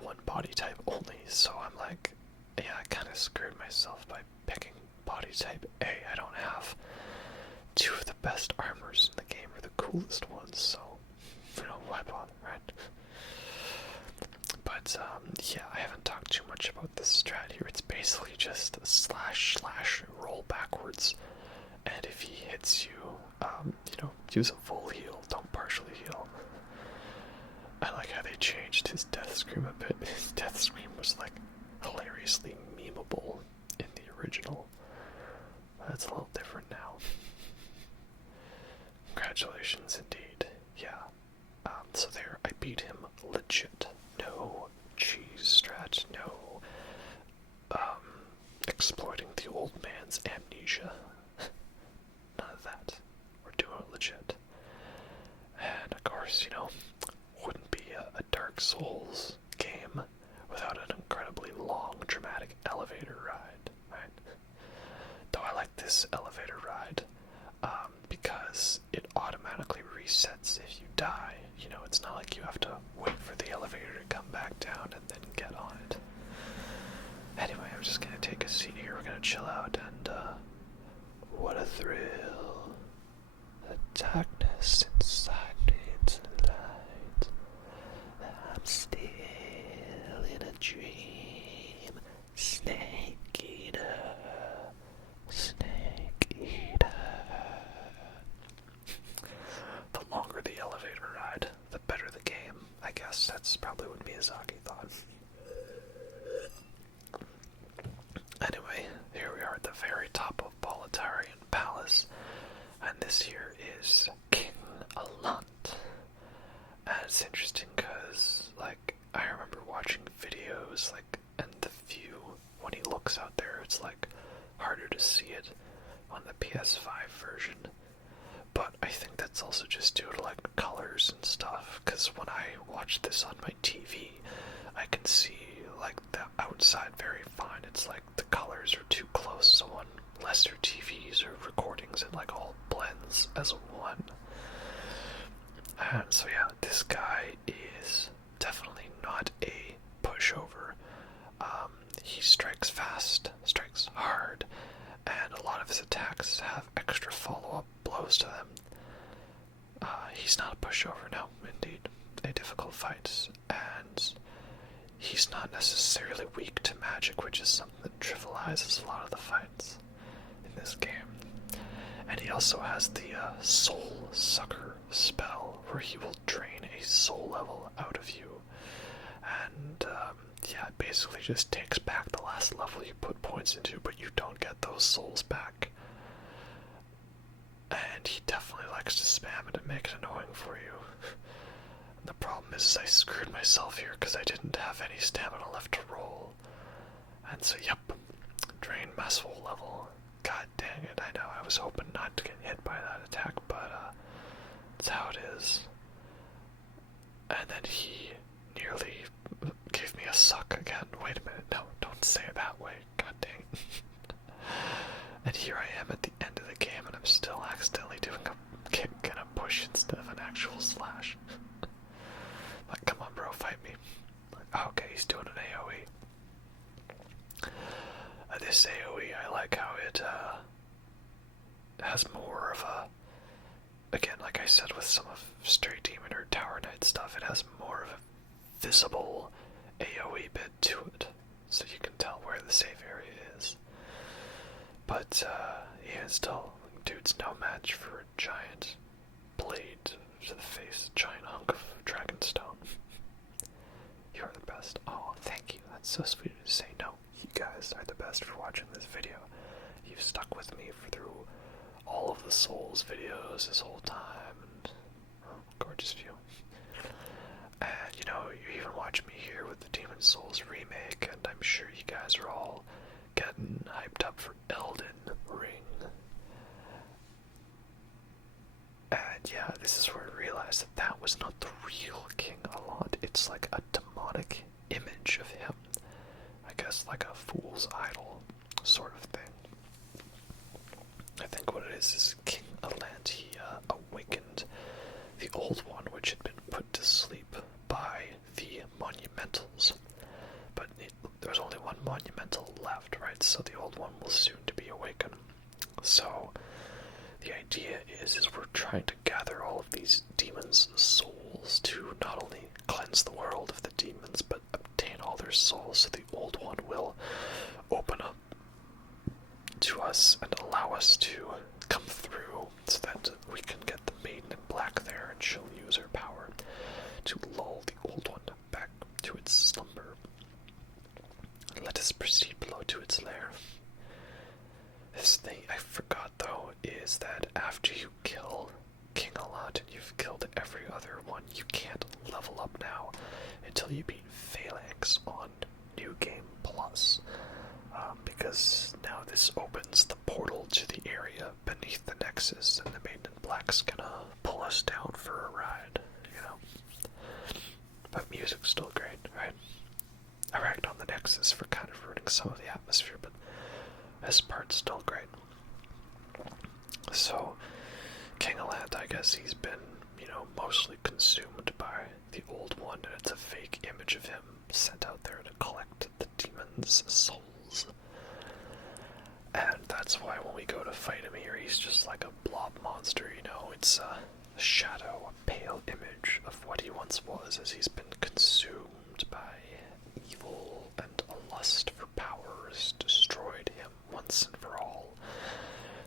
one body type only. So I'm like, yeah, I kind of screwed myself by picking body type A. I don't have two of the best armors in the game, or the coolest ones, so why bother, right? But yeah, I haven't talked too much about this strat here. It's basically just a slash roll backwards, and if he hits you, use a full heal, don't partially heal. I like how they changed his death scream a bit. His death scream was hilariously memeable in the original. That's a little different now. Congratulations indeed. Yeah. So there, I beat him legit. No cheese strat, no exploiting the old man's amnesia. None of that. We're doing it legit. And of course, wouldn't be a Dark Souls game without an incredibly long, dramatic elevator ride, right? Though I like this elevator ride because it automatically resets if you die. It's not like you have to wait for the elevator to come back down and then get on it. Anyway, I'm just gonna take a seat here. We're gonna chill out, and what a thrill. The darkness inside needs light. I'm still in a dream. Snake eater. Snake eater. The longer the elevator ride, the better the game. I guess that's probably what Miyazaki thought. Anyway, here we are at the very top of Boletarian Palace, and this here is King Allant. And it's interesting because, I remember watching videos, and the view, when he looks out there, it's, harder to see it on the PS5 version. But I think that's also just due to, colors and stuff, because when I watch this on my TV, I can see, the outside very fine. It's the colors are too close, so on lesser TVs or recordings, it, all blends as one. And so yeah, this guy is definitely not a pushover. He strikes fast, strikes hard, and a lot of his attacks have extra follow-up blows to them. He's not a pushover, no, indeed. A difficult fight, and he's not necessarily weak to magic, which is something that trivializes a lot of the fights in this game. And he also has the Soul Sucker spell, where he will drain a soul level out of you. And yeah, it basically just takes back the last level you put points into, but you don't get those souls back. And he definitely likes to spam it and make it annoying for you. The problem is I screwed myself here because I didn't have any stamina left to roll. And so, yep, drain massive level. God dang it, I know, I was hoping not to get hit by that attack, but that's how it is. And then he nearly gave me a suck again. Wait a minute, no, don't say it that way, god dang. And here I am at the end of the game and I'm still accidentally doing a kick and a push instead of an actual slash. Like, come on bro, fight me. Like, okay, he's doing an AoE. This AoE, I like how it has more of a, again, like I said with some of Stray Demon or Tower Knight stuff, it has more of a visible AoE bit to it, so you can tell where the safe area is. But even still, dude's no match for a giant blade to the face, giant hunk of dragonstone. You're the best. Oh, thank you. That's so sweet to say. No, you guys are the best for watching this video. You've stuck with me through all of the Souls videos this whole time, and gorgeous view. And you know, you even watch me here with the Demon Souls remake, and I'm sure you guys are all getting hyped up for Elden Ring. And yeah, this is where I realized that that was not the real King Allant. It's like a demonic image of him. I guess like a fool's idol sort of thing. I think what it is King Allant, he awakened the old one, which had been put to sleep by the Monumentals. But there was only one Monumental left, right? So the old one will soon to be awakened. So the idea is we're trying to gather all of these demons' souls to not only cleanse the world of the demons, but obtain all their souls, so the old one will open up to us and allow us to come through, so that we can get the Maiden in black there, and she'll use her power to lull the old one back to its slumber. Let us proceed below to its lair. This thing I forgot though is that after you kill King Allant and you've killed every other one, you can't level up now until you beat Phalanx on New Game Plus. Because now this opens the portal to the area beneath the Nexus, and the Maiden in Black's gonna pull us down for a ride, you know. But music's still great, right? I ragged on the Nexus for kind of ruining some of the atmosphere, but this part's still great. So, King Allant, I guess he's been, you know, mostly consumed by the old one, and it's a fake image of him sent out there to collect the demon's souls. And that's why when we go to fight him here, he's just like a blob monster, you know, it's a shadow, a pale image of what he once was, as he's been consumed by evil, and a lust for power has destroyed him once and for all.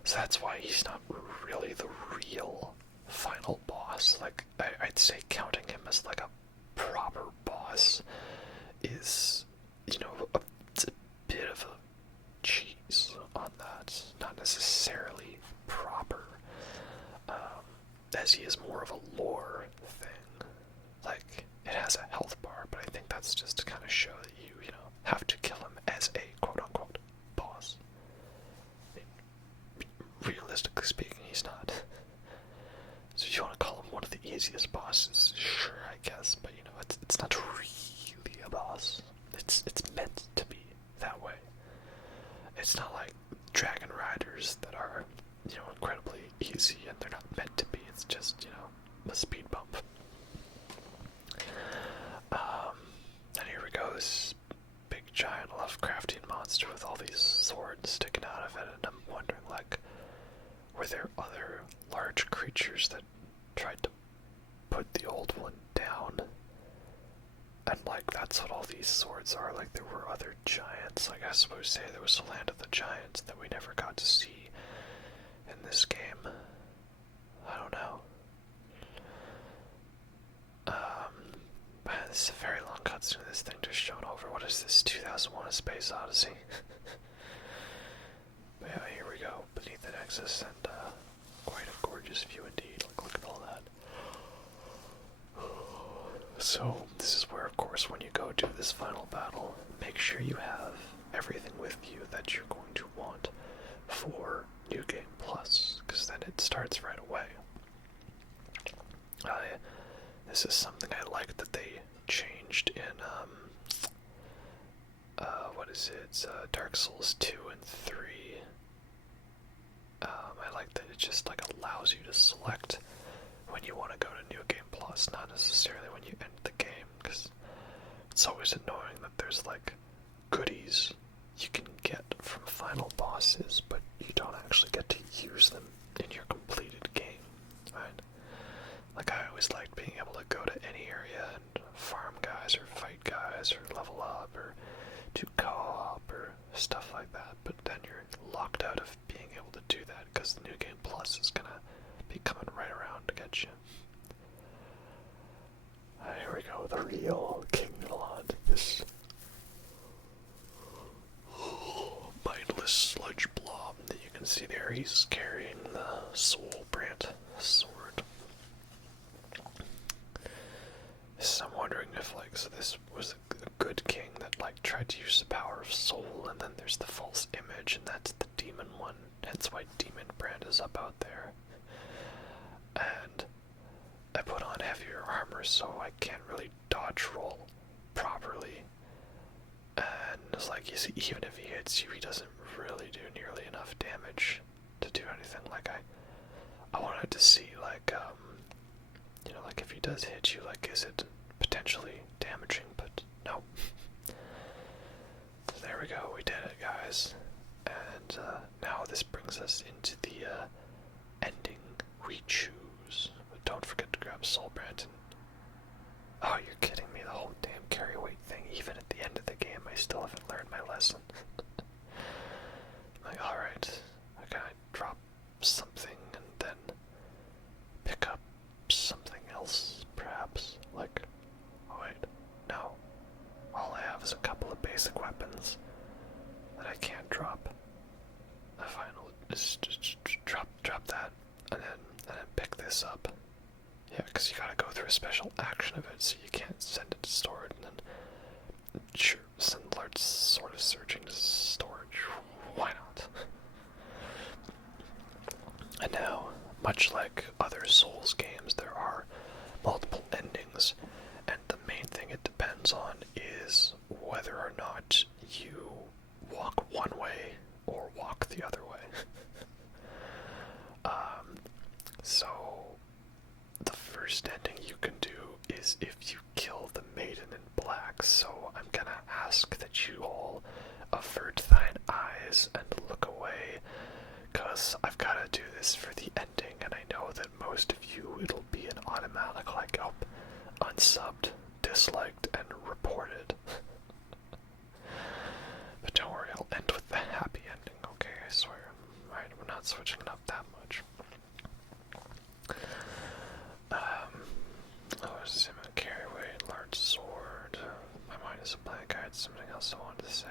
So that's why he's not really the real final boss. Like, I'd say counting him as like a proper boss is, you know, it's a bit of a cheese on that. Not necessarily proper, as he is more of a lore thing. Like, it has a health bar, but I think that's just to kind of show that you know, have to kill him as a quote-unquote boss. I mean, realistically speaking, he's not. So if you want to call him one of the easiest bosses, sure, I guess, but you know, it's not really a boss. It's meant to be that way. It's not like Dragon Riders that are, you know, incredibly easy and they're not meant to be. It's just, you know, a speed bump. And here we go, this big giant Lovecraftian monster with all these swords sticking out of it, and I'm wondering, like, were there other large creatures that tried to put the old one down? And, like, that's what all these swords are. Like, there were other giants. Like, I suppose say there was the land of the giants that we never got to see in this game. I don't know. this is a very long cutscene. This thing just shown over. What is this? 2001: A Space Odyssey. But yeah, here we go, beneath the Nexus, and quite a gorgeous view indeed. Look at all that. So this is where, of course, when you go to this final battle, make sure you have everything with you that you're going to want for New Game Plus, because then it starts right away. This is something I like that they changed in what is it? It's Dark Souls 2 and 3. I like that it just like allows you to select when you want to go to New Game Plus, not necessarily when you end the game, because it's always annoying that there's like goodies you can get from final bosses, but you don't actually get to use them in your completed game, right? Like, I always liked being able to go to any area and farm guys or fight guys or level up or do co-op or stuff like that, but then you're locked out of being able to do that because the New Game Plus is gonna be coming right around to get you. Here we go, the real King Doran. This mindless sludge blob that you can see there. He's carrying the Soul Brand sword. So I'm wondering if, like, so this was a good king that, like, tried to use the power of soul, and then there's the false image, and that's the demon one. Hence why Demon Brand is up out there. And I put on heavier armor, so I can't really dodge roll properly. And it's like, you see, even if he hits you, he doesn't really do nearly enough damage to do anything. Like, I wanted to see, like, you know, like, if he does hit you, like, is it potentially damaging? But no. So there we go, we did it, guys. And now this brings us into the ending we choose. But don't forget to grab Soulbrand. Oh, you're kidding me, the whole damn carry weight thing. Even at the end of the game, I still haven't learned my lesson. Like, alright, I gotta drop something and then pick up something else, perhaps. Like, oh wait, no. All I have is a couple of basic weapons that I can't drop. The final is just drop that, and then pick this up. Yeah, because you gotta go through a special action of it, so you can't send it to storage, and then sure, send large sort of searching to storage. Why not? And now, much like other Souls games, there are multiple endings, and the main thing it depends on is whether or not you walk one way or walk the other way. So the first ending you can do is if you kill the Maiden in black, so I'm gonna ask that you all avert thine eyes and look away, because I've gotta do this for the ending, and I know that most of you, it'll be an automatic, like, oh, unsubbed, disliked, and reported. But don't worry, I'll end with the happy ending, okay, I swear. Alright, we're not switching it up that much. Simon carry weight, large sword. My mind is a blank. I had something else I wanted to say.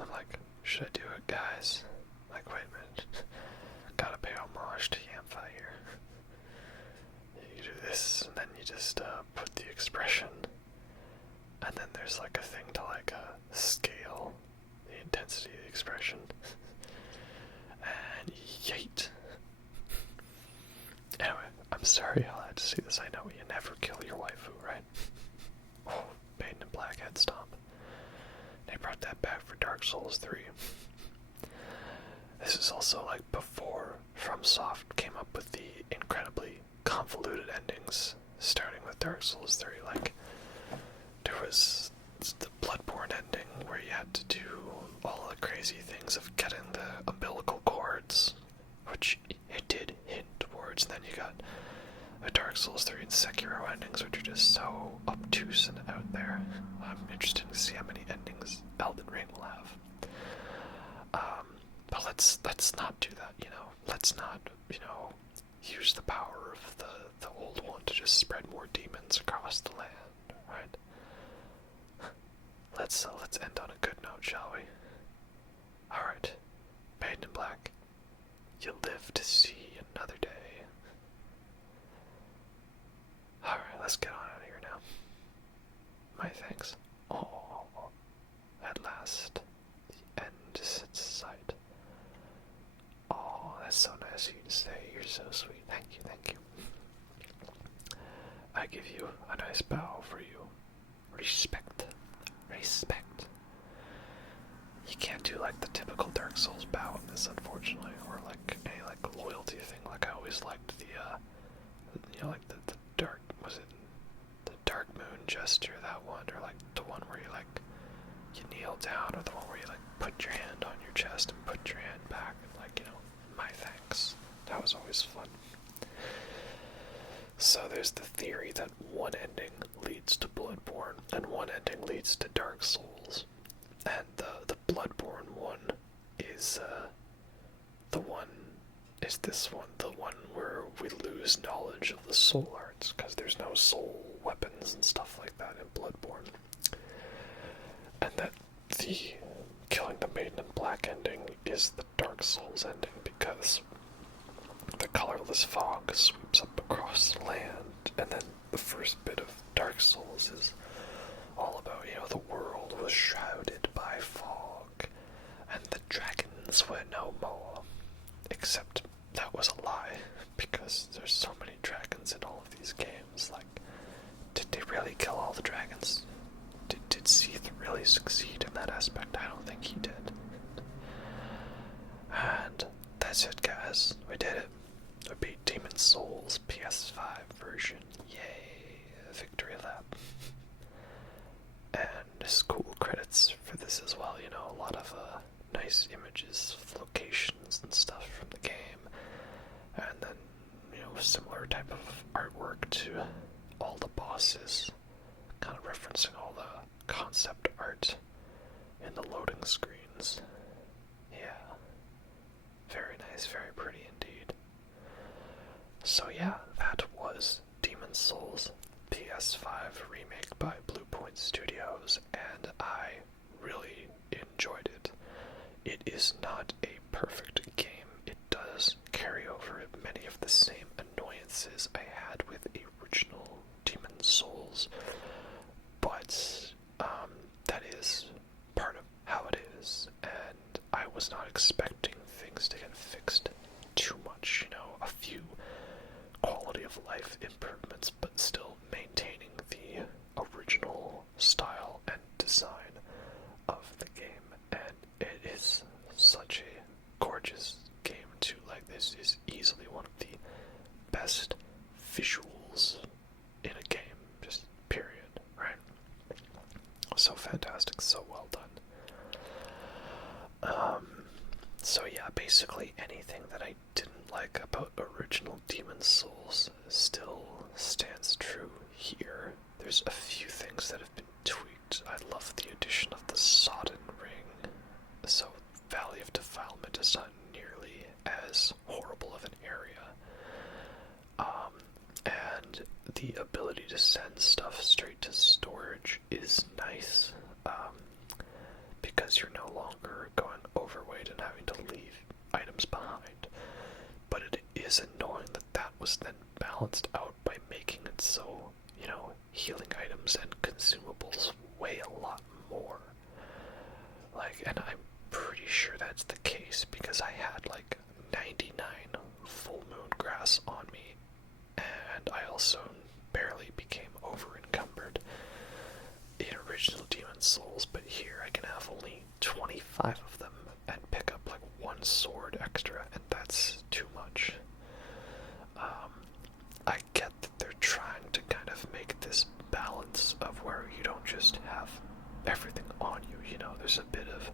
I'm like, should I do it, guys? Like, wait a minute. Gotta pay homage to Yamfire. You do this, and then you just put the expression, and then there's like a thing to like scale the intensity of the expression. And yeet. Anyway, I'm sorry y'all had to see this. I know you never kill your waifu, right? Oh, Maiden in Black Head Stomp. They brought that back for Dark Souls 3. This is also like before FromSoft came up with the incredibly convoluted endings, starting with Dark Souls 3. Like, there was the Bloodborne ending where you had to do all the crazy things of getting the umbilical cords, which it did hint towards. And then you got the Dark Souls 3 and Sekiro endings, which are just so obtuse and out there. I'm interested to see how many endings Elden Ring will have. But let's not do that, you know. Let's not, you know, use the power of the old one to just spread more demons across the land, right? Let's end on a good note, shall we? Alright, Maiden in Black, you live to see another day. Alright, let's get on out of here now. My thanks. Oh, at last, the end is in sight. Oh, that's so nice of you to say. You're so sweet. Thank you, thank you. I give you a nice bow for you. Respect. Respect. You can't do like the typical Dark Souls bow in this, unfortunately, or like any like loyalty thing. Like I always liked the, like the dark, was it the Dark Moon gesture, that one, or like the one where you like, you kneel down, or the one where you like put your hand on your chest and put your hand back and like, my thanks. That was always fun. So there's the theory that one ending leads to Bloodborne and one ending leads to Dark Souls. And the Bloodborne one is this one, the one where we lose knowledge of the soul arts, because there's no soul weapons and stuff like that in Bloodborne. And that the killing the Maiden in Black ending is the Dark Souls ending, because the colourless fog sweeps up across the land, and then the first bit of Dark Souls is all about, the world was shrouded by fog, and the dragons were no more. Except that was a lie, because there's so many dragons in all of these games. Like, did they really kill all the dragons? Did Seath really succeed in that aspect? I don't think he did. And that's it, guys. We did it. We beat Demon's Souls PS5 version. Yay! Victory lap. And just cool credits for this as well. A lot of nice images, locations, and stuff from the game. And then, similar type of artwork to all the bosses, kind of referencing all the concept art in the loading screens. Yeah. Very nice, very pretty indeed. So yeah, that was Demon's Souls PS5 Remake by Bluepoint Studios, and I really enjoyed it. It is not a perfect game. It does carry over many of the same annoyances I had with the original Demon's Souls, but that is part of how it is, and I was not expecting things to get fixed too much. A few quality of life improvements, but still maintaining the original style and design of the game. And it is such a gorgeous game too. Like, this is easily one of the best visuals in a game, just period, right? So fantastic, so well done. So yeah, basically anything that I didn't like about original Demon's Souls still stands true here. There's a few things that have been tweaked. I love the addition of the Sodden Ring. So Valley of Defilement is not nearly as horrible of an area. And the ability to send stuff straight to storage is nice, because you're no longer going overweight and having to leave items behind. But it is annoying that was then balanced out by making it so, healing items and consumables weigh a lot more. And I'm pretty sure that's the case, because I had 99 full moon grass on me, and I also barely became over encumbered in original Demon's Souls, but here I can have only 25 of them and pick up one sword extra, and that's too much. I get that they're trying to kind of make this balance of where you don't just have everything on you, there's a bit of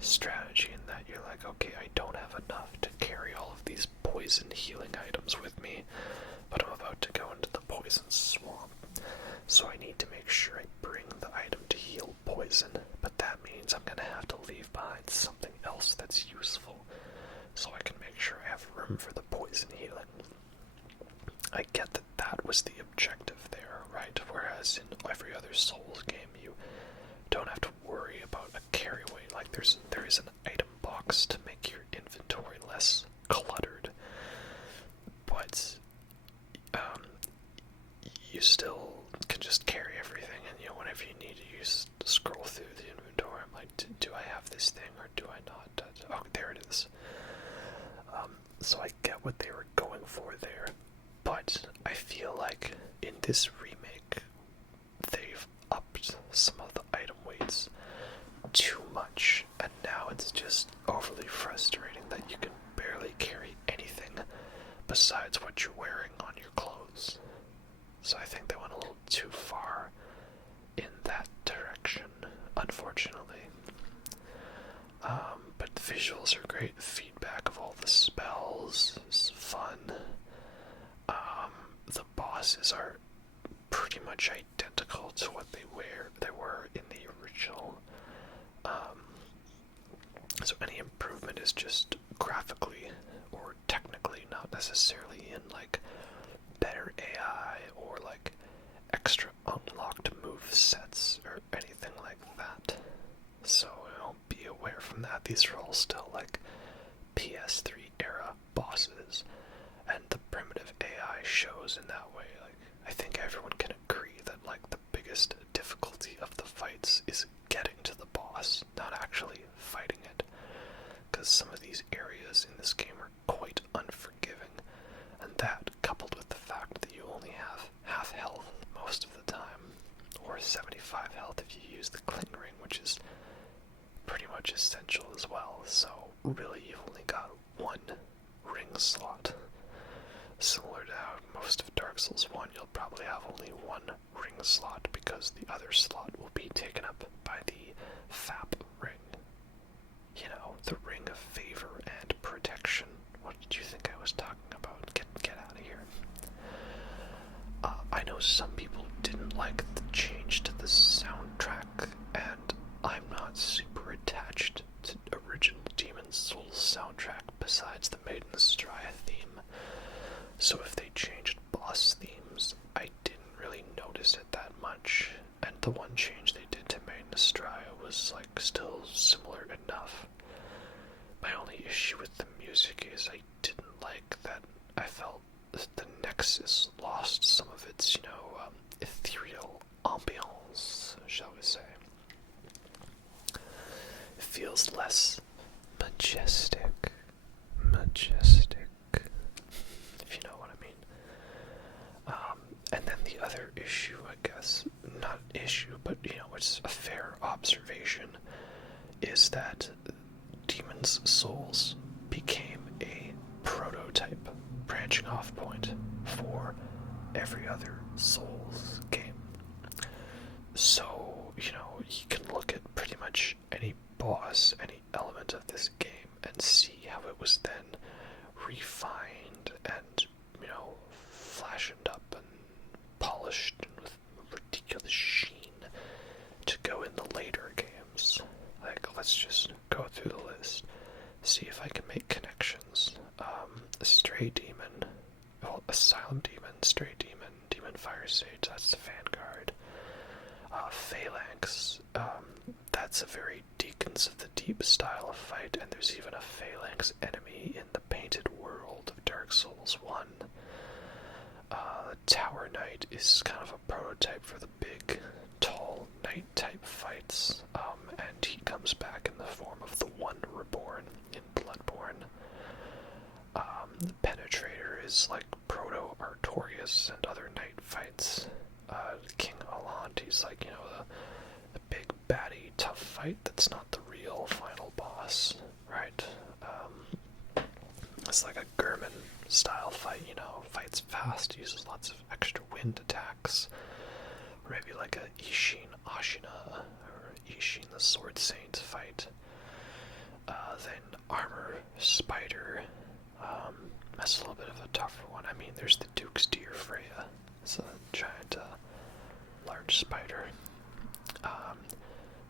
strategy in that. You're like, okay, I don't have enough to carry all of these poison healing items with me, but I'm about to go into the poison swamp, so I need to make sure I bring the item to heal poison, but that means I'm gonna have to leave behind something else that's useful, so I can make sure I have room for the poison healing. just carry everything, and whenever you need to scroll through the inventory, I'm like, do I have this thing or do I not? Oh, there it is. So I get what they were going for there, but I feel like in this remake, they've upped some of the item weights too much, and now it's just overly frustrating that you can barely carry anything besides what you're wearing on your clothes. So I think they went a little too far in that direction, unfortunately. But the visuals are great. The feedback of all the spells is fun. The bosses are pretty much identical to what they were in the original. So any improvement is just graphically or technically, not necessarily in like better AI or like extra unlocked move sets or anything like that. So be aware from that. These are all still like PS3 era bosses, and the primitive AI shows in that way. Like, I think everyone can agree that like the biggest difficulty of the fights is getting to the boss, not actually fighting it, because some of these areas in this game are quite unforgiving, and that, coupled with the fact that you only have half health most of the time, or 75 health if you use the Cling Ring, which is pretty much essential as well. So really you've only got one ring slot. Similar to how most of Dark Souls 1, you'll probably have only one ring slot because the other slot will be taken up by the FAP ring. The ring of favor and protection. What did you think I was talking about? Get out of here. I know some people didn't like the change to the soundtrack, and I'm not super attached to original Demon's Souls soundtrack besides the Maiden Astraea theme. So if they changed boss themes, I didn't really notice it that much, and the one change they did to Maiden Astraea was like still similar enough. My only issue with the music is I didn't like that I felt the Nexus lost some of its, ethereal ambiance, shall we say. It feels less majestic, if you know what I mean. And then the other issue, I guess, not issue, but, it's a fair observation, is that Demon's Souls became a prototype branching off point for every other Souls game. So, you can look at pretty much any boss, any element of this game, and see how it was then refined and, fashioned up and polished with ridiculous sheen to go in the later games. Like, let's just go through the list, see if I can make connections. Stray Demon, Asylum Demon, Stray Demon, Demon Fire Sage, that's the Vanguard. Phalanx, that's a very Deacons of the Deep style of fight, and there's even a Phalanx enemy in the Painted World of Dark Souls 1. Tower Knight is kind of a prototype for the big, tall knight type fights, and he comes back in the form of the One Reborn in Bloodborne. The Penetrator is like Proto-Artorias and other knight fights. King Allant, he's like, the big baddie tough fight that's not the real final boss, right? It's like a Gurman style fight, fights fast, uses lots of extra wind attacks. Or maybe like a Ishin Ashina, or Ishin the Sword Saint fight. Then Armor Spider, that's a little bit of a tougher one. I mean, there's the Duke's Deer Freya. It's a giant, large spider.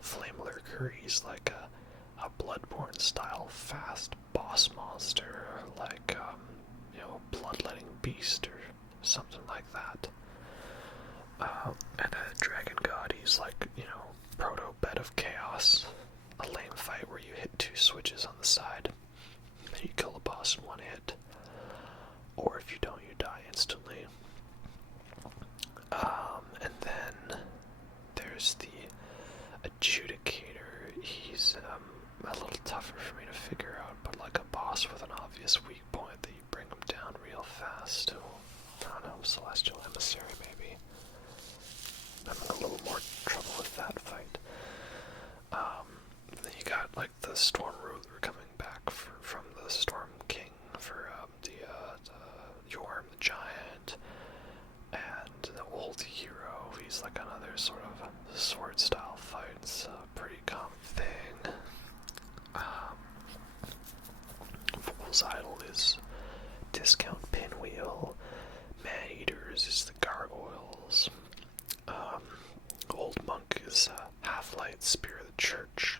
Flamelurker, he's like a Bloodborne style fast boss monster, like, Bloodletting Beast or something like that. And then Dragon God, he's like, Proto Bed of Chaos, a lame fight where you hit 2 switches on the side, and you kill the boss in one hit. Or if you don't, you die instantly. And then there's the Adjudicator. He's a little tougher for me to figure out, but like a boss with an obvious weak point that you bring him down real fast. I don't know, Celestial Emissary maybe. I'm having a little more trouble with that fight. Then you got like the Storm Ruler coming back from the Storm King for the Yorm the Giant, and the old hero. He's like another sort of sword style fight. It's a pretty common thing. Fool's Idol is discount pinwheel. Maneaters is the gargoyles. Old Monk is Half-Light Spear of the Church.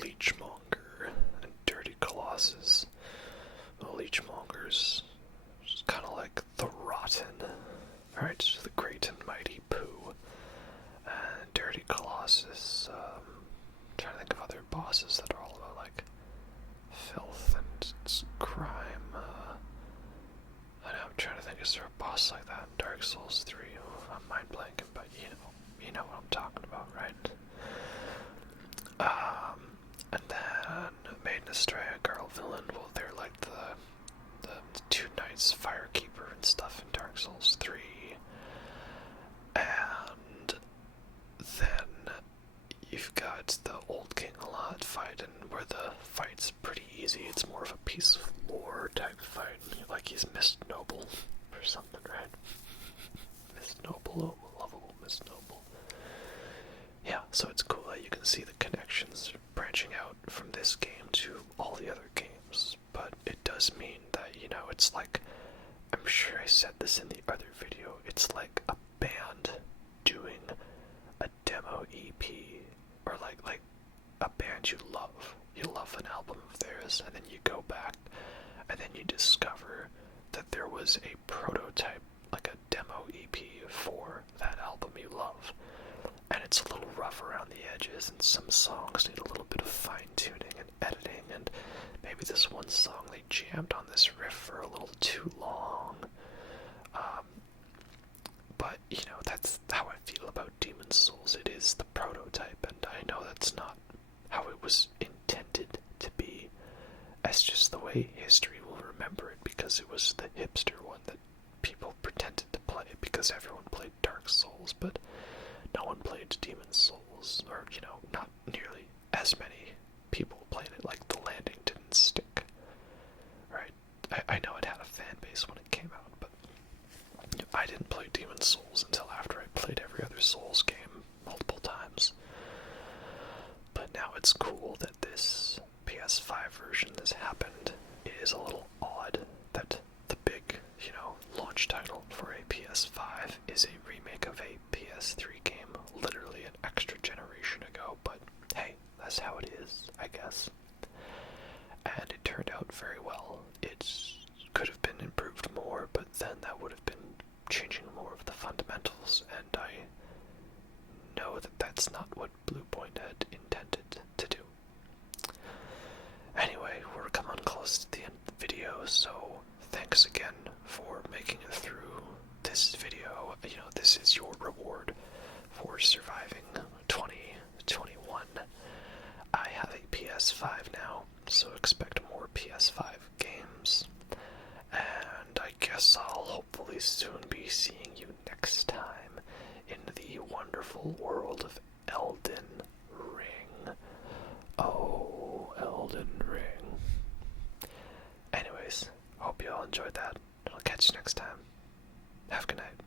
Leechmonger and Dirty Colossus. Well, Leechmonger's kind of like the Rotten, right? The Great and Mighty Pooh. And Dirty Colossus. Trying to think of other bosses that are all about like filth and crime. I know, I'm trying to think, is there a boss like that in Dark Souls 3? I'm mind blanking, but you know what I'm talking about, right? And then Maiden, Astraea, Garl, Vinland. Well, they're like the two knights, Firekeeper and stuff in Dark Souls 3. And then you've got the old King Allant fight, and where the fight's pretty easy. It's more of a piece of lore type fight. Like he's Mist Noble or something, right? Mist Noble, lovable Mist Noble. Yeah, so it's cool that you can see the connections branching out from this game to all the other games. But it does mean that, it's like, I'm sure I said this in the other video, it's like a band doing a demo EP, or like a band you love. You love an album of theirs, and then you go back, and then you discover that there was a prototype, like a demo EP for that album you love. And it's a little rough around the edges, and some songs need a little bit of fine-tuning and editing, and maybe this one song they jammed on this riff for a little too long. But, that's how I feel about Demon's Souls. It is the prototype, and I know that's not how it was intended to be. That's just the way history will remember it, because it was the hipster one that people pretended to play, because everyone played Dark Souls, but no one played Demon's Souls, or, not nearly as many people played it. Like, the landing didn't stick, right? I know it had a fan base when it came out, but I didn't play Demon's Souls until after I played every other Souls game multiple times. But now it's cool that this PS5 version has happened. It is a little odd that the big, launch title for a PS5 is a remake of a PS3 game literally an extra generation ago, but hey, that's how it is, I guess. And it turned out very well. It could have been improved more, but then that would have been changing more of the fundamentals, and I know that that's not what Bluepoint had intended to do. Anyway, we're coming close to the end of the video, so thanks again for making it through this video. This is your reward for surviving 2021. I have a PS5 now, so expect more PS5 games. And I guess I'll hopefully soon be seeing you next time in the wonderful world of Elden Ring. Oh, Elden Ring. Anyways, hope you all enjoyed that. I'll catch you next time. Have a good night.